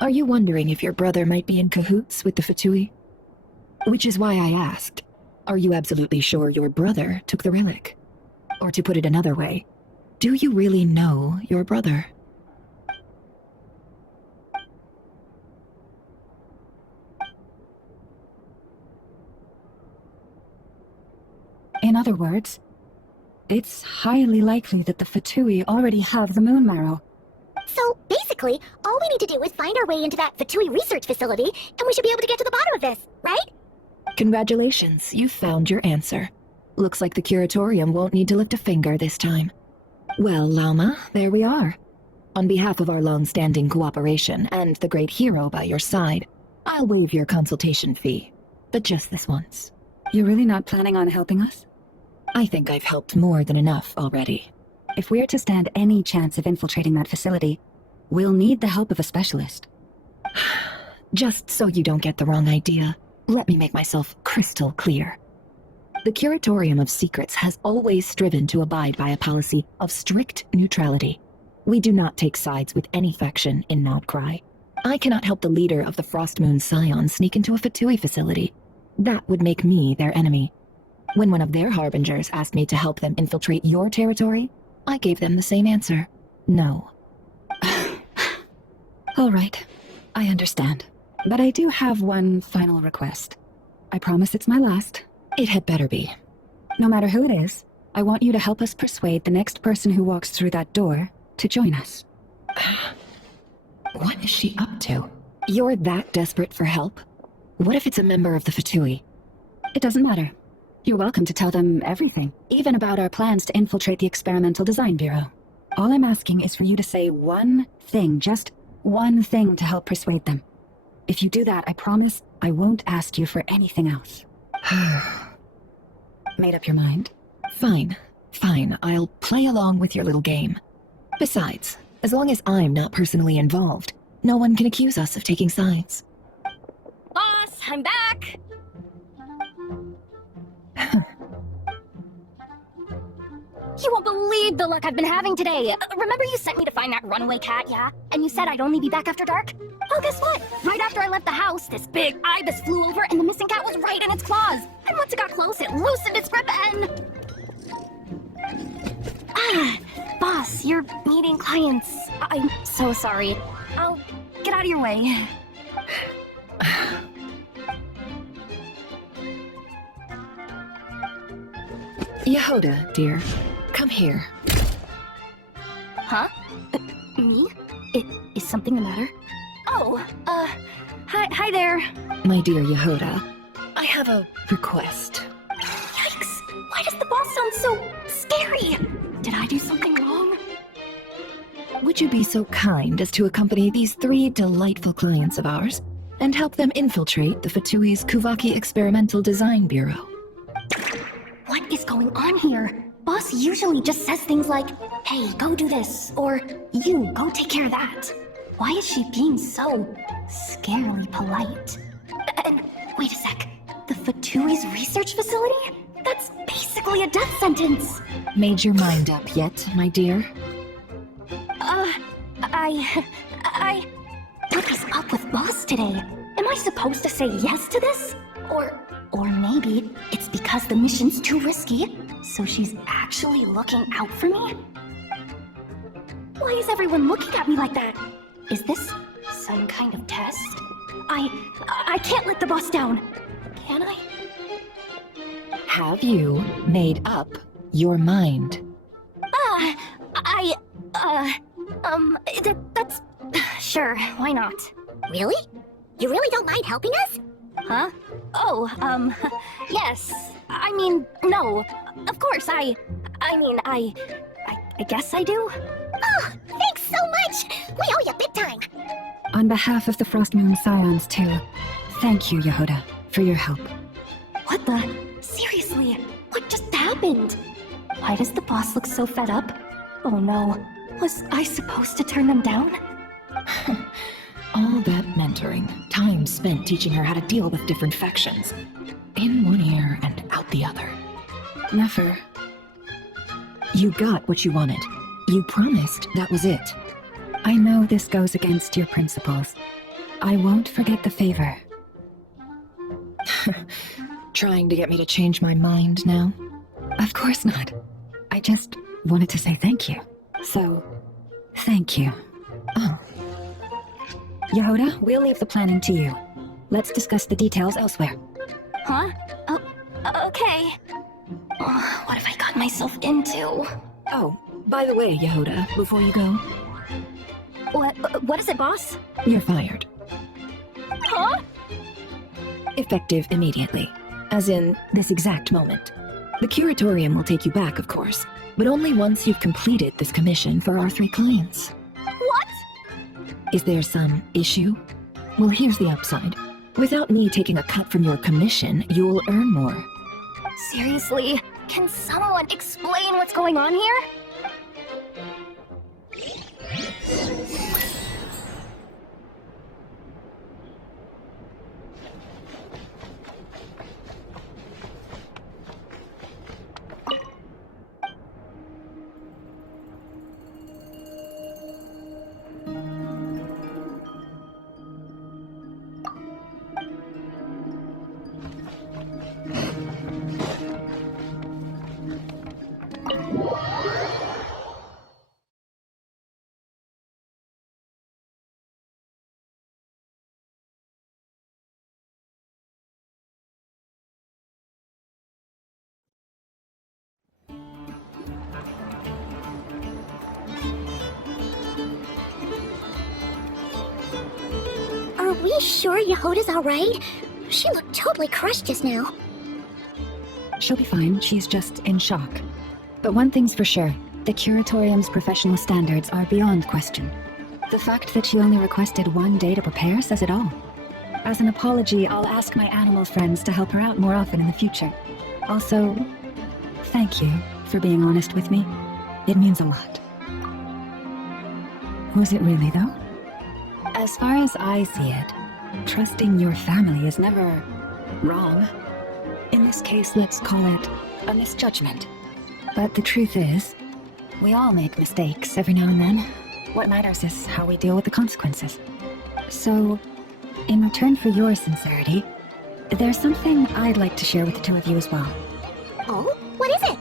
Are you wondering if your brother might be in cahoots with the Fatui? Which is why I asked, are you absolutely sure your brother took the relic? Or to put it another way, do you really know your brother? In other words, it's highly likely that the Fatui already have the moon marrow. So, basically, all we need to do is find our way into that Fatui research facility, and we should be able to get to the bottom of this, right? Congratulations, you found your answer. Looks like the Curatorium won't need to lift a finger this time. Well, Lauma, there we are. On behalf of our long-standing cooperation and the great hero by your side, I'll waive your consultation fee, but just this once. You're really not planning on helping us? I think I've helped more than enough already. If we're to stand any chance of infiltrating that facility, we'll need the help of a specialist. Just so you don't get the wrong idea, let me make myself crystal clear. The Curatorium of Secrets has always striven to abide by a policy of strict neutrality. We do not take sides with any faction in Nodcry. I cannot help the leader of the Frostmoon Scions sneak into a Fatui facility. That would make me their enemy. When one of their harbingers asked me to help them infiltrate your territory, I gave them the same answer. No. All right, I understand. But I do have one final request. I promise it's my last. It had better be. No matter who it is, I want you to help us persuade the next person who walks through that door to join us. What is she up to? You're that desperate for help? What if it's a member of the Fatui? It doesn't matter. You're welcome to tell them everything, even about our plans to infiltrate the Experimental Design Bureau. All I'm asking is for you to say one thing, just one thing to help persuade them. If you do that, I promise I won't ask you for anything else. Made up your mind? Fine. Fine, I'll play along with your little game. Besides, as long as I'm not personally involved, no one can accuse us of taking sides. Boss, I'm back! You won't believe the luck I've been having today. Remember you sent me to find that runaway cat, yeah? And you said I'd only be back after dark? Well, guess what? Right after I left the house, this big ibis flew over and the missing cat was right in its claws. And once it got close, it loosened its grip and... Boss, you're meeting clients. I'm so sorry. I'll get out of your way. Yehoda, dear. Come here. Huh? Me? Is something the matter? Oh, hi there. My dear Yehoda, I have a request. Yikes! Why does the boss sound so scary? Did I do something wrong? Would you be so kind as to accompany these 3 delightful clients of ours and help them infiltrate the Fatui's Kuvaki Experimental Design Bureau? What is going on here? Boss usually just says things like, hey, go do this, or you, go take care of that. Why is she being so scarily polite? And wait a sec, the Fatui's research facility? That's basically a death sentence. Made your mind up yet, my dear? What is up with Boss today? Am I supposed to say yes to this? Or maybe it's because the mission's too risky, so she's actually looking out for me? Why is everyone looking at me like that? Is this some kind of test? I can't let the boss down. Can I? Have you made up your mind? That's... Sure, why not? Really? You really don't mind helping us? Huh? Oh, yes. I mean, no. Of course, I guess I do. Oh, thanks so much! We owe you big time! On behalf of the Frostmoon Scions, too, thank you, Yehoda, for your help. What the? Seriously, what just happened? Why does the boss look so fed up? Oh no, was I supposed to turn them down? All that mentoring, time spent teaching her how to deal with different factions. In one ear and out the other. Never. You got what you wanted. You promised that was it. I know this goes against your principles. I won't forget the favor. Trying to get me to change my mind now? Of course not. I just wanted to say thank you. So, thank you. Oh. Yehoda, we'll leave the planning to you. Let's discuss the details elsewhere. Huh? Oh, okay. Oh, what have I got myself into? Oh, by the way, Yehoda, before you go, What is it, boss? you're fired. Huh? Effective immediately. As in, this exact moment. The curatorium will take you back, of course, but only once you've completed this commission for our 3 clients. What? Is there some issue? Well, here's the upside. Without me taking a cut from your commission, you'll earn more. Seriously? Can someone explain what's going on here? Are we sure Yehoda's alright? She looked totally crushed just now. She'll be fine, she's just in shock. But one thing's for sure, the curatorium's professional standards are beyond question. The fact that she only requested 1 day to prepare says it all. As an apology, I'll ask my animal friends to help her out more often in the future. Also, thank you for being honest with me. It means a lot. Was it really, though? As far as I see it, trusting your family is never wrong. In this case, let's call it a misjudgment. But the truth is, we all make mistakes every now and then. What matters is how we deal with the consequences. So, in return for your sincerity, there's something I'd like to share with the 2 of you as well. Oh? What is it?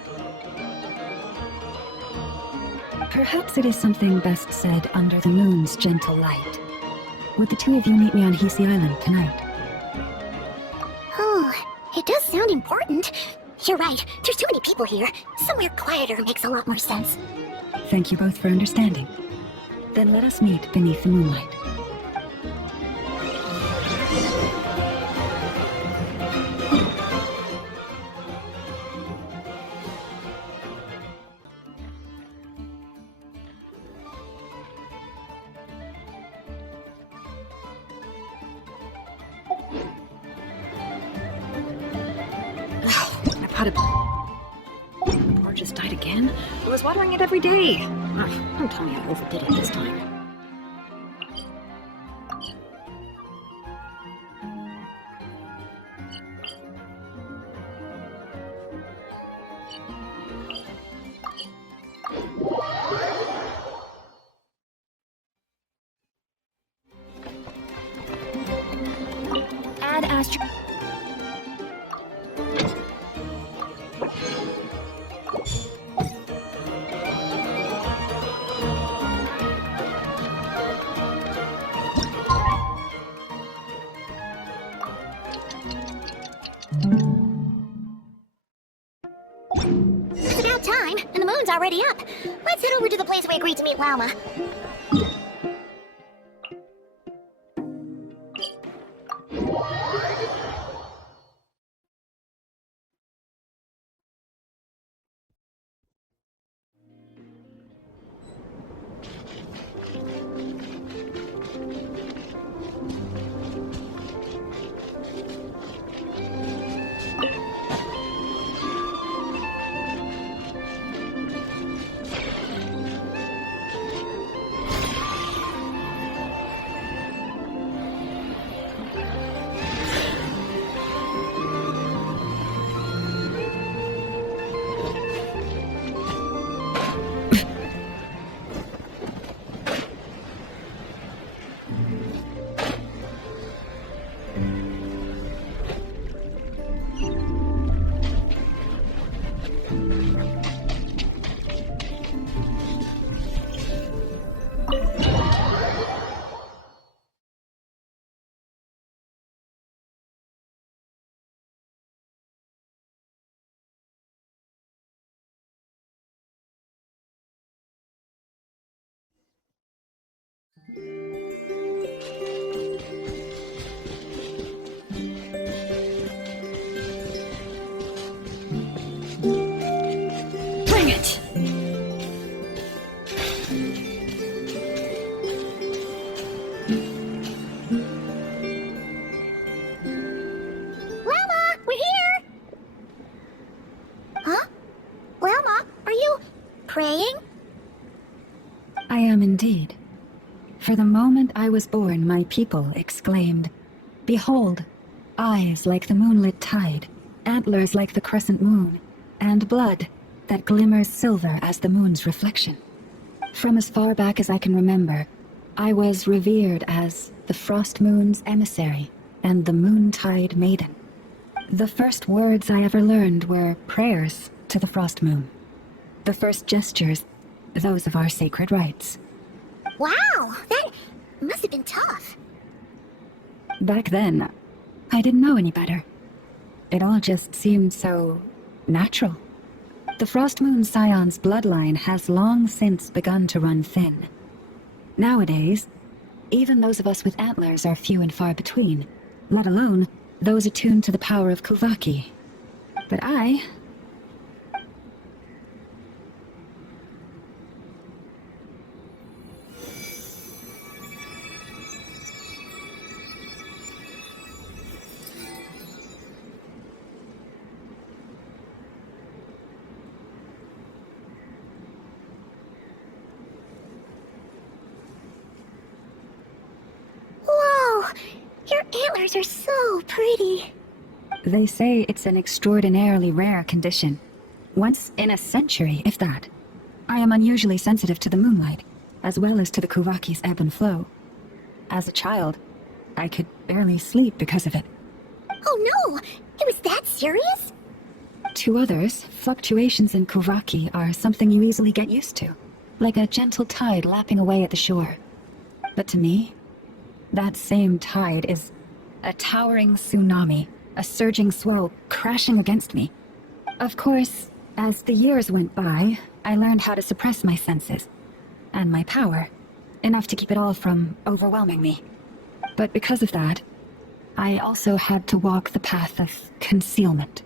Perhaps it is something best said under the moon's gentle light. Would the 2 of you meet me on Hisi Island tonight? Oh, it does sound important. You're right, there's too many people here. Somewhere quieter makes a lot more sense. Thank you both for understanding. Then let us meet beneath the moonlight. The poor just died again? I was watering it every day. Don't tell me I overdid it this time. Add Astro. It's about time, and the moon's already up. Let's head over to the place we agreed to meet Lauma. Dang it! Llama, we're here! Huh? Llama, are you praying? I am indeed. For the moment I was born, my people exclaimed, "Behold, eyes like the moonlit tide, antlers like the crescent moon, and blood that glimmers silver as the moon's reflection." From as far back as I can remember, I was revered as the Frost Moon's emissary and the Moontide Maiden. The first words I ever learned were prayers to the Frost Moon. The first gestures, those of our sacred rites. Wow, that must have been tough. Back then, I didn't know any better. It all just seemed so natural. The Frost Moon Scion's bloodline has long since begun to run thin. Nowadays, even those of us with antlers are few and far between, let alone those attuned to the power of Kuvaki. But I... Whoa, your antlers are so pretty. They say it's an extraordinarily rare condition. Once in a century, if that. I am unusually sensitive to the moonlight, as well as to the Kuvaki's ebb and flow. As a child, I could barely sleep because of it. Oh no, it was that serious? To others, fluctuations in Kuvaki are something you easily get used to, like a gentle tide lapping away at the shore. But to me, that same tide is a towering tsunami, a surging swell crashing against me. Of course, as the years went by, I learned how to suppress my senses, and my power, enough to keep it all from overwhelming me. But because of that, I also had to walk the path of concealment.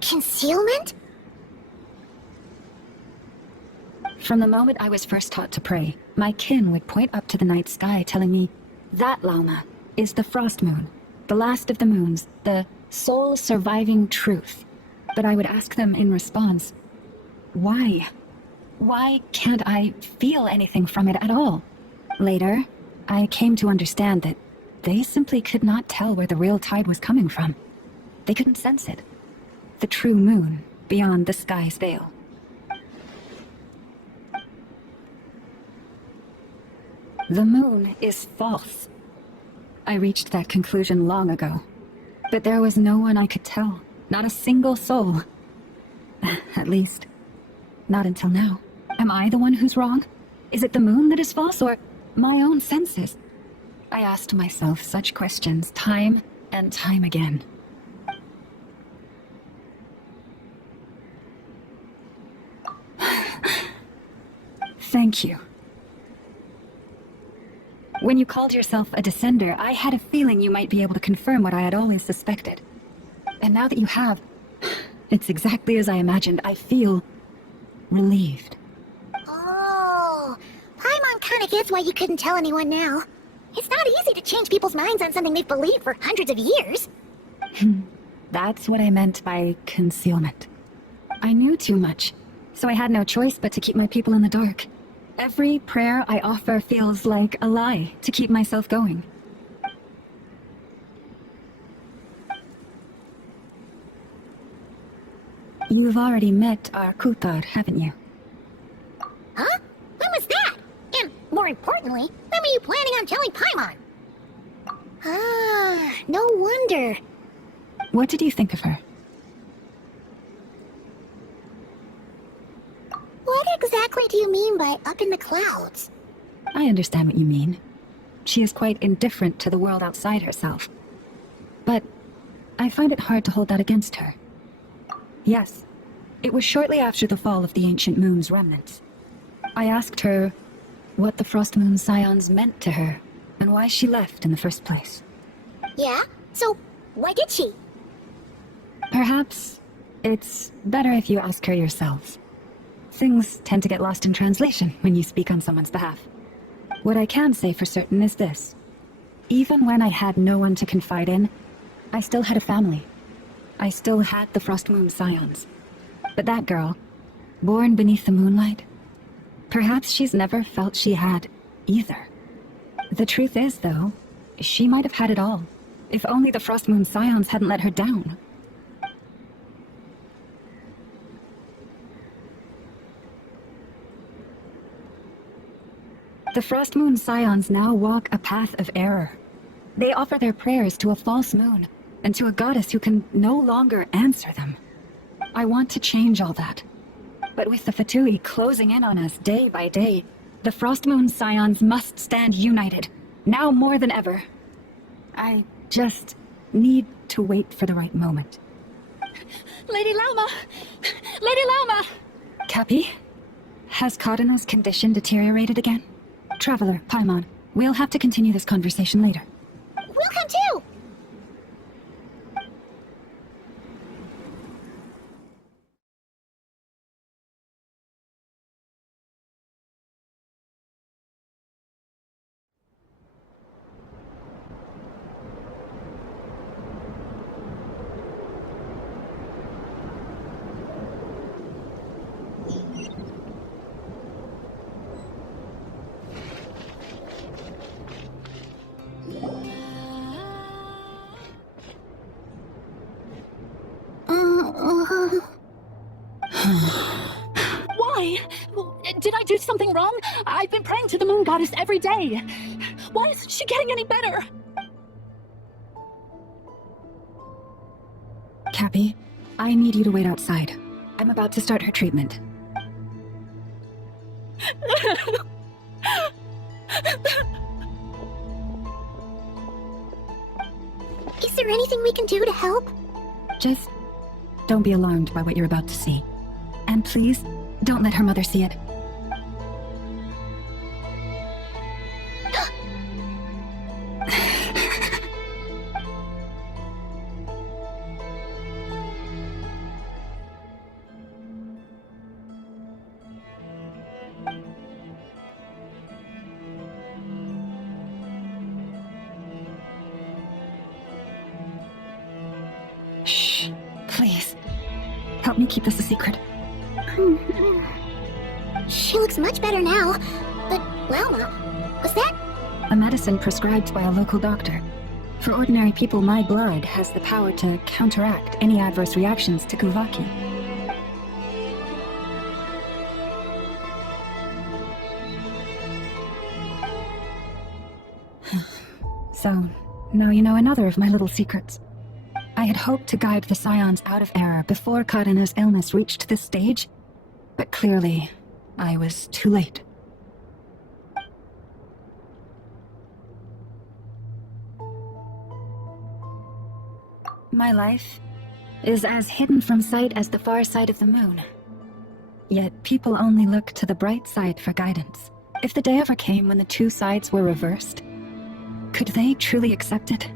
Concealment? From the moment I was first taught to pray, my kin would point up to the night sky telling me, "That, Lauma, is the Frost Moon, the last of the moons, the sole surviving truth." But I would ask them in response, why? Why can't I feel anything from it at all? Later, I came to understand that they simply could not tell where the real tide was coming from. They couldn't sense it. The true moon beyond the sky's veil. The moon is false. I reached that conclusion long ago. But there was no one I could tell, not a single soul. At least, not until now. Am I the one who's wrong? Is it the moon that is false, or my own senses? I asked myself such questions time and time again. Thank you. When you called yourself a descender, I had a feeling you might be able to confirm what I had always suspected. And now that you have, it's exactly as I imagined. I feel relieved. Oh, Paimon kinda gets why you couldn't tell anyone now. It's not easy to change people's minds on something they've believed for hundreds of years. That's what I meant by concealment. I knew too much, so I had no choice but to keep my people in the dark. Every prayer I offer feels like a lie to keep myself going. You've already met our Kutar, haven't you? Huh? When was that? And more importantly, when were you planning on telling Paimon? Ah, no wonder. What did you think of her? What exactly do you mean by up in the clouds? I understand what you mean. She is quite indifferent to the world outside herself. But I find it hard to hold that against her. Yes, it was shortly after the fall of the ancient moon's remnants. I asked her what the Frost Moon Scions meant to her, and why she left in the first place. Yeah? So, why did she? Perhaps It's better if you ask her yourselves. Things tend to get lost in translation when you speak on someone's behalf. What I can say for certain is this. Even when I had no one to confide in, I still had a family. I still had the Frostmoon Scions. But that girl, born beneath the moonlight, perhaps she's never felt she had either. The truth is, though, she might have had it all, if only the Frostmoon Scions hadn't let her down. The Frostmoon Scions now walk a path of error. They offer their prayers to a false moon, and to a goddess who can no longer answer them. I want to change all that. But with the Fatui closing in on us day by day, the Frostmoon Scions must stand united, now more than ever. I just need to wait for the right moment. Lady Lauma! Lady Lauma! Cappy? Has Cardinal's condition deteriorated again? Traveler, Paimon, we'll have to continue this conversation later. We'll come too! Why? Did I do something wrong? I've been praying to the moon goddess every day. Why isn't she getting any better? Cappy, I need you to wait outside. I'm about to start her treatment. Is there anything we can do to help? Just don't be alarmed by what you're about to see. And please, don't let her mother see it. Shh, please. Help me keep this a secret. She looks much better now. But, Lauma, was that? A medicine prescribed by a local doctor. For ordinary people, my blood has the power to counteract any adverse reactions to Kuvaki. So, now you know another of my little secrets. I had hoped to guide the Scions out of error before Karina's illness reached this stage, but clearly, I was too late. My life is as hidden from sight as the far side of the moon. Yet people only look to the bright side for guidance. If the day ever came when the two sides were reversed, could they truly accept it?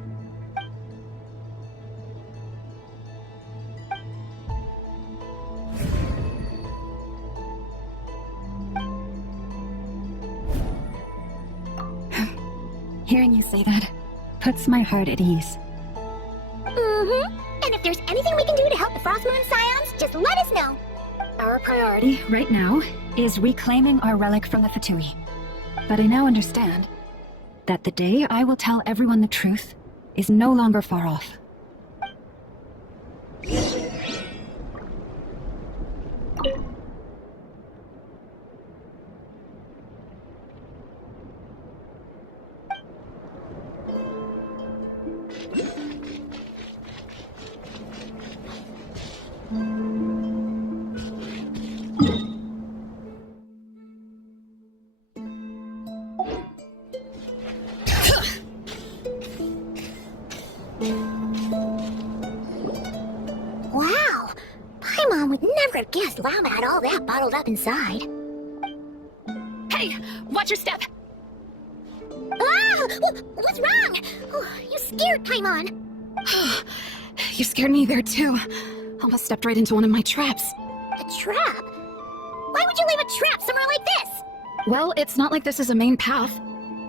Hearing you say that puts my heart at ease. And if there's anything we can do to help the Frostmoon Scions, just let us know. Our priority right now is reclaiming our relic from the Fatui. But I now understand that the day I will tell everyone the truth is no longer far off. Wow! Paimon would never have guessed Lauma had all that bottled up inside. Hey! Watch your step! Ah! What's wrong? Oh, you scared Paimon. You scared me there too. Almost stepped right into one of my traps. A trap? Why would you leave a trap somewhere like this? Well, it's not like this is a main path.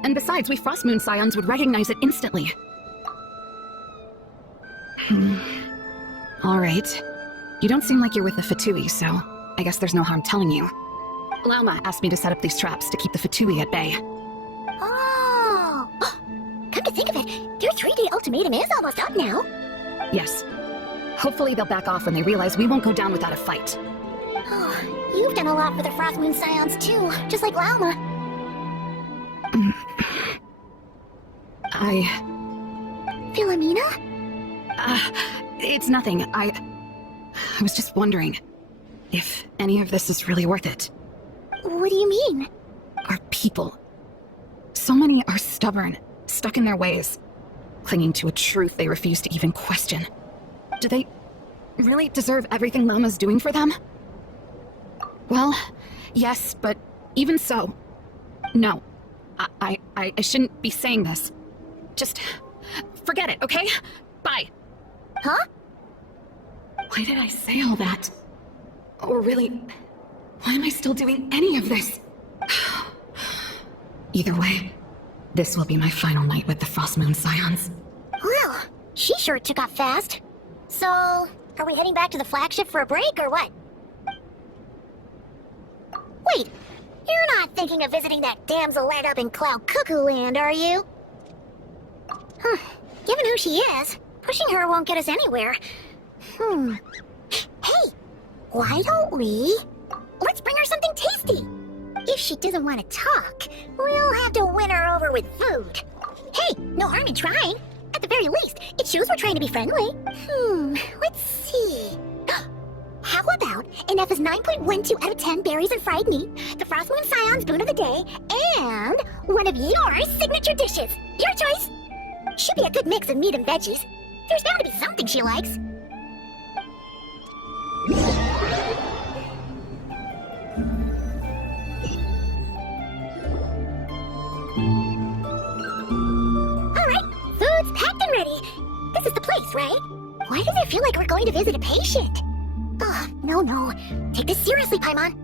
And besides, we Frost Moon Scions would recognize it instantly. Alright. You don't seem like you're with the Fatui, so I guess there's no harm telling you. Lauma asked me to set up these traps to keep the Fatui at bay. Oh! Come to think of it, their 3-day ultimatum is almost up now. Yes. Hopefully they'll back off when they realize we won't go down without a fight. Oh, you've done a lot for the Frost Moon Scions too, just like Lauma. Philomena? It's nothing. I was just wondering if any of this is really worth it. What do you mean? Our people. So many are stubborn, stuck in their ways, clinging to a truth they refuse to even question. Do they really deserve everything Lauma's doing for them? Well, yes, but even so, no. I shouldn't be saying this. Just forget it, okay? Bye. Huh? Why did I say all that? Or really, why am I still doing any of this? Either way, this will be my final night with the Frost Moon Scions. Well, she sure took off fast. So, are we heading back to the flagship for a break, or what? Wait, you're not thinking of visiting that damsel laid up in Cloud Cuckoo Land, are you? Given who she is, pushing her won't get us anywhere. Hey, why don't we... Let's bring her something tasty. If she doesn't want to talk, we'll have to win her over with food. Hey, no harm in trying. At the very least, it shows we're trying to be friendly. Let's see. How about an F's 9.12 out of 10 berries and fried meat, the Frost Moon Scion's boon of the day, and one of your signature dishes. Your choice. Should be a good mix of meat and veggies. There's bound to be something she likes. Alright, food's packed and ready. This is the place, right? Why does it feel like we're going to visit a patient? Oh, no. Take this seriously, Paimon.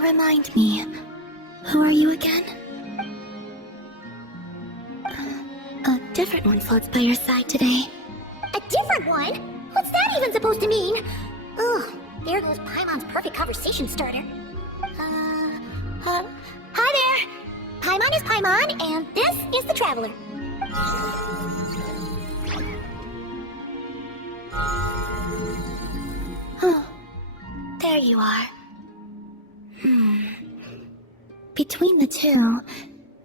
Remind me, who are you again? A different one floats by your side today. A different one? What's that even supposed to mean? Ugh, there goes Paimon's perfect conversation starter. Hi there! Paimon is Paimon, and this is the Traveler. Oh, there you are. Between the two,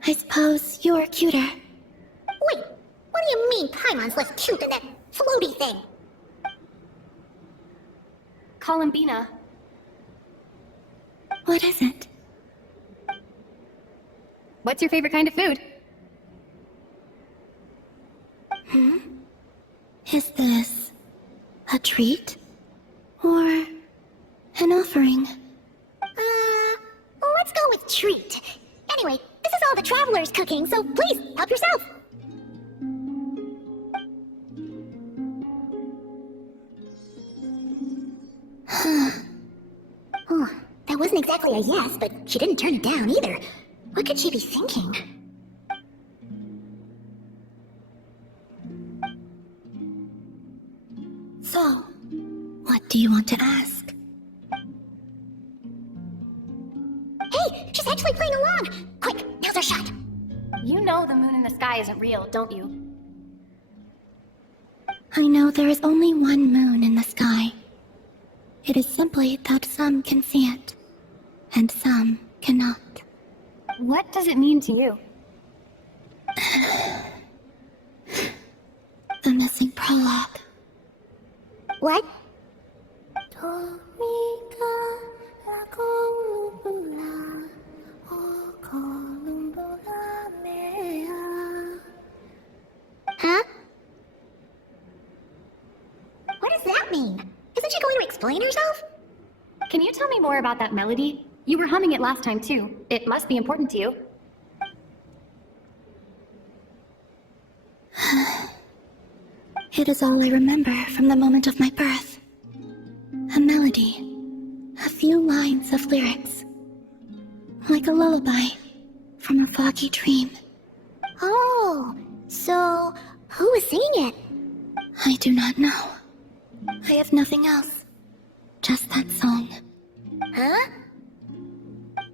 I suppose you're cuter. Wait, what do you mean Paimon's less cute than that floaty thing? Call him Bina. What is it? What's your favorite kind of food? Is this a treat? Or an offering? Let's go with treat. Anyway, this is all the traveler's cooking, so please, help yourself. Oh, that wasn't exactly a yes, but she didn't turn it down either. What could she be thinking? So, what do you want to ask? Hey, she's actually playing along! Quick, now's our shot! You know the moon in the sky isn't real, don't you? I know there is only one moon in the sky. It is simply that some can see it, and some cannot. What does it mean to you? The missing prologue. What? Huh? What does that mean? Isn't she going to explain herself? Can you tell me more about that melody? You were humming it last time too. It must be important to you. It is all I remember from the moment of my birth. A melody. A few lines of lyrics. Like a lullaby from a foggy dream. Oh, so who was singing it? I do not know. I have nothing else. Just that song. Huh?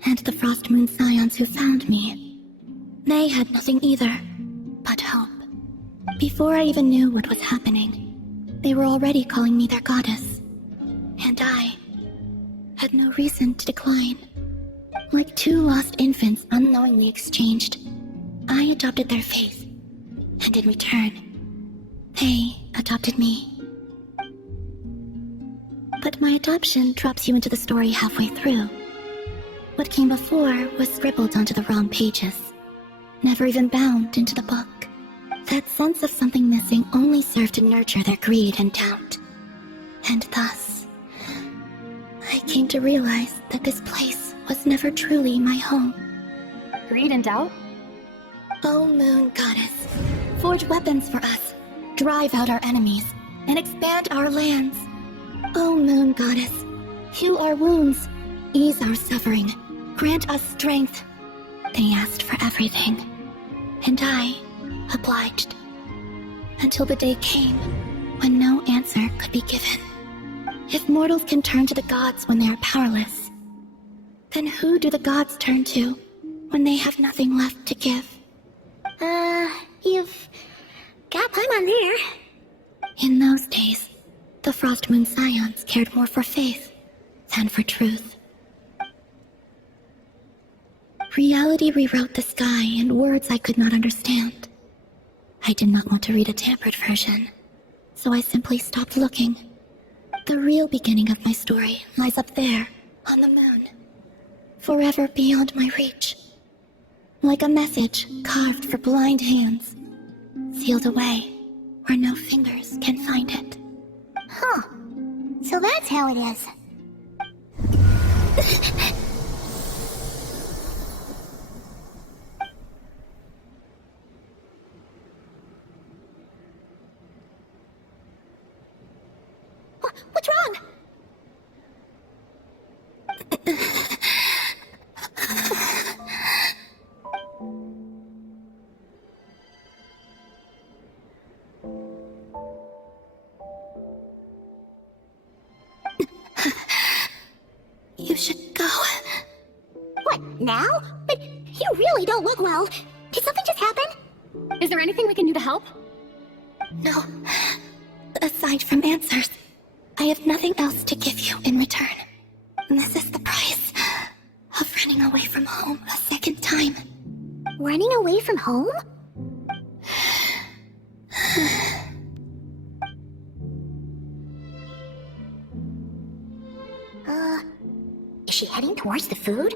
And the Frost Moon Scions who found me. They had nothing either, but hope. Before I even knew what was happening, they were already calling me their goddess. And I had no reason to decline. Like two lost infants unknowingly exchanged, I adopted their faith. And in return, they adopted me. But my adoption drops you into the story halfway through. What came before was scribbled onto the wrong pages, never even bound into the book. That sense of something missing only served to nurture their greed and doubt. And thus, I came to realize that this place was never truly my home. Greed and doubt? Oh, Moon Goddess, forge weapons for us, drive out our enemies, and expand our lands. Oh, Moon Goddess, heal our wounds, ease our suffering, grant us strength. They asked for everything, and I obliged. Until the day came when no answer could be given. If mortals can turn to the gods when they are powerless, then who do the gods turn to when they have nothing left to give? You've got Paimon there. In those days, the Frost Moon Scions cared more for faith than for truth. Reality rewrote the sky in words I could not understand. I did not want to read a tampered version, so I simply stopped looking. The real beginning of my story lies up there, on the moon, forever beyond my reach. Like a message carved for blind hands, sealed away where no fingers can find it. Huh. So that's how it is. What's wrong? You should go. What, now? But you really don't look well. Did something just happen? Is there anything we can do to help? No. Aside from answers, I have nothing else to give you in return. This is the price of running away from home a second time. Running away from home? Is she heading towards the food?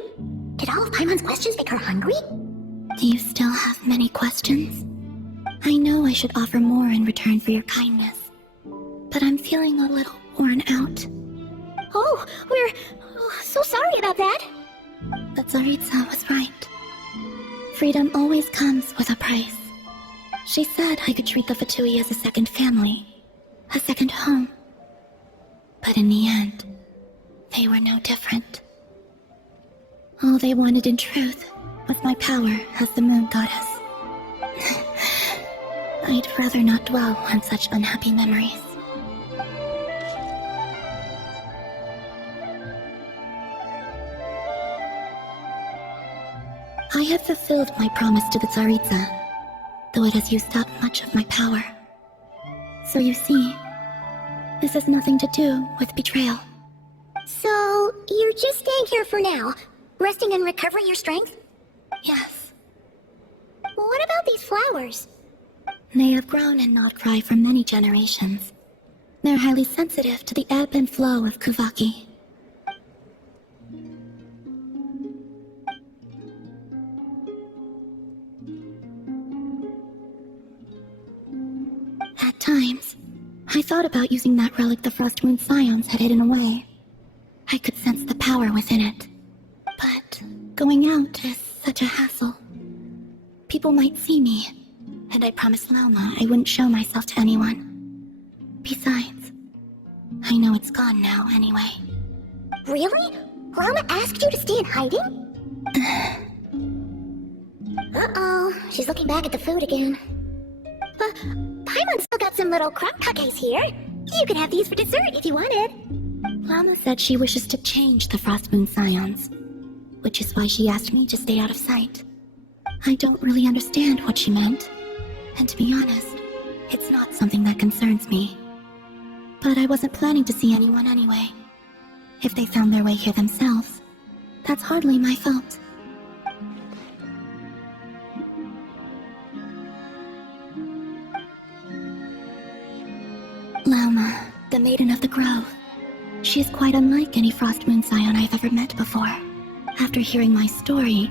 Did all of Paimon's questions make her hungry? Do you still have many questions? I know I should offer more in return for your kindness, but I'm feeling a little worn out. Oh, we're so sorry about that. But Tsaritsa was right. Freedom always comes with a price. She said I could treat the Fatui as a second family, a second home. But in the end, they were no different. All they wanted in truth was my power as the moon goddess. I'd rather not dwell on such unhappy memories. I have fulfilled my promise to the Tsaritsa, though it has used up much of my power. So you see, this has nothing to do with betrayal. So, you're just staying here for now, resting and recovering your strength? Yes. What about these flowers? They have grown in Nodcry for many generations. They're highly sensitive to the ebb and flow of Kuvaki. At times, I thought about using that relic the Frost Moon Scions had hidden away. I could sense the power within it. But going out is such a hassle. People might see me, and I promised Lauma I wouldn't show myself to anyone. Besides, I know it's gone now anyway. Really? Lauma asked you to stay in hiding? Uh-oh, she's looking back at the food again. Paimon still got some little crumb cookies here. You could have these for dessert if you wanted. Lauma said she wishes to change the Frost Moon Scions, which is why she asked me to stay out of sight. I don't really understand what she meant, and to be honest, it's not something that concerns me. But I wasn't planning to see anyone anyway. If they found their way here themselves, that's hardly my fault. Lauma, the Maiden of the Grove. She is quite unlike any Frost Moon Scion I've ever met before. After hearing my story,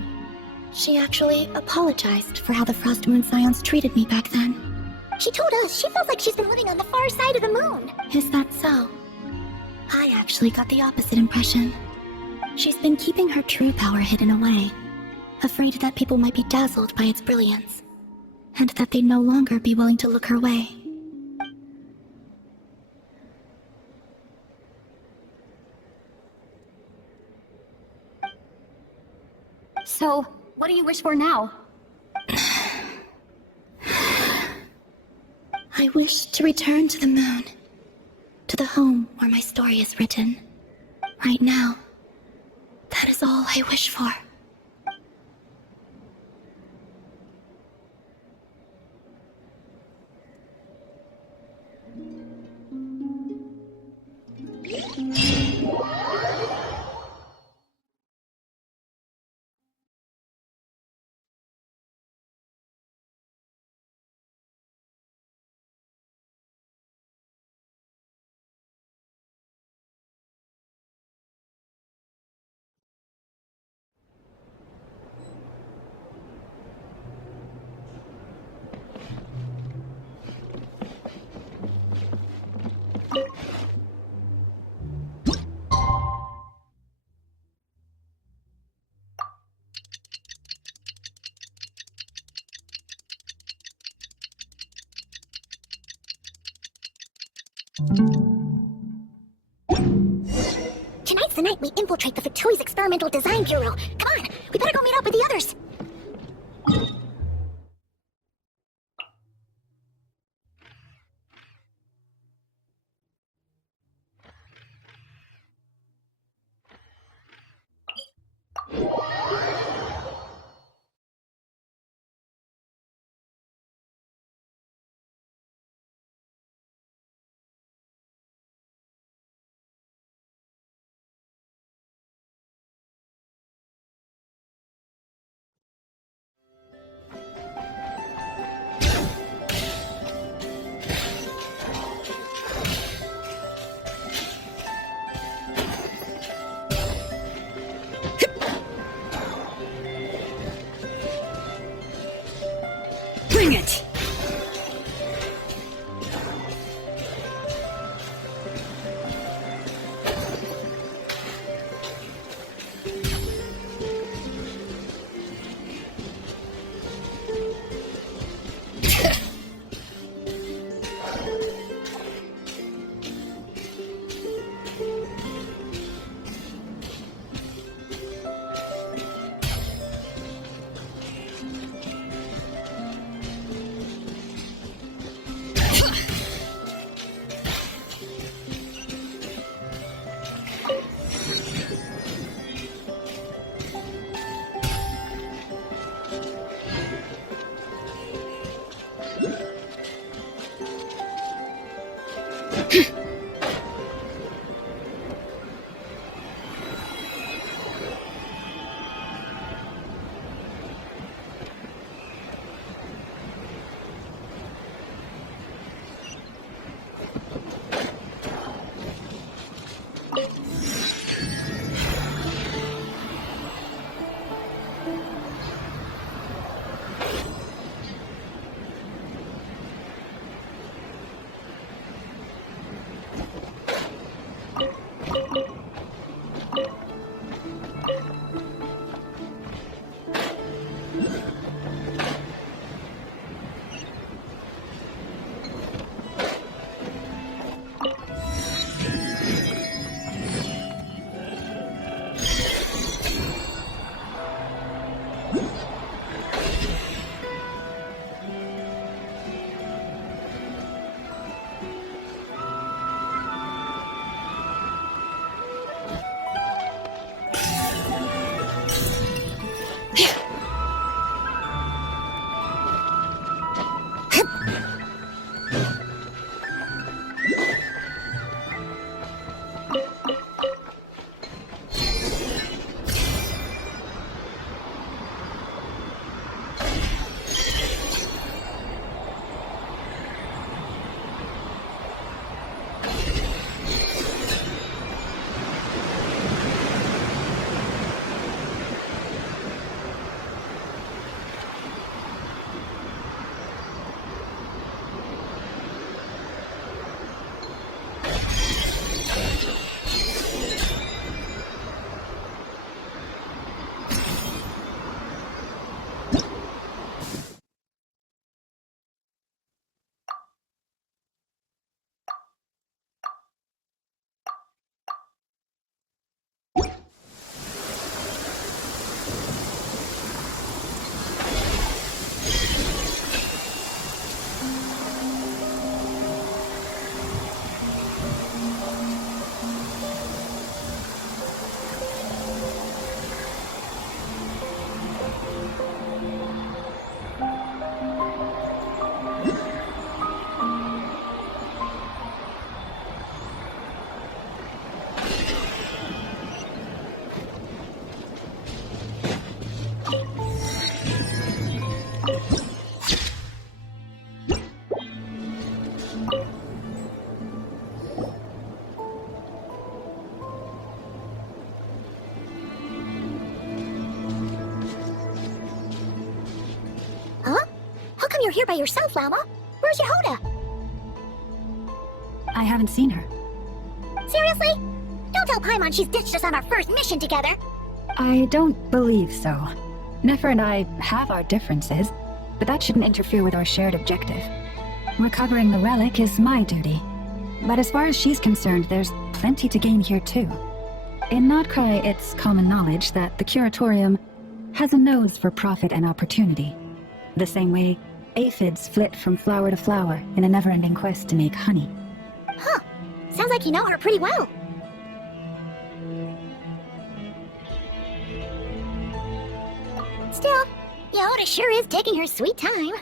she actually apologized for how the Frost Moon Scions treated me back then. She told us she feels like she's been living on the far side of the moon. Is that so? I actually got the opposite impression. She's been keeping her true power hidden away, afraid that people might be dazzled by its brilliance, and that they'd no longer be willing to look her way. So, what do you wish for now? I wish to return to the moon, to the home where my story is written. Right now, that is all I wish for. Tonight's the night we infiltrate the Fatui's Experimental Design Bureau. Come on, we better go meet up with the others. You're here by yourself, Llama. Where's Yehoda? I haven't seen her. Seriously? Don't tell Paimon she's ditched us on our first mission together. I don't believe so. Nefer and I have our differences, but that shouldn't interfere with our shared objective. Recovering the relic is my duty. But as far as she's concerned, there's plenty to gain here too. In Notcry, it's common knowledge that the Curatorium has a nose for profit and opportunity. The same way aphids flit from flower to flower in a never-ending quest to make honey. Huh. Sounds like you know her pretty well. Still, Yehoda sure is taking her sweet time.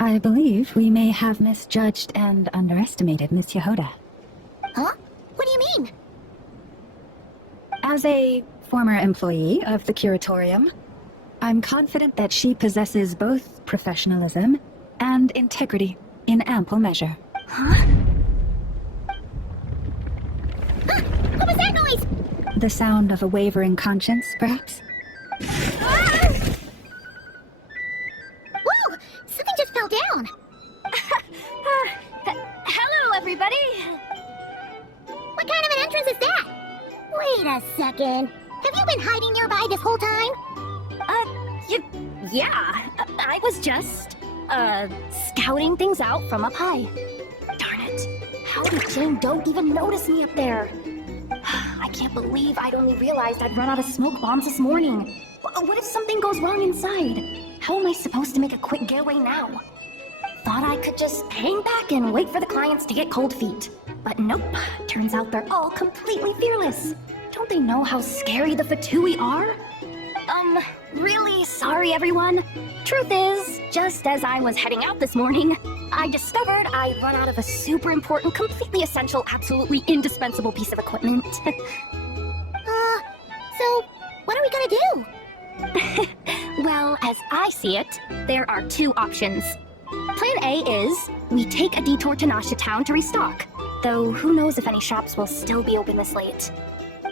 I believe we may have misjudged and underestimated Miss Yehoda. Huh? What do you mean? As a former employee of the Curatorium, I'm confident that she possesses both professionalism and integrity in ample measure. Huh? Huh? What was that noise? The sound of a wavering conscience, perhaps? Whoa! Something just fell down! Hello, everybody! What kind of an entrance is that? Wait a second. Have you been hiding nearby this whole time? Yeah. I was just, scouting things out from up high. Darn it. How did Jane Doe even notice me up there? I can't believe I'd only realized I'd run out of smoke bombs this morning. What if something goes wrong inside? How am I supposed to make a quick getaway now? Thought I could just hang back and wait for the clients to get cold feet. But nope, turns out they're all completely fearless. Don't they know how scary the Fatui are? Really sorry everyone. Truth is, just as I was heading out this morning, I discovered I'd run out of a super important, completely essential, absolutely indispensable piece of equipment. So, what are we gonna do? Well, as I see it, there are two options. Plan A is, we take a detour to Nasha Town to restock, though who knows if any shops will still be open this late.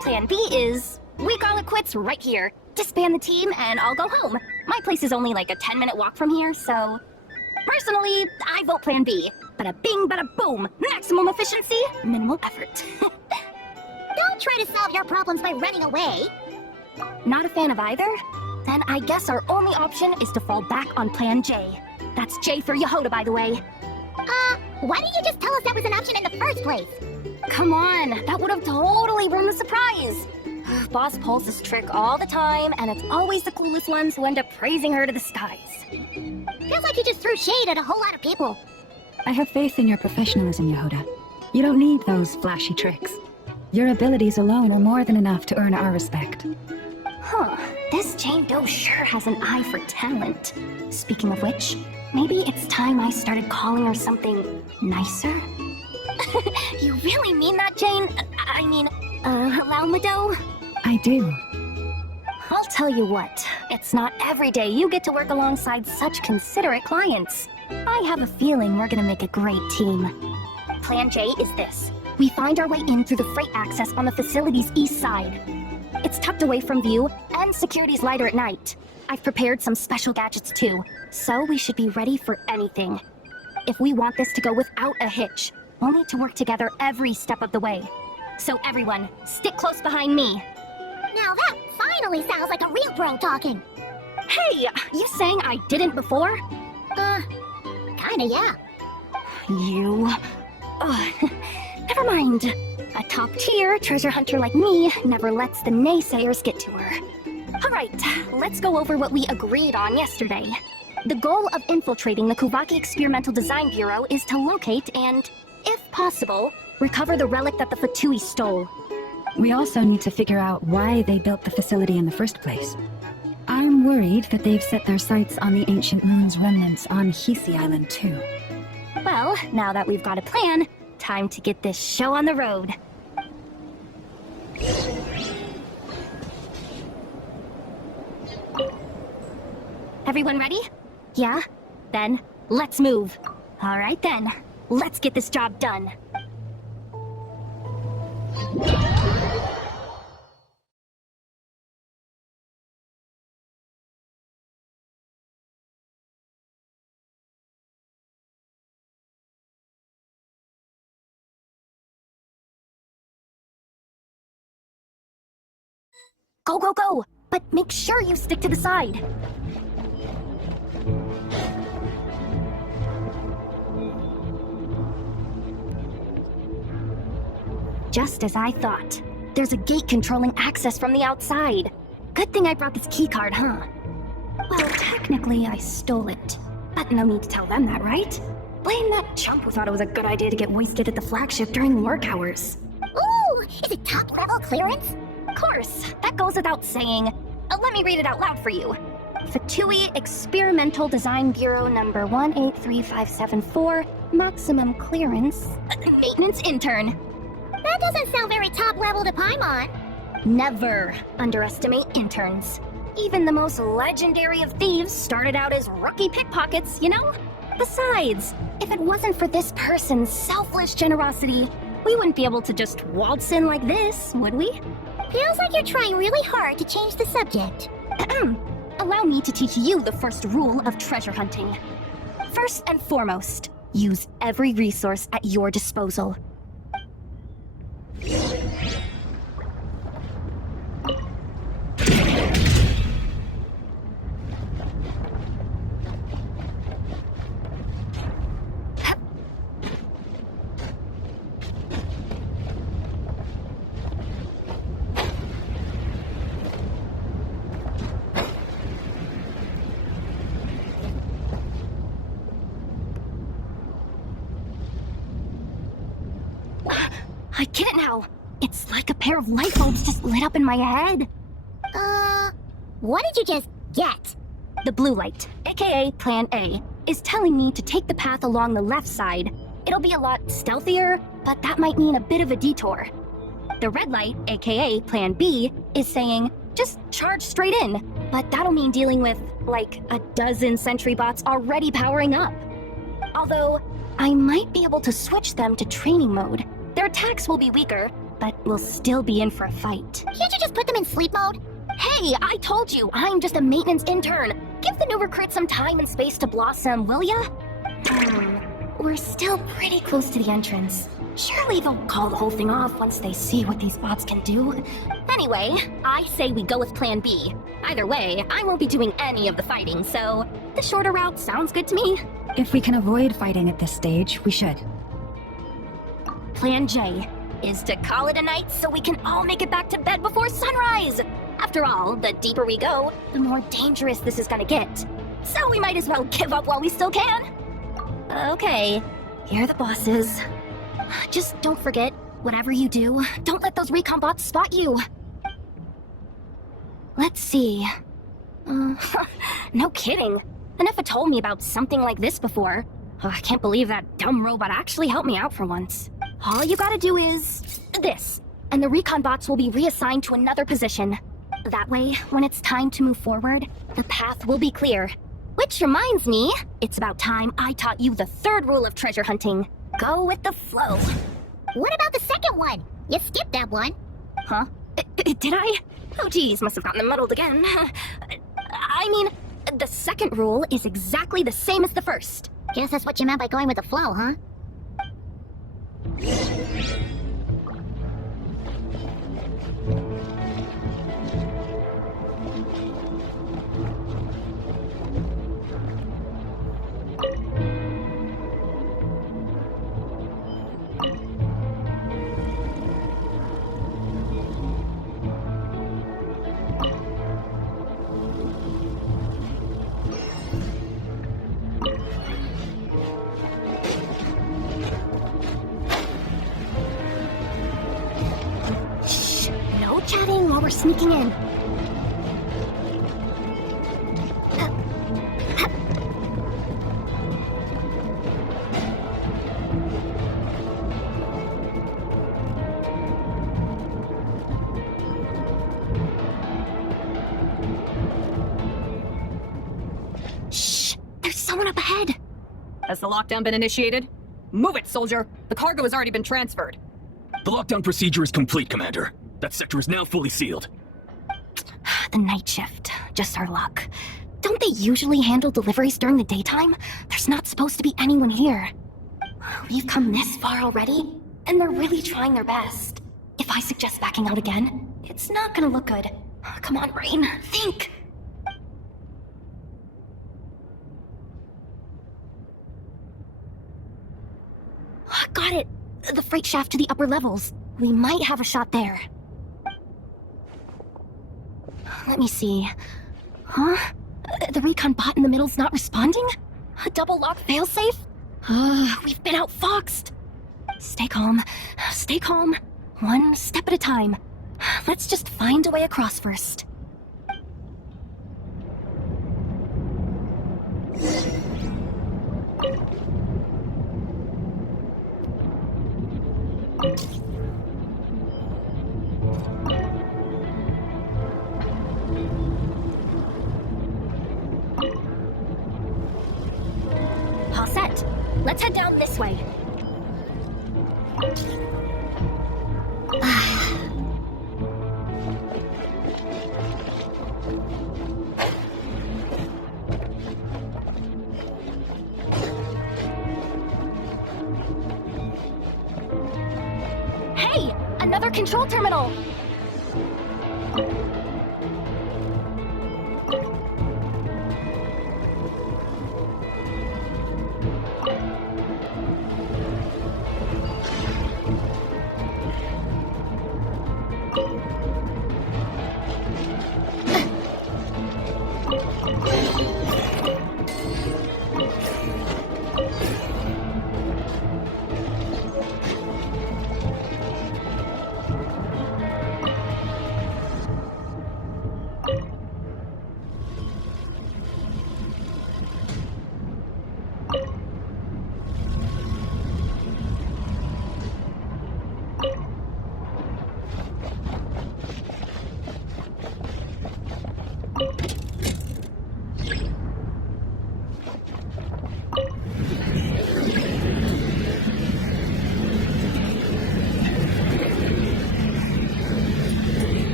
Plan B is, we call it quits right here, disband the team, and I'll go home. My place is only like a 10-minute walk from here, so... Personally, I vote Plan B. Bada bing, bada boom, maximum efficiency, minimal effort. Don't try to solve your problems by running away. Not a fan of either? Then I guess our only option is to fall back on Plan J. That's J for Yehoda, by the way. Why didn't you just tell us that was an option in the first place? Come on, that would have totally ruined the surprise. Boss pulls this trick all the time, and it's always the clueless ones who end up praising her to the skies. Feels like you just threw shade at a whole lot of people. I have faith in your professionalism, Yehoda. You don't need those flashy tricks. Your abilities alone are more than enough to earn our respect. Huh, this Jane Doe sure has an eye for talent. Speaking of which, maybe it's time I started calling her something nicer? You really mean that, Jane? Laumado? I do. I'll tell you what, it's not every day you get to work alongside such considerate clients. I have a feeling we're gonna make a great team. Plan J is this. We find our way in through the freight access on the facility's east side. It's tucked away from view, and security's lighter at night. I've prepared some special gadgets too, so we should be ready for anything. If we want this to go without a hitch, we'll need to work together every step of the way. So everyone, stick close behind me. Now that finally sounds like a real bro talking. Hey, you saying I didn't before? Kinda, yeah. You... never mind. A top-tier treasure hunter like me never lets the naysayers get to her. Alright, let's go over what we agreed on yesterday. The goal of infiltrating the Kuvaki Experimental Design Bureau is to locate and, if possible, recover the relic that the Fatui stole. We also need to figure out why they built the facility in the first place. I'm worried that they've set their sights on the ancient moon's remnants on Hisi Island too. Well, now that we've got a plan, time to get this show on the road. Everyone ready? Yeah? Then, let's move. Alright then, let's get this job done. Go, go, go! But make sure you stick to the side. Just as I thought. There's a gate controlling access from the outside. Good thing I brought this keycard, huh? Well, technically I stole it. But no need to tell them that, right? Blame that chump who thought it was a good idea to get wasted at the flagship during work hours. Ooh, is it top level clearance? Of course, that goes without saying. Let me read it out loud for you. Fatui Experimental Design Bureau number 183574, maximum clearance, maintenance intern. That doesn't sound very top level to Paimon. Never underestimate interns. Even the most legendary of thieves started out as rookie pickpockets, you know? Besides, if it wasn't for this person's selfless generosity, we wouldn't be able to just waltz in like this, would we? Feels like you're trying really hard to change the subject. Allow me to teach you the first rule of treasure hunting. First and foremost, use every resource at your disposal. I get it now. It's like a pair of light bulbs just lit up in my head. What did you just get? The blue light, aka Plan A, is telling me to take the path along the left side. It'll be a lot stealthier, but that might mean a bit of a detour. The red light, aka Plan B, is saying, just charge straight in, but that'll mean dealing with, like, a dozen sentry bots already powering up. Although, I might be able to switch them to training mode. Their attacks will be weaker, but we'll still be in for a fight. Can't you just put them in sleep mode? Hey, I told you, I'm just a maintenance intern. Give the new recruit some time and space to blossom, will ya? We're still pretty close to the entrance. Surely they'll call the whole thing off once they see what these bots can do. Anyway, I say we go with Plan B. Either way, I won't be doing any of the fighting, so the shorter route sounds good to me. If we can avoid fighting at this stage, we should. Plan J is to call it a night so we can all make it back to bed before sunrise. After all, the deeper we go, the more dangerous this is gonna get. So we might as well give up while we still can. Okay, here are the bosses. Just don't forget, whatever you do, don't let those recon bots spot you. Let's see. No kidding. Anefa told me about something like this before. I can't believe that dumb robot actually helped me out for once. All you gotta do is this, and the recon bots will be reassigned to another position. That way, when it's time to move forward, the path will be clear. Which reminds me, it's about time I taught you the third rule of treasure hunting. Go with the flow. What about the second one? You skipped that one. Huh? Did I? Oh geez, must have gotten them muddled again. I mean, the second rule is exactly the same as the first. Guess that's what you meant by going with the flow, huh? Chatting while we're sneaking in. Shh! There's someone up ahead! Has the lockdown been initiated? Move it, soldier! The cargo has already been transferred. The lockdown procedure is complete, Commander. That sector is now fully sealed. The night shift. Just our luck. Don't they usually handle deliveries during the daytime? There's not supposed to be anyone here. We've come this far already, and they're really trying their best. If I suggest backing out again, it's not gonna look good. Come on, Rain, think! Got it! The freight shaft to the upper levels. We might have a shot there. Let me see. Huh? The recon bot in the middle's not responding? A double lock failsafe? We've been outfoxed. Stay calm. Stay calm. One step at a time. Let's just find a way across first. All set. Let's head down this way. Hey! Another control terminal!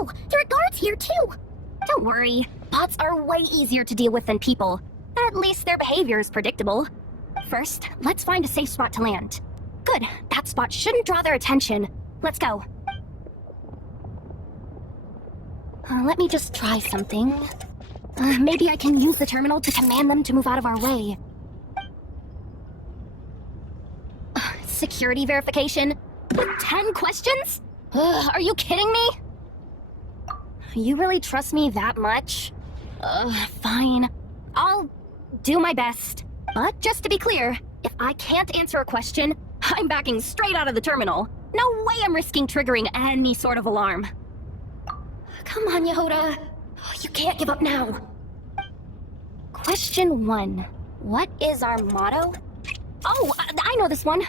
No! There are guards here, too! Don't worry. Bots are way easier to deal with than people. At least their behavior is predictable. First, let's find a safe spot to land. Good. That spot shouldn't draw their attention. Let's go. Let me just try something. Maybe I can use the terminal to command them to move out of our way. Security verification? With 10 questions? Are you kidding me? You really trust me that much? Fine. I'll do my best. But just to be clear, if I can't answer a question, I'm backing straight out of the terminal. No way I'm risking triggering any sort of alarm. Come on, Yehoda. You can't give up now. Question 1. What is our motto? Oh, I know this one.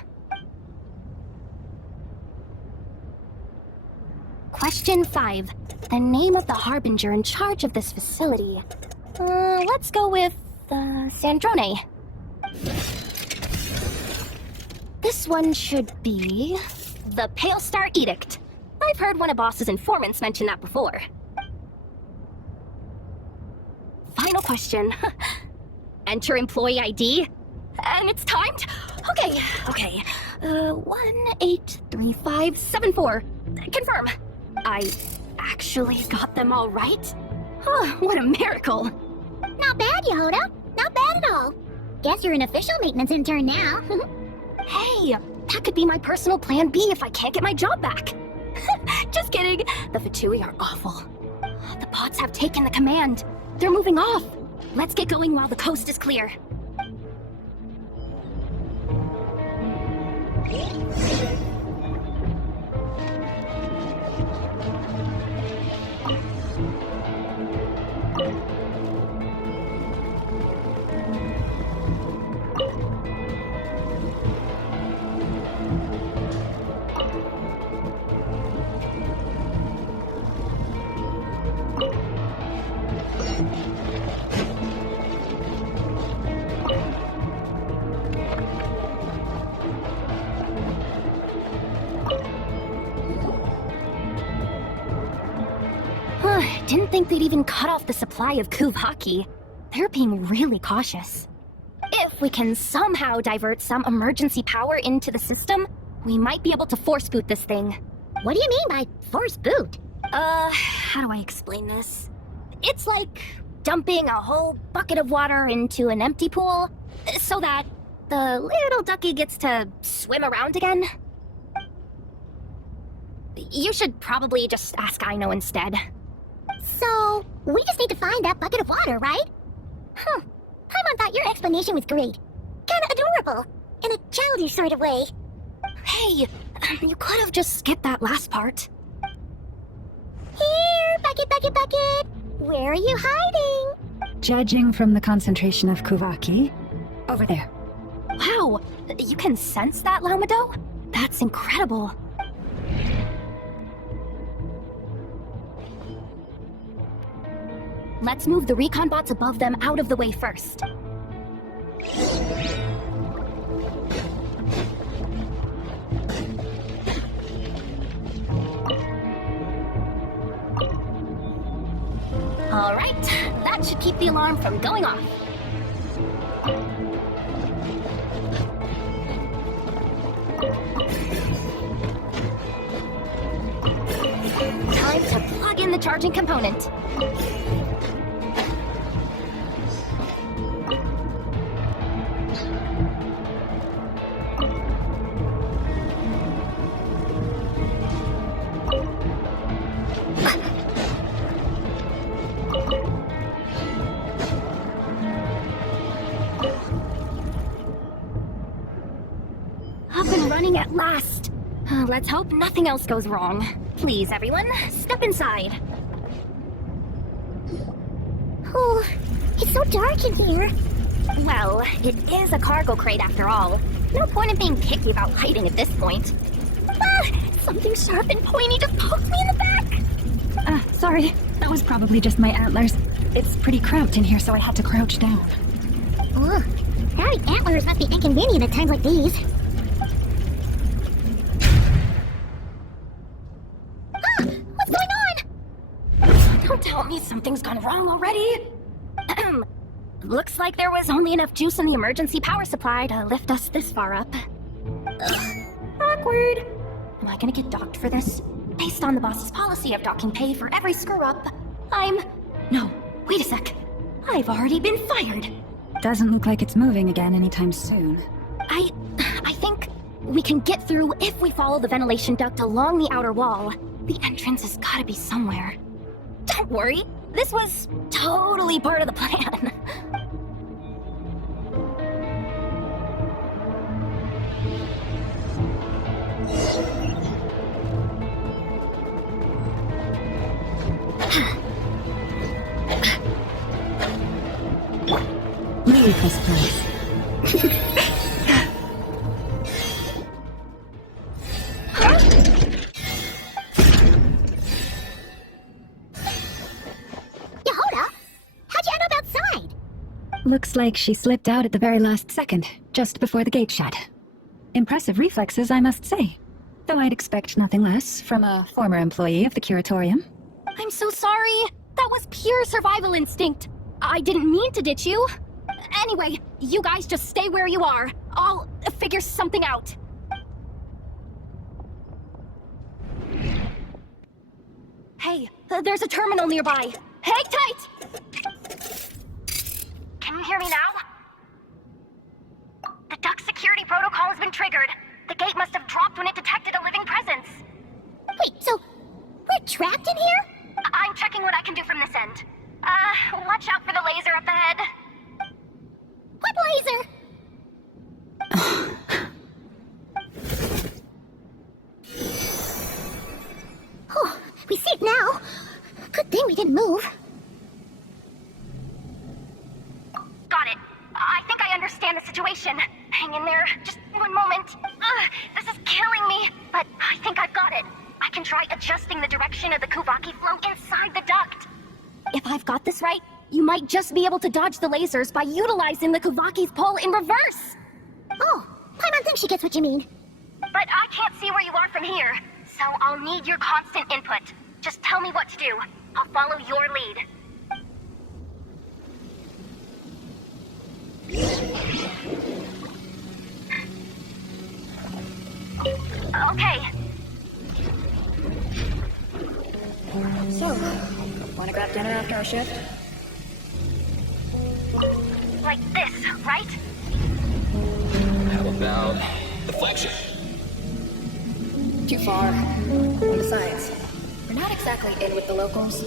Question 5. The name of the harbinger in charge of this facility. Let's go with, Sandrone. This one should be... the Pale Star Edict. I've heard one of Boss's informants mention that before. Final question. Enter employee ID. And it's timed? Okay. 183574. Confirm. I actually got them all right? Oh, what a miracle. Not bad, Yehoda. Not bad at all. Guess you're an official maintenance intern now. Hey, that could be my personal plan B if I can't get my job back. Just kidding. The Fatui are awful. The bots have taken the command. They're moving off. Let's get going while the coast is clear. Didn't think they'd even cut off the supply of Kuvaki. They're being really cautious. If we can somehow divert some emergency power into the system, we might be able to force boot this thing. What do you mean by force boot? How do I explain this? It's like dumping a whole bucket of water into an empty pool, so that the little ducky gets to swim around again. You should probably just ask Aino instead. So, we just need to find that bucket of water, right? Paimon thought your explanation was great. Kinda adorable. In a childish sort of way. Hey, you could have just skipped that last part. Here, bucket, bucket, bucket! Where are you hiding? Judging from the concentration of Kuvaki, over there. Wow, you can sense that, Laumado? That's incredible. Let's move the recon bots above them out of the way first. All right, that should keep the alarm from going off. Time to plug in the charging component. Up and running at last. Let's hope nothing else goes wrong. Please, everyone, step inside. Oh, it's so dark in here. Well, it is a cargo crate after all. No point in being picky about lighting at this point. Ah, something sharp and pointy just poked me in the back. Sorry. That was probably just my antlers. It's pretty cramped in here, so I had to crouch down. Ugh, having antlers must be inconvenient at times like these. What's going on? Don't tell me something's gone wrong already. Looks like there was only enough juice in the emergency power supply to lift us this far up. Ugh, awkward. Am I gonna get docked for this? Based on the boss's policy of docking pay for every screw-up, No, wait a sec. I've already been fired. Doesn't look like it's moving again anytime soon. I think we can get through if we follow the ventilation duct along the outer wall. The entrance has gotta be somewhere. Don't worry, this was totally part of the plan. Ludicrous place. Yehoda? How'd you end up outside? Looks like she slipped out at the very last second, just before the gate shut. Impressive reflexes, I must say. Though I'd expect nothing less from a former employee of the curatorium. I'm so sorry. That was pure survival instinct. I didn't mean to ditch you. Anyway, you guys just stay where you are. I'll figure something out. Hey, there's a terminal nearby. Hang tight! Can you hear me now? The duct security protocol has been triggered. The gate must have dropped when it detected a living presence. Wait, so we're trapped in here? I'm checking what I can do from this end. Watch out for the laser up ahead. What laser? Oh, we see it now. Good thing we didn't move. Got it. I think I understand the situation. Hang in there. Just one moment. This is killing me, but I think I've got it. I can try adjusting the direction of the Kuvaki flow inside the duct. If I've got this right, you might just be able to dodge the lasers by utilizing the Kuvaki's pull in reverse. Oh, Paimon thinks she gets what you mean. But I can't see where you are from here, so I'll need your constant input. Just tell me what to do. I'll follow your lead. Okay. So, wanna grab dinner after our shift? Like this, right? How about the flagship? Too far. And besides, we're not exactly in with the locals.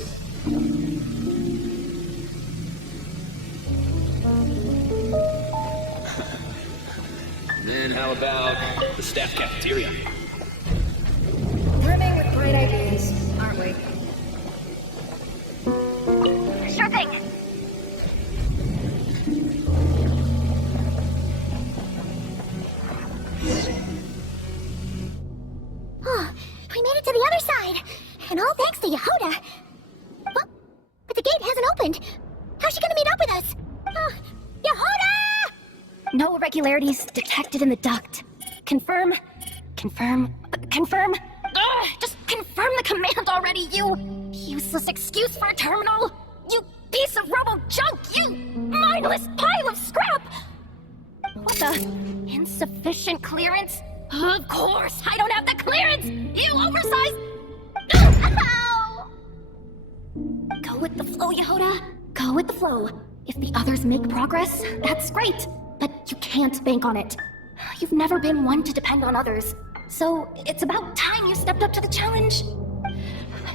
Then how about the staff cafeteria? Brimming with great ideas, aren't we? Sure thing. Oh, we made it to the other side. And all thanks to Yehoda. Well, but the gate hasn't opened. How's she gonna meet up with us? Yehoda! No irregularities detected in the duct. Confirm. Confirm. Confirm. Just confirm the command already, you useless excuse for a terminal. You piece of robo junk. You mindless pile of scrap. What the? Insufficient clearance? Of course, I don't have the clearance. You oversized. Ow! Go with the flow, Yehoda. Go with the flow. If the others make progress, that's great. But you can't bank on it. You've never been one to depend on others. So it's about time you stepped up to the challenge.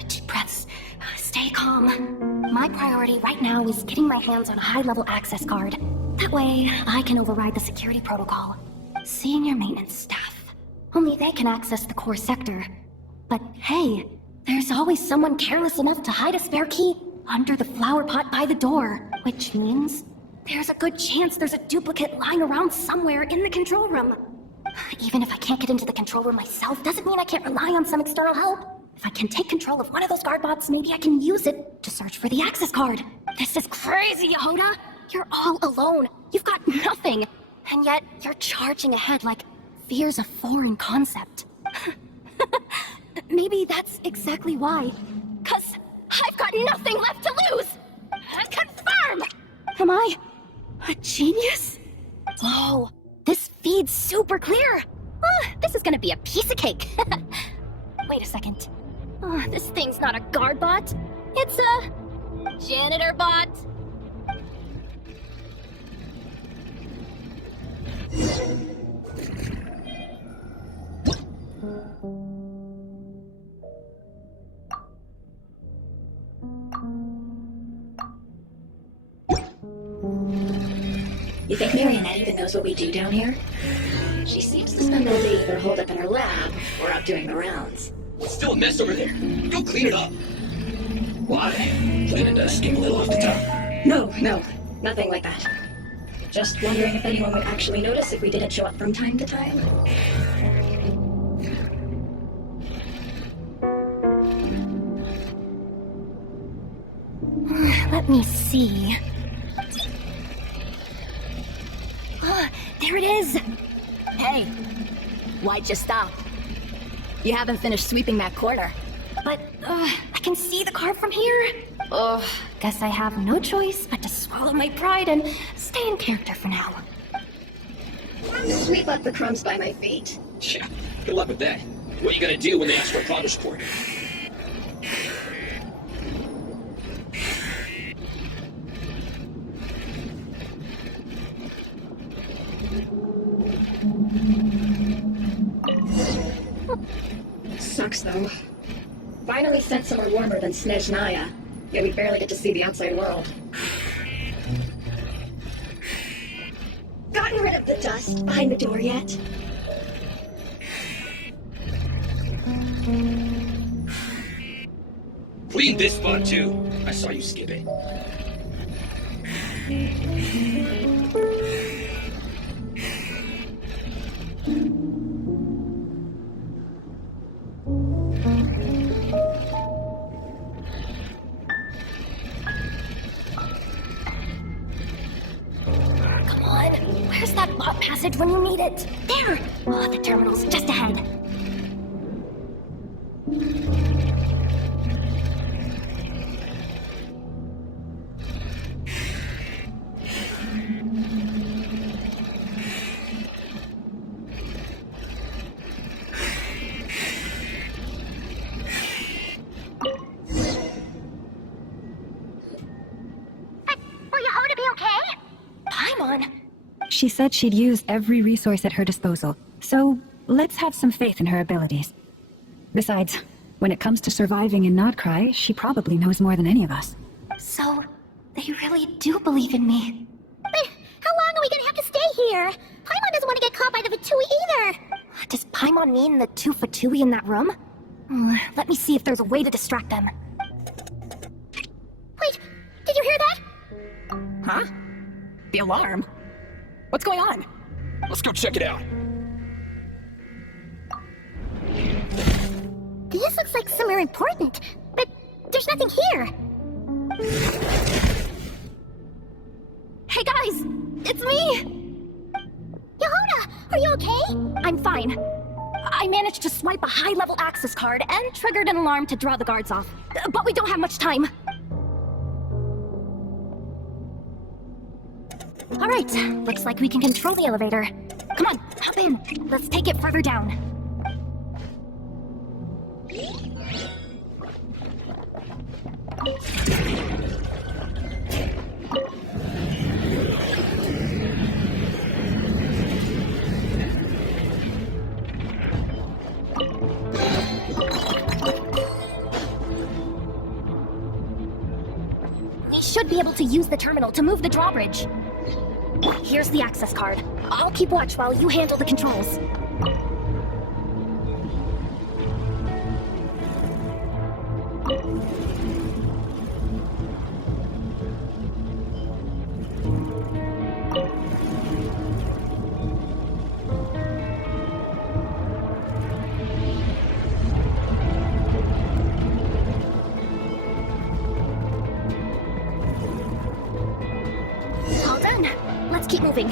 Deep breaths. Stay calm. My priority right now is getting my hands on a high-level access card. That way, I can override the security protocol. Senior maintenance staff. Only they can access the core sector. But hey, there's always someone careless enough to hide a spare key under the flower pot by the door. Which means there's a good chance there's a duplicate lying around somewhere in the control room. Even if I can't get into the control room myself, doesn't mean I can't rely on some external help. If I can take control of one of those guard bots, maybe I can use it to search for the access card. This is crazy, Yehoda! You're all alone. You've got nothing. And yet, you're charging ahead like fear's a foreign concept. Maybe that's exactly why. 'Cause I've got nothing left to lose! Confirm! Am I a genius? Oh, this feed's super clear! This is gonna be a piece of cake! Wait a second. This thing's not a guard bot. It's a janitor bot. You think Marionette even knows what we do down here? She seems to spend all day either holed up in her lab or out doing the rounds. It's still a mess over there. Go clean it up. Why? Planning to skim a little off the top? No, nothing like that. Just wondering if anyone would actually notice if we didn't show up from time to time. Let me see. There it is! Hey, why'd you stop? You haven't finished sweeping that corner. But, I can see the car from here. Guess I have no choice but to swallow my pride and stay in character for now. Sweep up the crumbs by my feet. Yeah, good luck with that. What are you gonna do when they ask for a progress report? Sucks though. Finally sent somewhere warmer than Snezhnaya, yet we barely get to see the outside world. Gotten rid of the dust behind the door yet? Clean this spot too. I saw you skip it. Where's that bot passage when you need it? There! The terminal's just ahead. Will Yehoda be okay? Paimon! She said she'd use every resource at her disposal, so let's have some faith in her abilities. Besides, when it comes to surviving in Nodcry, she probably knows more than any of us. So, they really do believe in me. But how long are we gonna have to stay here? Paimon doesn't want to get caught by the Fatui either. Does Paimon mean the two Fatui in that room? Let me see if there's a way to distract them. Wait, did you hear that? Huh? The alarm? What's going on? Let's go check it out. This looks like somewhere important, but there's nothing here. Hey guys! It's me! Yehoda, are you okay? I'm fine. I managed to swipe a high-level access card and triggered an alarm to draw the guards off. But we don't have much time. Alright, looks like we can control the elevator. Come on, hop in. Let's take it further down. We should be able to use the terminal to move the drawbridge. Here's the access card. I'll keep watch while you handle the controls. All done. Let's keep moving.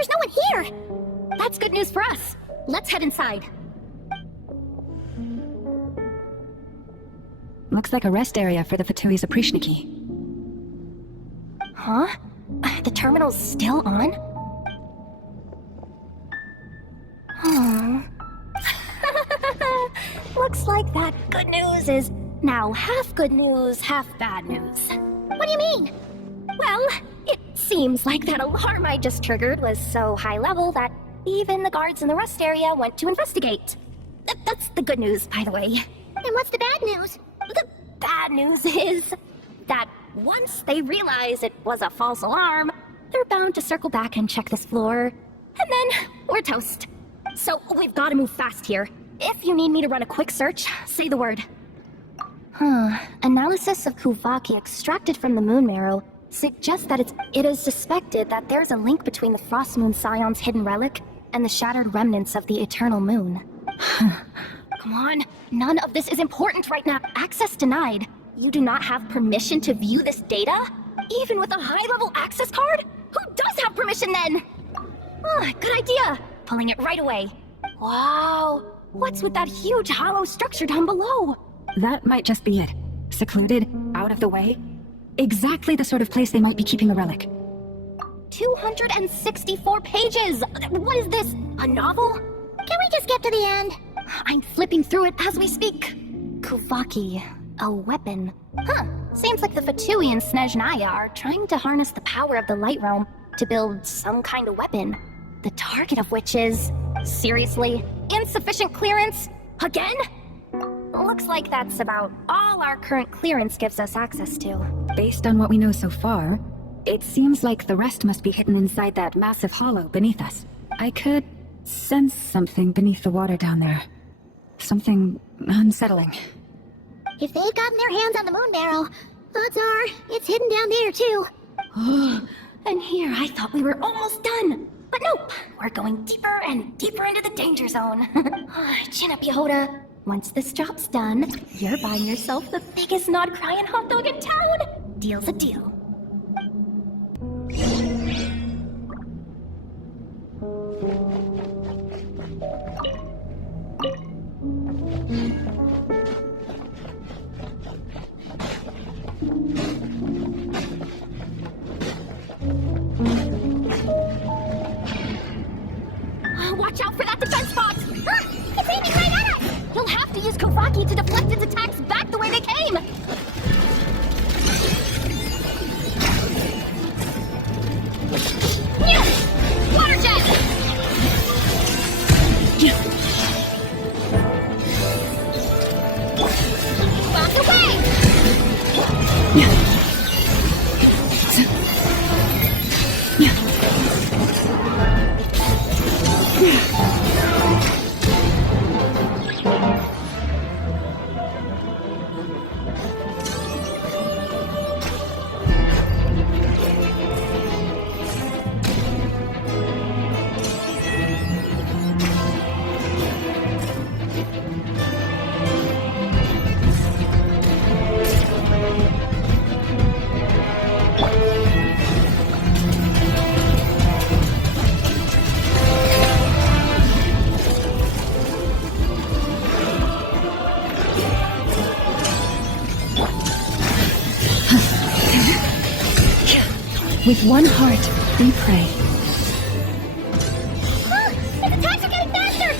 There's no one here! That's good news for us. Let's head inside. Looks like a rest area for the Fatui's Aprishniki. Huh? The terminal's still on? Looks like that good news is now half good news, half bad news. What do you mean? Well, it seems like that alarm I just triggered was so high level that even the guards in the rest area went to investigate. That's the good news, by the way. And what's the bad news? The bad news is that once they realize it was a false alarm, they're bound to circle back and check this floor. And then we're toast. So we've got to move fast here. If you need me to run a quick search, say the word. Analysis of Kuvaki extracted from the moon marrow suggests that it is suspected that there's a link between the Frost Moon Scion's hidden relic and the shattered remnants of the Eternal Moon. Come on, none of this is important right now. Access denied. You do not have permission to view this data? Even with a high-level access card? Who does have permission then? Good idea. Pulling it right away. Wow, what's with that huge hollow structure down below? That might just be it. Secluded, out of the way. Exactly the sort of place they might be keeping the relic. 264 pages! What is this, a novel? Can we just get to the end? I'm flipping through it as we speak. Kuvaki, a weapon. Seems like the Fatui and Snezhnaya are trying to harness the power of the Light Realm to build some kind of weapon. The target of which is, seriously, insufficient clearance? Again? Looks like that's about all our current clearance gives us access to. Based on what we know so far, it seems like the rest must be hidden inside that massive hollow beneath us. I could sense something beneath the water down there. Something unsettling. If they've gotten their hands on the moon marrow, odds are it's hidden down there too. And here I thought we were almost done. But nope, we're going deeper and deeper into the danger zone. Chin up, Yehoda. Once this job's done, you're buying yourself the biggest Nod-Crying hot dog in town. Deal's a deal. Watch out for that defense box! It's aiming right at us! You'll have to use Kuvaki to deflect its attacks back the way they came! Water jet! Bombs away! With one heart, we pray. Its attacks are getting faster!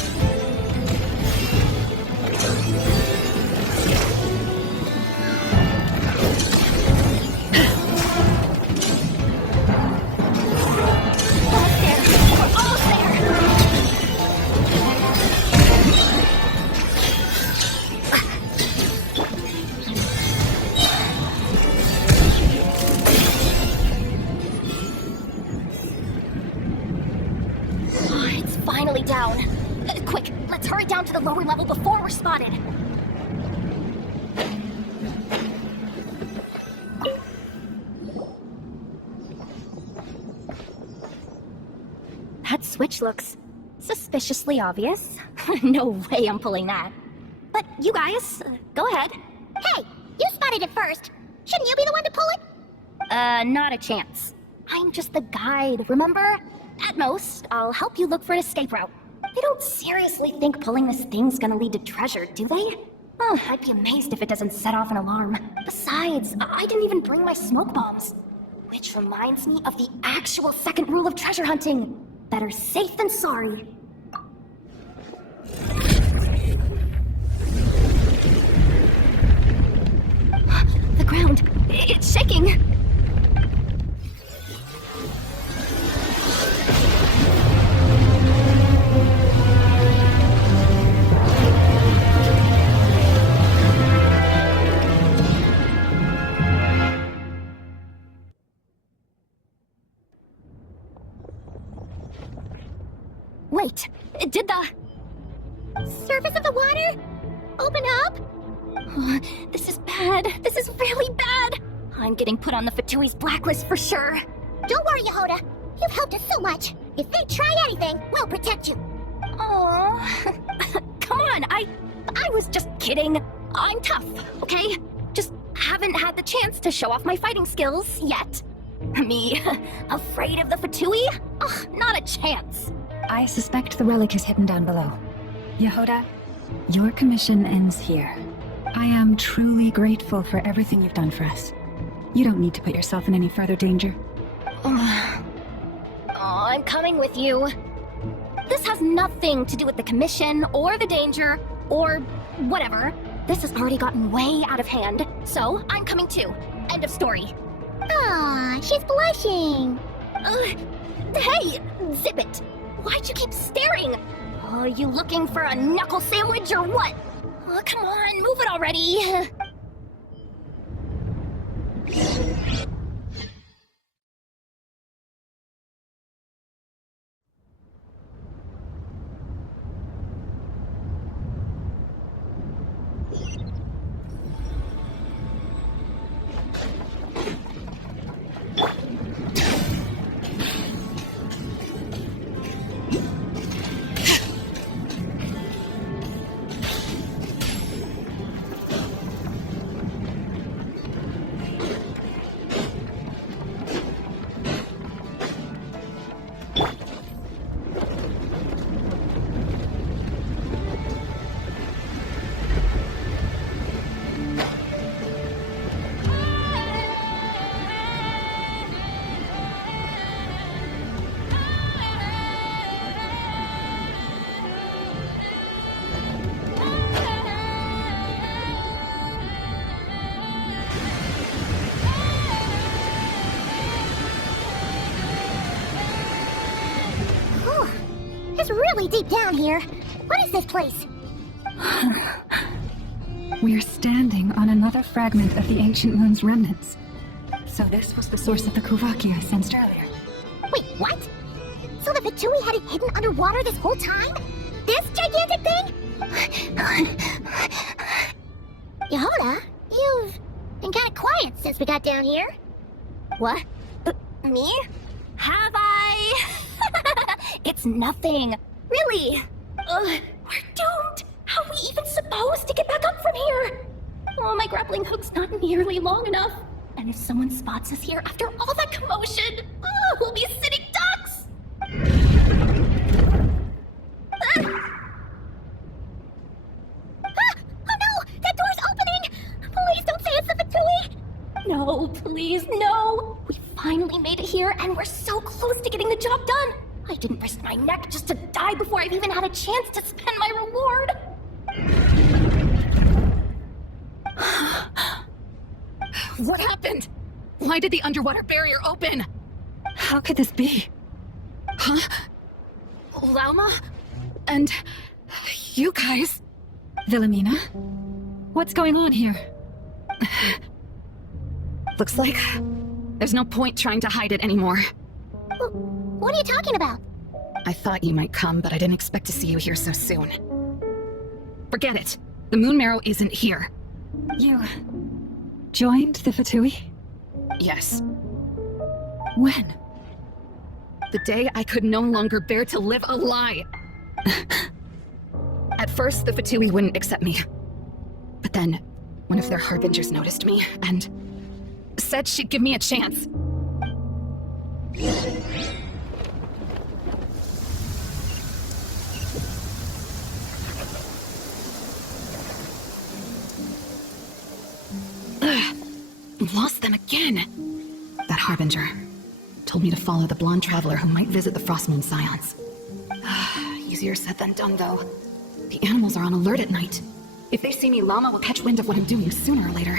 Finally down. Quick, let's hurry down to the lower level before we're spotted. That switch looks suspiciously obvious. No way I'm pulling that. But you guys, go ahead. Hey, you spotted it first. Shouldn't you be the one to pull it? Not a chance. I'm just the guide, remember? At most, I'll help you look for an escape route. They don't seriously think pulling this thing's gonna lead to treasure, do they? Oh, I'd be amazed if it doesn't set off an alarm. Besides, I didn't even bring my smoke bombs. Which reminds me of the actual second rule of treasure hunting. Better safe than sorry. The ground, it's shaking. Wait, did the surface of the water open up? This is bad. This is really bad. I'm getting put on the Fatui's blacklist for sure. Don't worry, Yehoda. You've helped us so much. If they try anything, we'll protect you. Aww. Come on, I was just kidding. I'm tough, okay? Just haven't had the chance to show off my fighting skills yet. Me, afraid of the Fatui? Ugh, not a chance. I suspect the relic is hidden down below. Yehoda, your commission ends here. I am truly grateful for everything you've done for us. You don't need to put yourself in any further danger. Oh, I'm coming with you. This has nothing to do with the commission, or the danger, or whatever. This has already gotten way out of hand, so I'm coming too. End of story. Aw, she's blushing. Hey, zip it. Why'd you keep staring? Are you looking for a knuckle sandwich or what? Oh, come on, move it already. Really deep down here. What is this place? We're standing on another fragment of the ancient moon's remnants. So this was the source of the Kuvaki I sensed earlier. Wait, what? So the Fatui had it hidden underwater this whole time? This gigantic thing? Yehoda, you've been kind of quiet since we got down here. What? Me? Have I? It's nothing. Really? We're doomed. How are we even supposed to get back up from here? Oh, my grappling hook's not nearly long enough. And if someone spots us here after all that commotion, we'll be sitting ducks. Oh no! That door's opening! Please don't say it's the Fatui! No, please, no! We finally made it here, and we're so close to getting the job done! I didn't risk my neck just to die before I've even had a chance to spend my reward! What happened? Why did the underwater barrier open? How could this be? Huh? Lauma? And you guys? Wilhelmina? What's going on here? Looks like there's no point trying to hide it anymore. What are you talking about? I thought you might come, but I didn't expect to see you here so soon. Forget it. The moon marrow isn't here. You joined the Fatui? Yes. When? The day I could no longer bear to live a lie. At first, the Fatui wouldn't accept me. But then, one of their harbingers noticed me and said she'd give me a chance. I've lost them again. That harbinger told me to follow the blonde traveler who might visit the Frostmoon Scions. Easier said than done, though. The animals are on alert at night. If they see me, Llama will catch wind of what I'm doing sooner or later.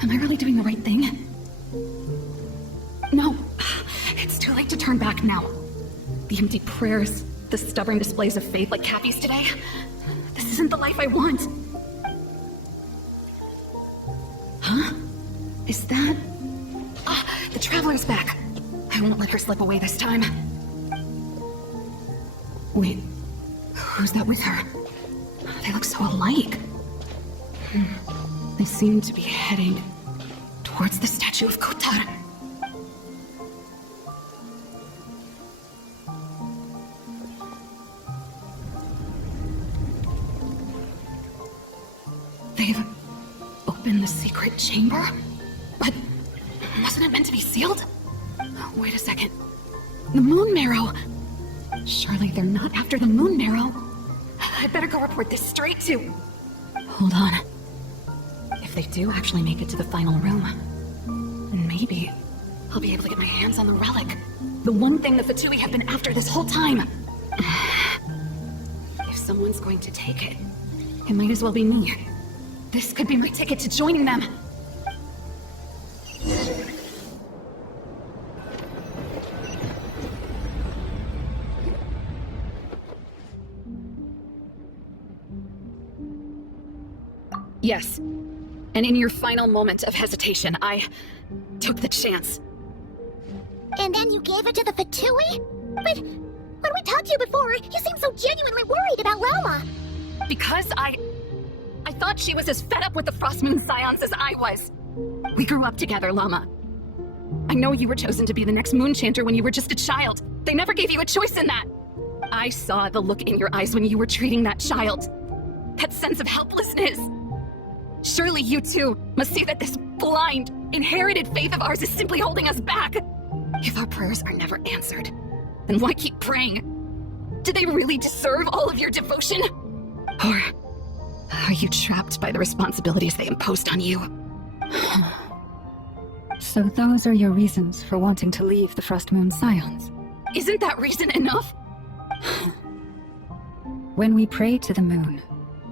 Am I really doing the right thing? No. It's too late to turn back now. The empty prayers, the stubborn displays of faith like Cappy's today. This isn't the life I want. Huh? Is that... the Traveler's back. I won't let her slip away this time. Wait, who's that with her? They look so alike. They seem to be heading towards the statue of Kotar. They've opened the secret chamber? But wasn't it meant to be sealed? Wait a second. The Moon Marrow! Surely they're not after the Moon Marrow. I better go report this straight to... Hold on. If they do actually make it to the final room, then maybe I'll be able to get my hands on the relic. The one thing the Fatui have been after this whole time. If someone's going to take it, it might as well be me. This could be my ticket to joining them. Yes. And in your final moment of hesitation, I took the chance. And then you gave it to the Fatui? But when we talked to you before, you seemed so genuinely worried about Llama. Because I thought she was as fed up with the Frostmoon Scions as I was. We grew up together, Llama. I know you were chosen to be the next Moonchanter when you were just a child. They never gave you a choice in that. I saw the look in your eyes when you were treating that child. That sense of helplessness. Surely you too must see that this blind, inherited faith of ours is simply holding us back. If our prayers are never answered, then why keep praying? Do they really deserve all of your devotion? Or are you trapped by the responsibilities they imposed on you? So those are your reasons for wanting to leave the Frostmoon Scions? Isn't that reason enough? When we pray to the moon,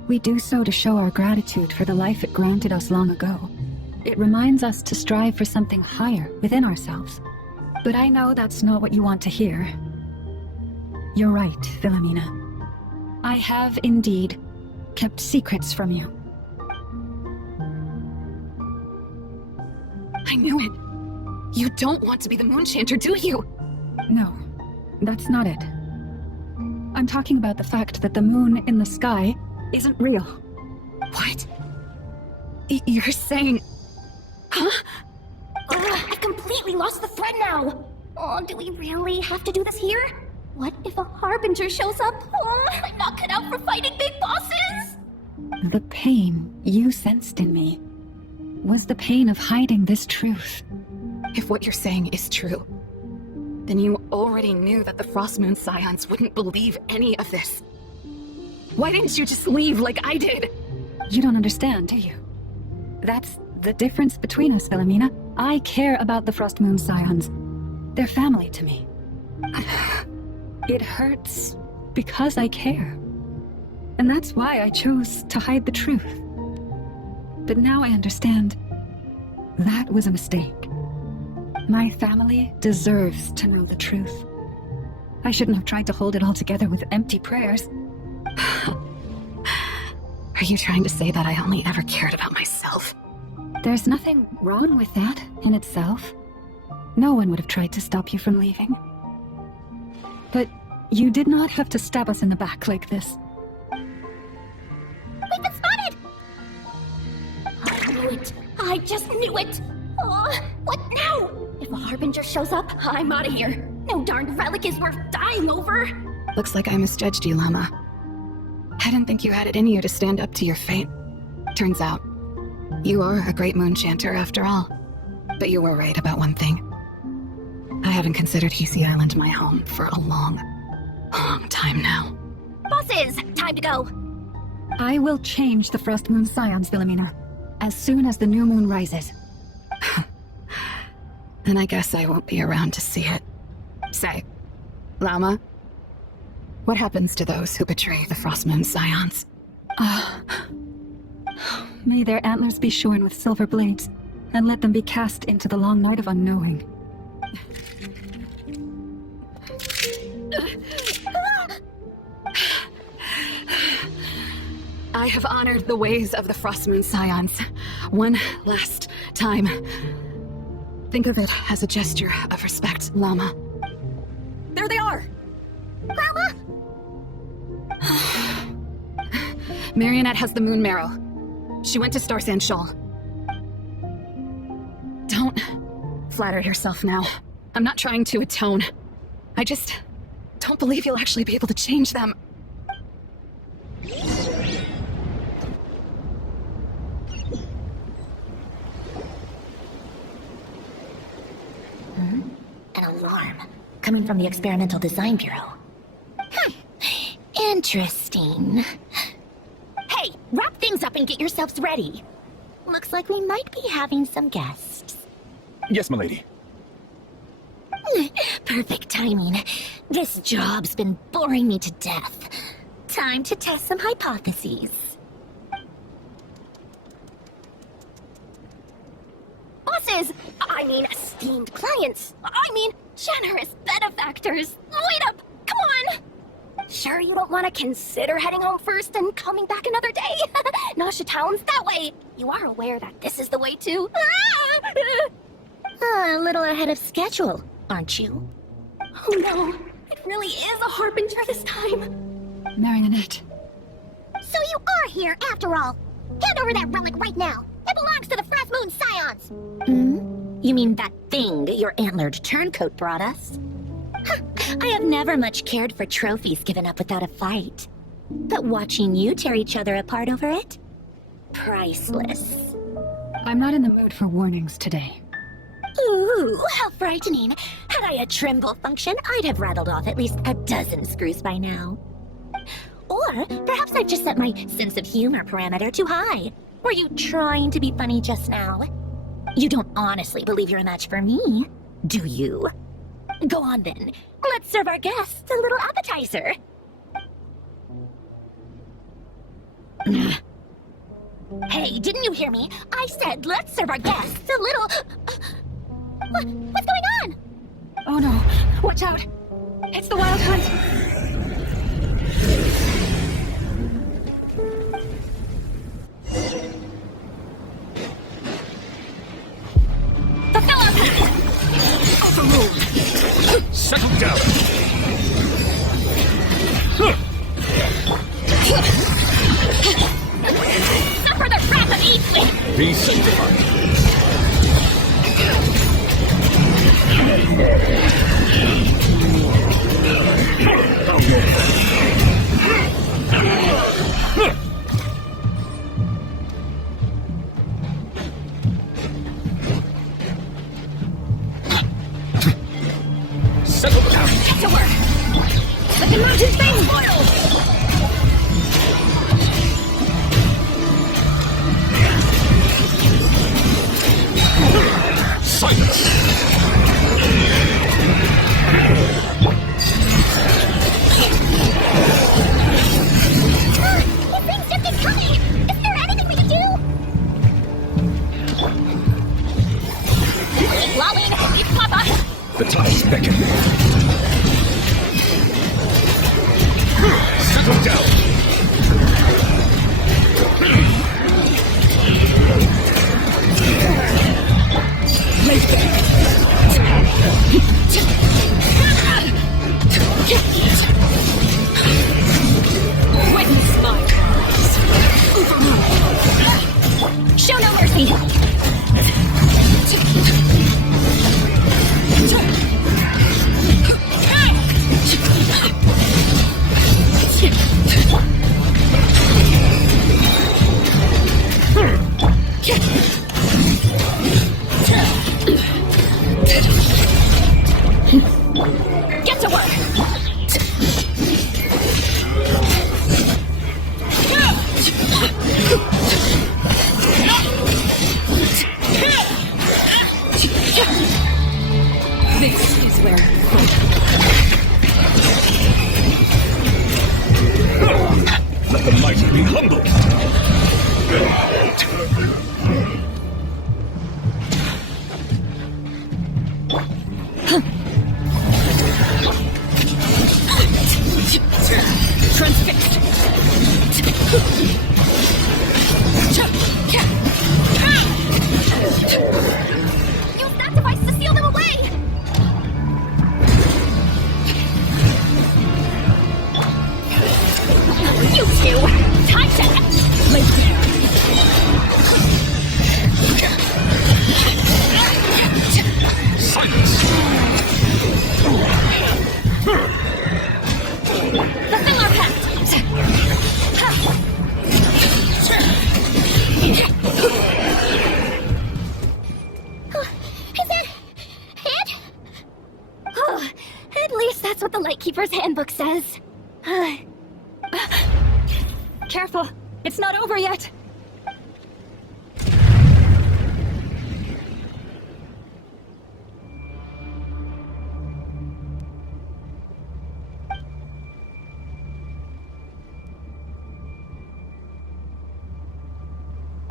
we do so to show our gratitude for the life it granted us long ago. It reminds us to strive for something higher within ourselves. But I know that's not what you want to hear. You're right, Philomena. I have indeed kept secrets from you. I knew it. You don't want to be the Moonchanter, do you? No, that's not it. I'm talking about the fact that the moon in the sky isn't real. What? You're saying... Huh? I've completely lost the thread now. Oh, do we really have to do this here? What if a Harbinger shows up? Oh, I'm not cut out for fighting big bosses! The pain you sensed in me was the pain of hiding this truth. If what you're saying is true, then you already knew that the Frostmoon Scions wouldn't believe any of this. Why didn't you just leave like I did? You don't understand, do you? That's the difference between us, Philomena. I care about the Frostmoon Scions. They're family to me. It hurts because I care. And that's why I chose to hide the truth. But now I understand that was a mistake. My family deserves to know the truth. I shouldn't have tried to hold it all together with empty prayers. Are you trying to say that I only ever cared about myself? There's nothing wrong with that in itself. No one would have tried to stop you from leaving. But you did not have to stab us in the back like this. We've been spotted! I knew it. I just knew it. Oh, what now? If a Harbinger shows up, I'm out of here. No darned relic is worth dying over. Looks like I misjudged you, Llama. I didn't think you had it in you to stand up to your fate. Turns out, you are a great Moonchanter after all. But you were right about one thing. I haven't considered Hisi Island my home for a long time now. Bosses, time to go. I will change the Frostmoon Scions, Philomena. as soon as the new moon rises. Then I guess I won't be around to see it. Say, Lauma, what happens to those who betray the Frostmoon Scions? May their antlers be shorn with silver blades, and let them be cast into the long night of unknowing. I have honored the ways of the Frostmoon Scions one last time. Think of it as a gesture of respect, Llama. There they are! Llama? Marionette has the moon marrow. She went to Star Sand Shawl. Don't flatter yourself now. I'm not trying to atone. I just don't believe you'll actually be able to change them. An alarm. Coming from the Experimental Design Bureau. Interesting. Hey, wrap things up and get yourselves ready. Looks like we might be having some guests. Yes, milady. Perfect timing. This job's been boring me to death. Time to test some hypotheses. Bosses! I mean, esteemed clients. I mean, generous benefactors. Wait up! Come on! Sure you don't want to consider heading home first and coming back another day? Nasha Town's that way. You are aware that this is the way to... A little ahead of schedule, aren't you? Oh no, it really is a harbinger this time. Marionette. So you are here after all. Hand over that relic right now. It belongs to the Frostmoon Scions. You mean that thing your antlered turncoat brought us? I have never much cared for trophies given up without a fight. But watching you tear each other apart over it? Priceless. I'm not in the mood for warnings today. Ooh, how frightening. Had I a Trimble function, I'd have rattled off at least a dozen screws by now. Or perhaps I've just set my sense of humor parameter too high. Were you trying to be funny just now? You don't honestly believe you're a match for me, do you? Go on then. Let's serve our guests a little appetizer. Hey, didn't you hear me? I said let's serve our guests a little... What's going on? Oh no, watch out! It's the Wild Hunt! The fellow! Off the road! Settle down! Suffer the wrath of Eastwind! Be sanctified! Settle down! Get to work! Let the mountain thing boil! Silence! This thing's just been coming! Is there anything we can do? Keep lolling! Keep Papa! The tides beckon. Settle down! Late back! Witness my cries! Overrule! Show no mercy! Get to work! This is where Let the mighty be humbled! transfixed. Use that device to seal them away! You two! Time to... Silence! The Filler Pact! Is that it? Oh, at least that's what the Lightkeeper's Handbook says. Careful, it's not over yet.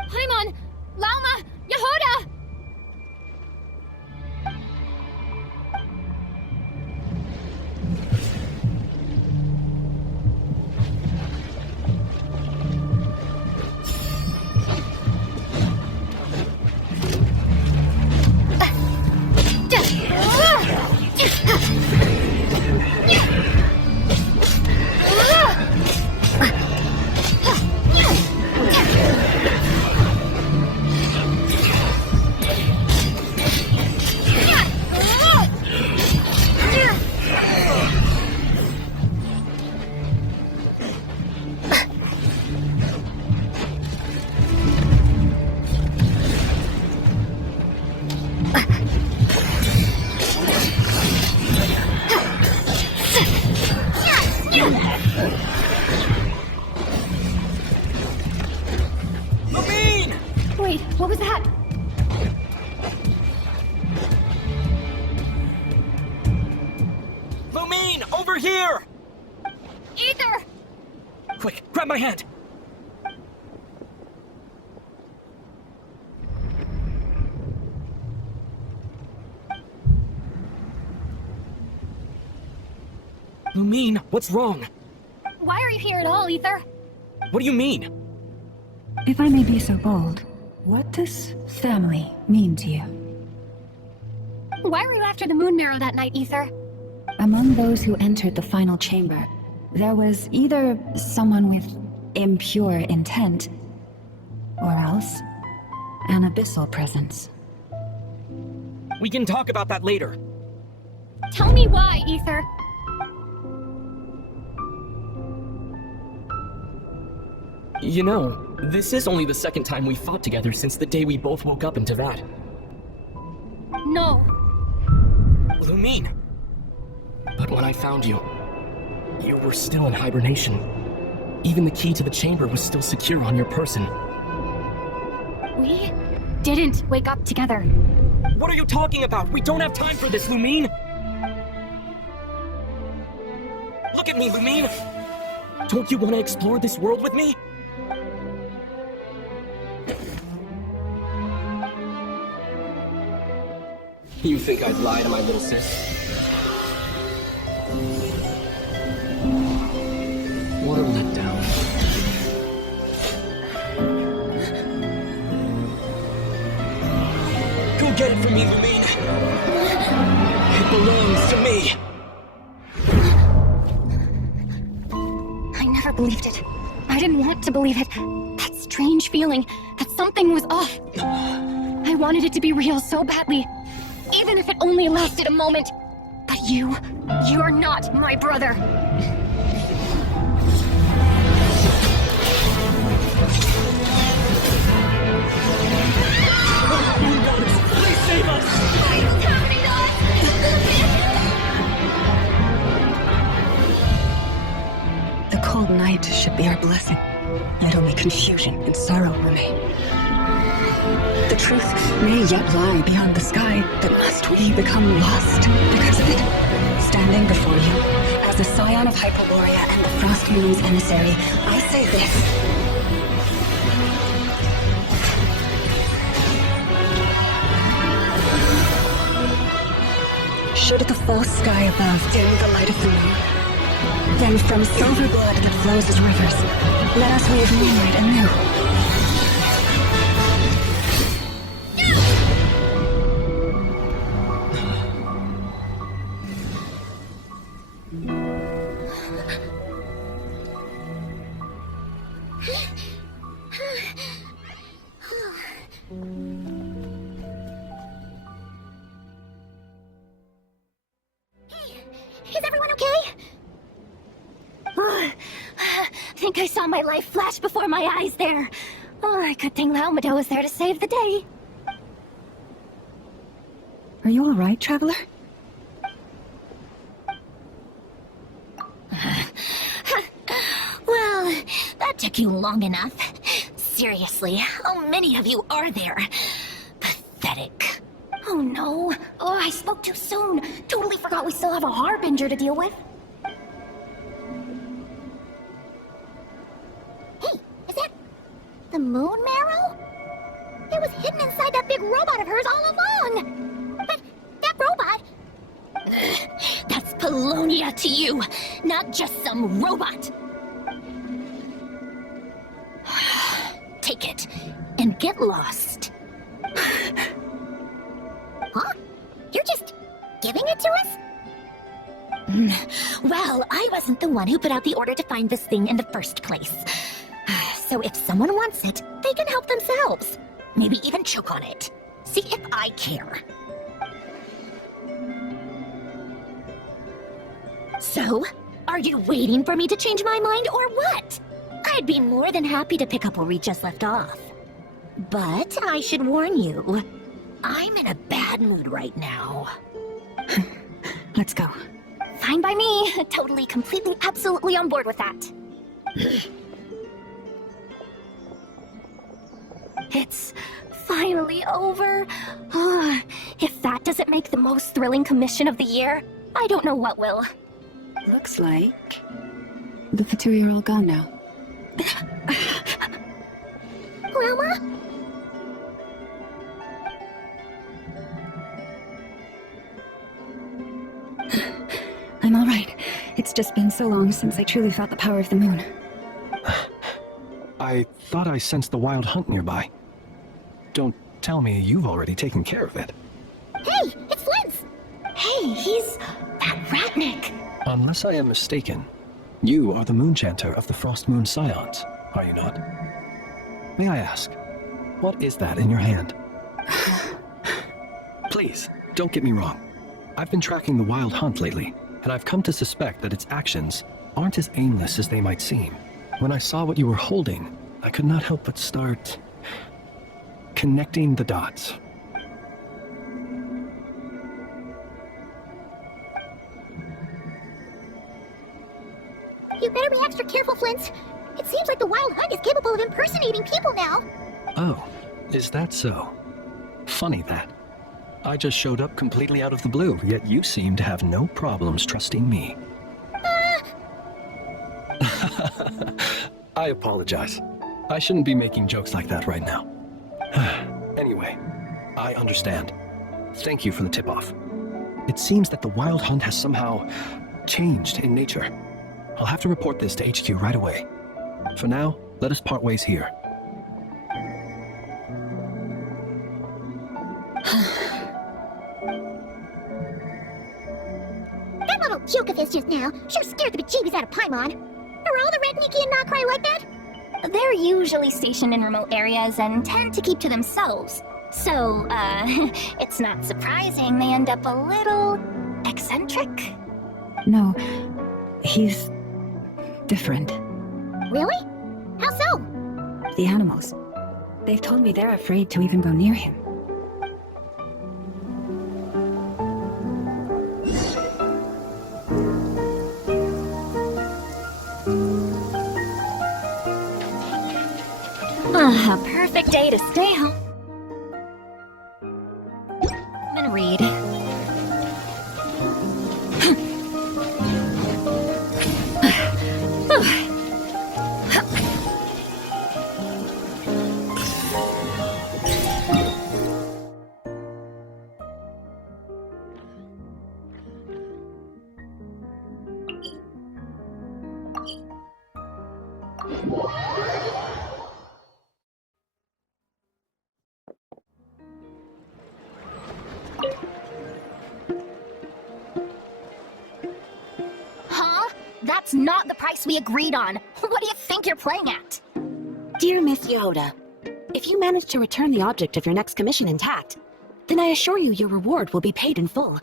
Paimon! Lauma! Yehuda! Wait, what was that? Lumine, over here! Ether! Quick, grab my hand! Lumine, what's wrong? Why are you here at all, Ether? What do you mean? If I may be so bold, what does family mean to you? Why were you after the Moon Marrow that night, Ether? Among those who entered the final chamber, there was either someone with impure intent, or else an abyssal presence. We can talk about that later. Tell me why, Ether. You know, this is only the second time we fought together since the day we both woke up in Teyvat. No. Lumine! But when I found you, you were still in hibernation. Even the key to the chamber was still secure on your person. We didn't wake up together. What are you talking about? We don't have time for this, Lumine! Look at me, Lumine! Don't you want to explore this world with me? You think I'd lie to my little sis? What a letdown. Go get it from me, Lumine! It belongs to me! I never believed it. I didn't want to believe it. That strange feeling that something was off. I wanted it to be real so badly. Even if it only lasted a moment. But you're not my brother. Please save us! The cold night should be our blessing. Yet only confusion and sorrow remain. The truth may yet lie beyond the sky, but must we become lost because of it? Standing before you, as a scion of Hyperborea and the Frost Moon's emissary, I say this. Should the false sky above dim the light of the moon, then from silver blood that flows as rivers, let us weave moonlight anew. Is everyone okay? I think I saw my life flash before my eyes there. Oh, good thing Laumado was there to save the day. Are you all right, Traveler? Well, that took you long enough. Seriously, how many of you are there? Pathetic. Oh no. Oh, I spoke too soon. Totally forgot we still have a Harbinger to deal with. Hey, is that the Moon Marrow? It was hidden inside that big robot of hers all along. But that robot... That's Polonia to you, not just some robot. Take it and get lost. Huh? You're just giving it to us? Well, I wasn't the one who put out the order to find this thing in the first place. So if someone wants it, they can help themselves. Maybe even choke on it. See if I care. So, are you waiting for me to change my mind or what? I'd be more than happy to pick up where we just left off. But I should warn you, I'm in a bad mood right now. Let's go. Fine by me. Totally, completely, absolutely on board with that. It's finally over. If that doesn't make the most thrilling commission of the year, I don't know what will. Looks like the Fatui are all gone now. Grandma? I'm all right. It's just been so long since I truly felt the power of the moon. I thought I sensed the wild hunt nearby. Don't tell me you've already taken care of it. Hey, it's Lens! Hey, he's that Ratnik. Unless I am mistaken, you are the Moonchanter of the Frost Moon Scions, are you not? May I ask, what is that in your hand? Please, don't get me wrong. I've been tracking the wild hunt lately, and I've come to suspect that its actions aren't as aimless as they might seem. When I saw what you were holding, I could not help but start connecting the dots. You better be extra careful, Flint. It seems like the Wild Hunt is capable of impersonating people now. Oh, is that so? Funny that. I just showed up completely out of the blue, yet you seem to have no problems trusting me. I apologize. I shouldn't be making jokes like that right now. Anyway, I understand. Thank you for the tip-off. It seems that the Wild Hunt has somehow changed in nature. I'll have to report this to HQ right away. For now, let us part ways here. That little joke of his just now sure scared the bejeebies out of Paimon. Are all the Redniki and Nokrai like that? They're usually stationed in remote areas and tend to keep to themselves. So, it's not surprising they end up a little eccentric. No, he's different. Really? How so? The animals. They've told me they're afraid to even go near him. A perfect day to stay home. Huh? That's not the price we agreed on. What do you think you're playing at? Dear Miss Yoda, if you manage to return the object of your next commission intact, then I assure you your reward will be paid in full.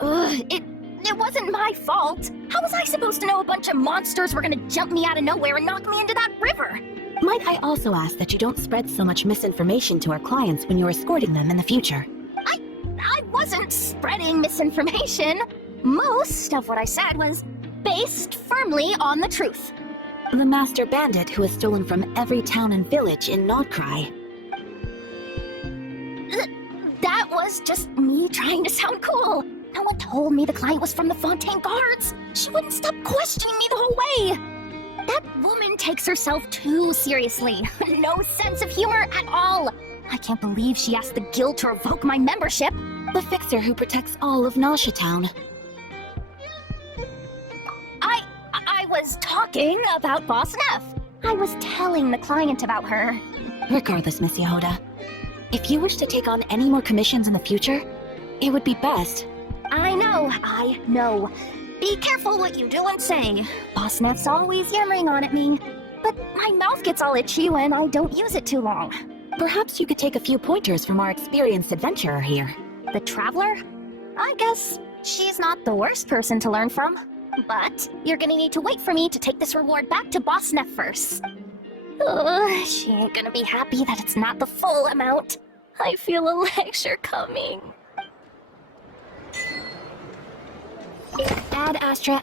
It wasn't my fault. How was I supposed to know a bunch of monsters were gonna jump me out of nowhere and knock me into that river? Might I also ask that you don't spread so much misinformation to our clients when you're escorting them in the future? I wasn't spreading misinformation. Most of what I said was based firmly on the truth. The master bandit who has stolen from every town and village in Nodcry. That was just me trying to sound cool. No one told me the client was from the Fontaine Guards. She wouldn't stop questioning me the whole way. That woman takes herself too seriously. No sense of humor at all. I can't believe she asked the guild to revoke my membership. The fixer who protects all of Nasha Town. I was talking about Boss Neff. I was telling the client about her. Regardless, Miss Yehoda, if you wish to take on any more commissions in the future, it would be best. I know. Be careful what you do and say. Boss Neff's always yammering on at me. But my mouth gets all itchy when I don't use it too long. Perhaps you could take a few pointers from our experienced adventurer here. The Traveler? I guess she's not the worst person to learn from. But you're gonna need to wait for me to take this reward back to Boss Neff first. She ain't gonna be happy that it's not the full amount. I feel a lecture coming. Ad Astra.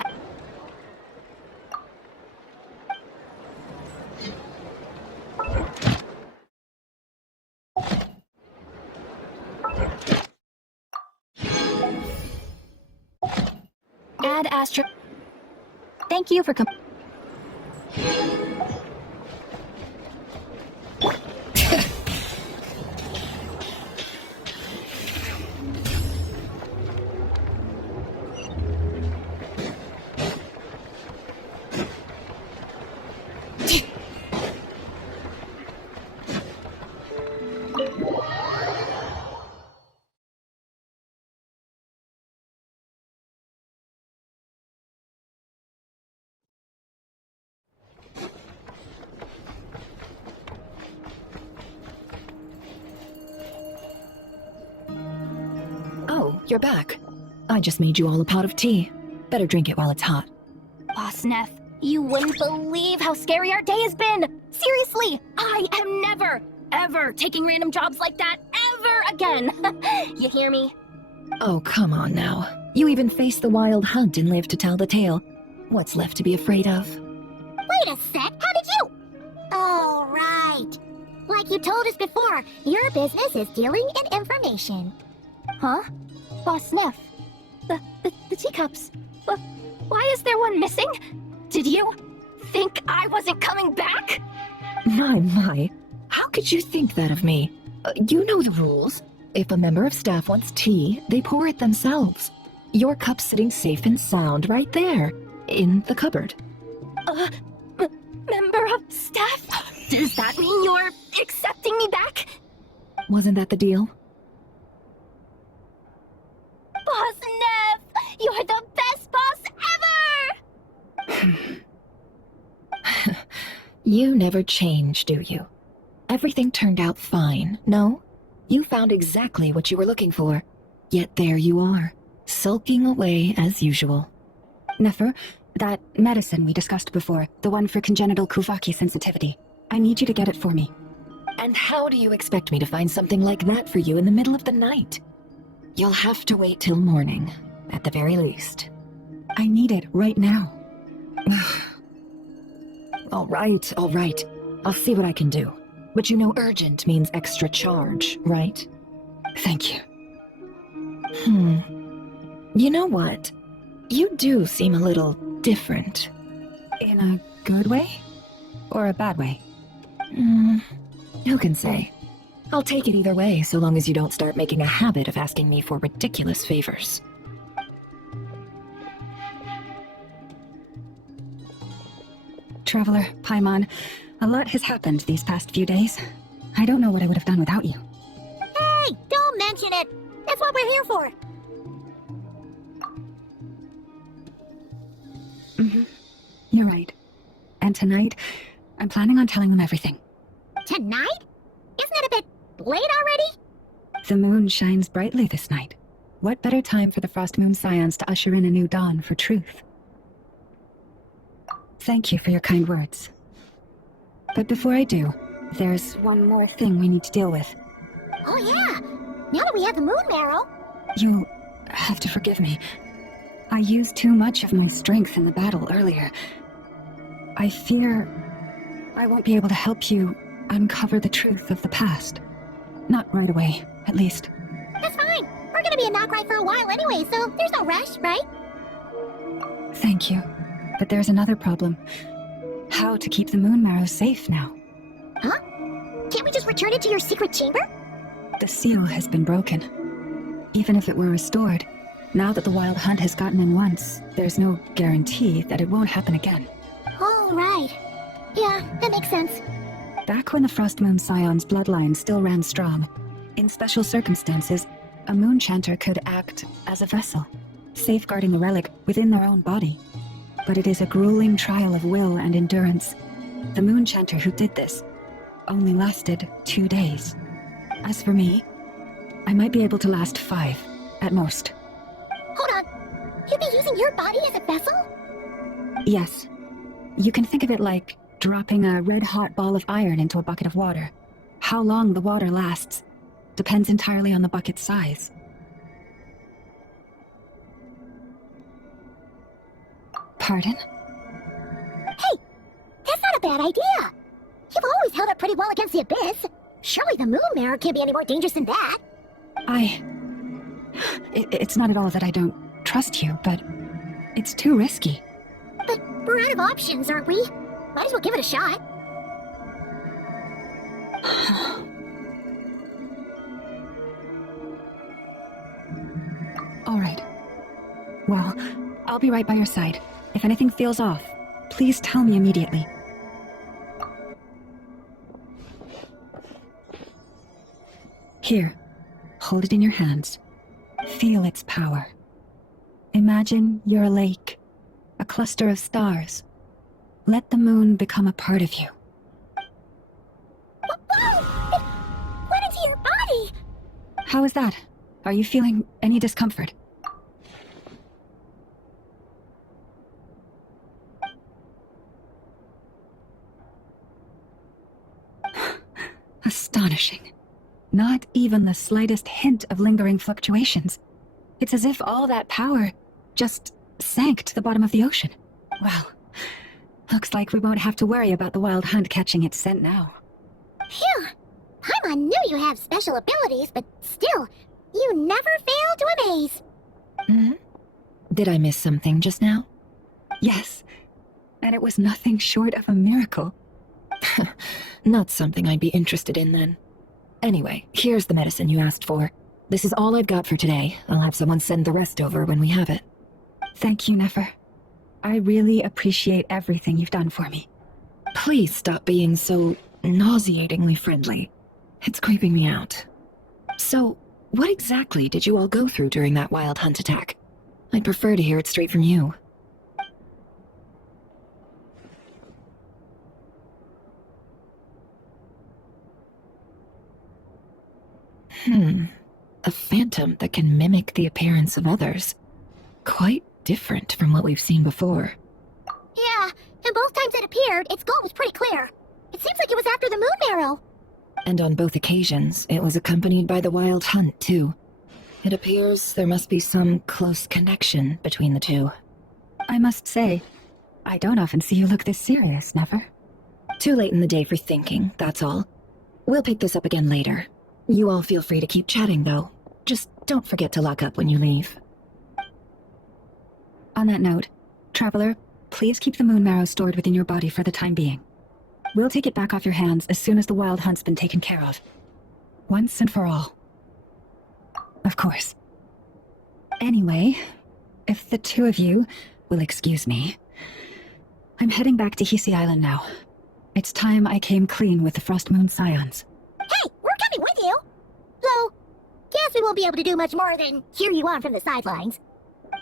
Ad Astra. Thank you for coming. Oh, you're back. I just made you all a pot of tea. Better drink it while it's hot. Boss Neff, you wouldn't believe how scary our day has been! Seriously, I am never, ever taking random jobs like that ever again! You hear me? Oh, come on now. You even faced the wild hunt and lived to tell the tale. What's left to be afraid of? Wait a sec, how did you? Oh, right. Like you told us before, your business is dealing in information. Huh? Boss Neff? The teacups? Why is there one missing? Did you think I wasn't coming back? My. How could you think that of me? You know the rules. If a member of staff wants tea, they pour it themselves. Your cup's sitting safe and sound right there, in the cupboard. Member of staff? Does that mean you're accepting me back? Wasn't that the deal? Boss Neff! You're the best boss ever! You never change, do you? Everything turned out fine, no? You found exactly what you were looking for. Yet there you are, sulking away as usual. Nefer, that medicine we discussed before, the one for congenital Kuvaki sensitivity. I need you to get it for me. And how do you expect me to find something like that for you in the middle of the night? You'll have to wait till morning, at the very least. I need it right now. All right. I'll see what I can do. But you know urgent means extra charge, right? Thank you. You know what? You do seem a little different. In a good way? Or a bad way? Who can say? I'll take it either way, so long as you don't start making a habit of asking me for ridiculous favors. Traveler, Paimon. A lot has happened these past few days. I don't know what I would have done without you. Hey, don't mention it. That's what we're here for. You're right. And tonight, I'm planning on telling them everything. Tonight? Isn't it a bit late already? The moon shines brightly this night. What better time for the Frost Moon Scions to usher in a new dawn for truth? Thank you for your kind words. But before I do, there's one more thing we need to deal with. Oh yeah! Now that we have the moon marrow... You'll have to forgive me. I used too much of my strength in the battle earlier. I fear I won't be able to help you uncover the truth of the past. Not right away, at least. That's fine. We're gonna be in Notcry for a while anyway, so there's no rush, right? Thank you. But there's another problem. How to keep the moon marrow safe now? Huh? Can't we just return it to your secret chamber? The seal has been broken. Even if it were restored, now that the Wild Hunt has gotten in once, there's no guarantee that it won't happen again. Oh, right. Yeah, that makes sense. Back when the Frost Moon Scion's bloodline still ran strong, in special circumstances, a moon chanter could act as a vessel, safeguarding the relic within their own body. But it is a grueling trial of will and endurance. The moon chanter who did this only lasted 2 days. As for me, I might be able to last 5, at most. Hold on. You'd be using your body as a vessel? Yes. You can think of it like dropping a red-hot ball of iron into a bucket of water. How long the water lasts depends entirely on the bucket's size. Pardon? Hey! That's not a bad idea! You've always held up pretty well against the Abyss. Surely the moon mirror can't be any more dangerous than that. It's not at all that I don't trust you, but it's too risky. But we're out of options, aren't we? Might as well give it a shot. All right. Well, I'll be right by your side. If anything feels off, please tell me immediately. Here, hold it in your hands. Feel its power. Imagine you're a lake, a cluster of stars. Let the moon become a part of you. Whoa! It went into your body! How is that? Are you feeling any discomfort? Astonishing. Not even the slightest hint of lingering fluctuations. It's as if all that power just sank to the bottom of the ocean. Well, looks like we won't have to worry about the Wild Hunt catching its scent now. Phew! Paimon knew you have special abilities, but still, you never fail to amaze. Did I miss something just now? Yes, and it was nothing short of a miracle. Not something I'd be interested in then. Anyway, here's the medicine you asked for. This is all I've got for today. I'll have someone send the rest over when we have it. Thank you, Nefer. I really appreciate everything you've done for me. Please stop being so nauseatingly friendly. It's creeping me out. So, what exactly did you all go through during that Wild Hunt attack? I'd prefer to hear it straight from you. A phantom that can mimic the appearance of others. Quite different from what we've seen before. Yeah, and both times it appeared, its goal was pretty clear. It seems like it was after the moon marrow. And on both occasions, it was accompanied by the Wild Hunt, too. It appears there must be some close connection between the two. I must say, I don't often see you look this serious, Nefer. Too late in the day for thinking, that's all. We'll pick this up again later. You all feel free to keep chatting, though. Just don't forget to lock up when you leave. On that note, Traveler, please keep the moon marrow stored within your body for the time being. We'll take it back off your hands as soon as the Wild Hunt's been taken care of. Once and for all. Of course. Anyway, if the two of you will excuse me, I'm heading back to Hisi Island now. It's time I came clean with the Frost Moon Scions. Hey, we're coming with you! So, guess we won't be able to do much more than cheer you on from the sidelines.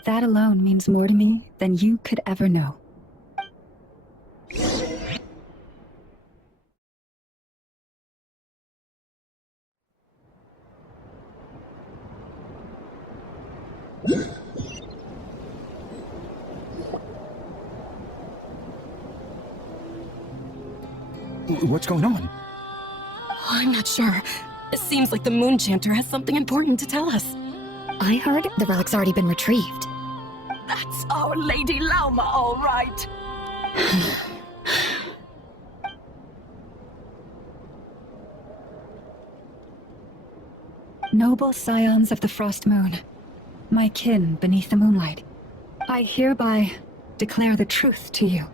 That alone means more to me than you could ever know. What's going on? I'm not sure. It seems like the Moon Chanter has something important to tell us. I heard the relic's already been retrieved. That's our Lady Lauma, all right. Noble scions of the Frost Moon, my kin beneath the moonlight, I hereby declare the truth to you.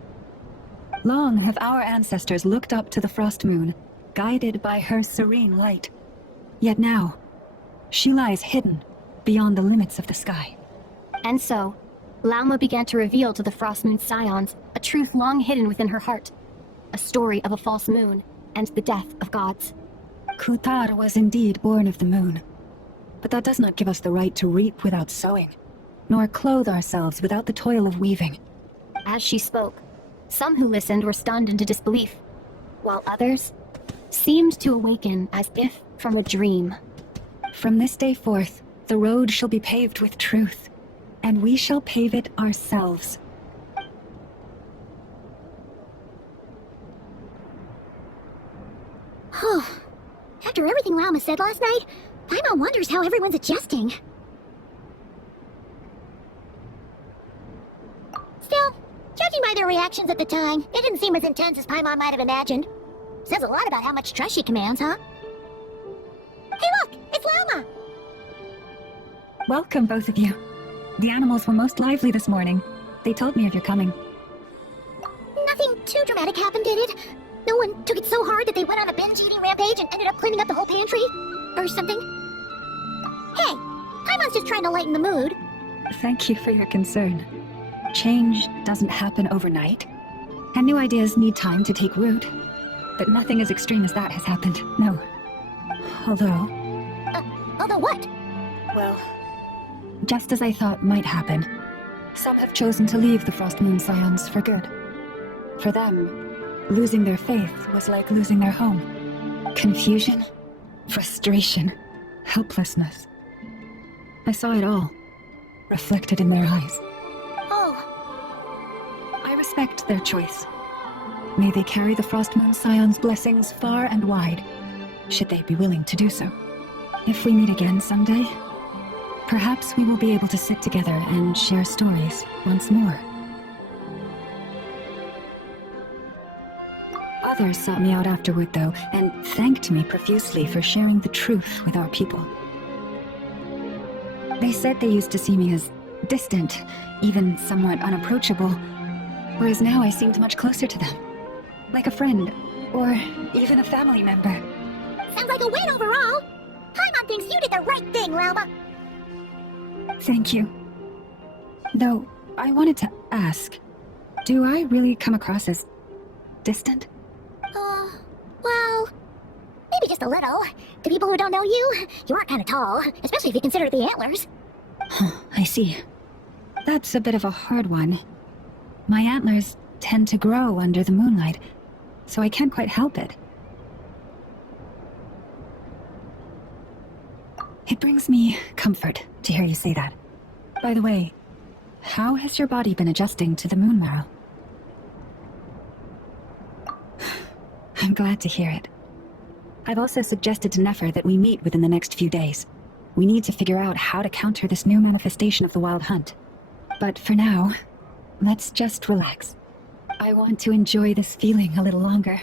Long have our ancestors looked up to the Frost Moon, guided by her serene light. Yet now, she lies hidden beyond the limits of the sky. And so, Lauma began to reveal to the Frost Moon Scions a truth long hidden within her heart. A story of a false moon and the death of gods. Kutar was indeed born of the moon. But that does not give us the right to reap without sowing, nor clothe ourselves without the toil of weaving. As she spoke, some who listened were stunned into disbelief, while others seemed to awaken as if from a dream. From this day forth, the road shall be paved with truth, and we shall pave it ourselves. Oh, after everything Lauma said last night, Paimon wonders how everyone's adjusting. Still, judging by their reactions at the time, it didn't seem as intense as Paimon might have imagined. Says a lot about how much trust she commands, huh? Hey look, it's Lauma! Welcome, both of you. The animals were most lively this morning. They told me of your coming. Nothing too dramatic happened, did it? No one took it so hard that they went on a binge-eating rampage and ended up cleaning up the whole pantry? Or something? Hey, Paimon's just trying to lighten the mood. Thank you for your concern. Change doesn't happen overnight, and new ideas need time to take root. But nothing as extreme as that has happened, no. Although what? Well, just as I thought might happen, some have chosen to leave the Frost Moon Scions for good. For them, losing their faith was like losing their home. Confusion, frustration, helplessness. I saw it all, reflected in their eyes. Oh. I respect their choice. May they carry the Frost Moon Scions' blessings far and wide, should they be willing to do so. If we meet again someday, perhaps we will be able to sit together and share stories once more. Others sought me out afterward, though, and thanked me profusely for sharing the truth with our people. They said they used to see me as distant, even somewhat unapproachable, whereas now I seemed much closer to them. Like a friend, or even a family member. Sounds like a win overall! Paimon thinks you did the right thing, Lauma! Thank you. Though, I wanted to ask, do I really come across as distant? Well, maybe just a little. To people who don't know you, you are kind of tall, especially if you consider the antlers. I see. That's a bit of a hard one. My antlers tend to grow under the moonlight, so I can't quite help it. It brings me comfort to hear you say that. By the way, how has your body been adjusting to the moon marrow? I'm glad to hear it. I've also suggested to Nefer that we meet within the next few days. We need to figure out how to counter this new manifestation of the Wild Hunt. But for now, let's just relax. I want to enjoy this feeling a little longer,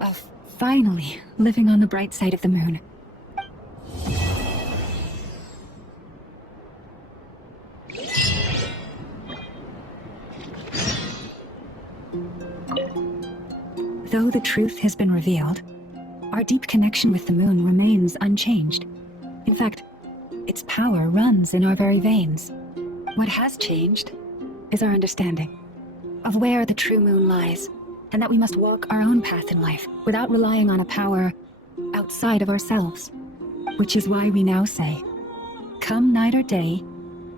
of finally living on the bright side of the moon. Though the truth has been revealed, our deep connection with the moon remains unchanged. In fact, its power runs in our very veins. What has changed is our understanding. of where the true moon lies, and that we must walk our own path in life without relying on a power outside of ourselves. Which is why we now say, come night or day,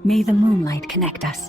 may the moonlight connect us.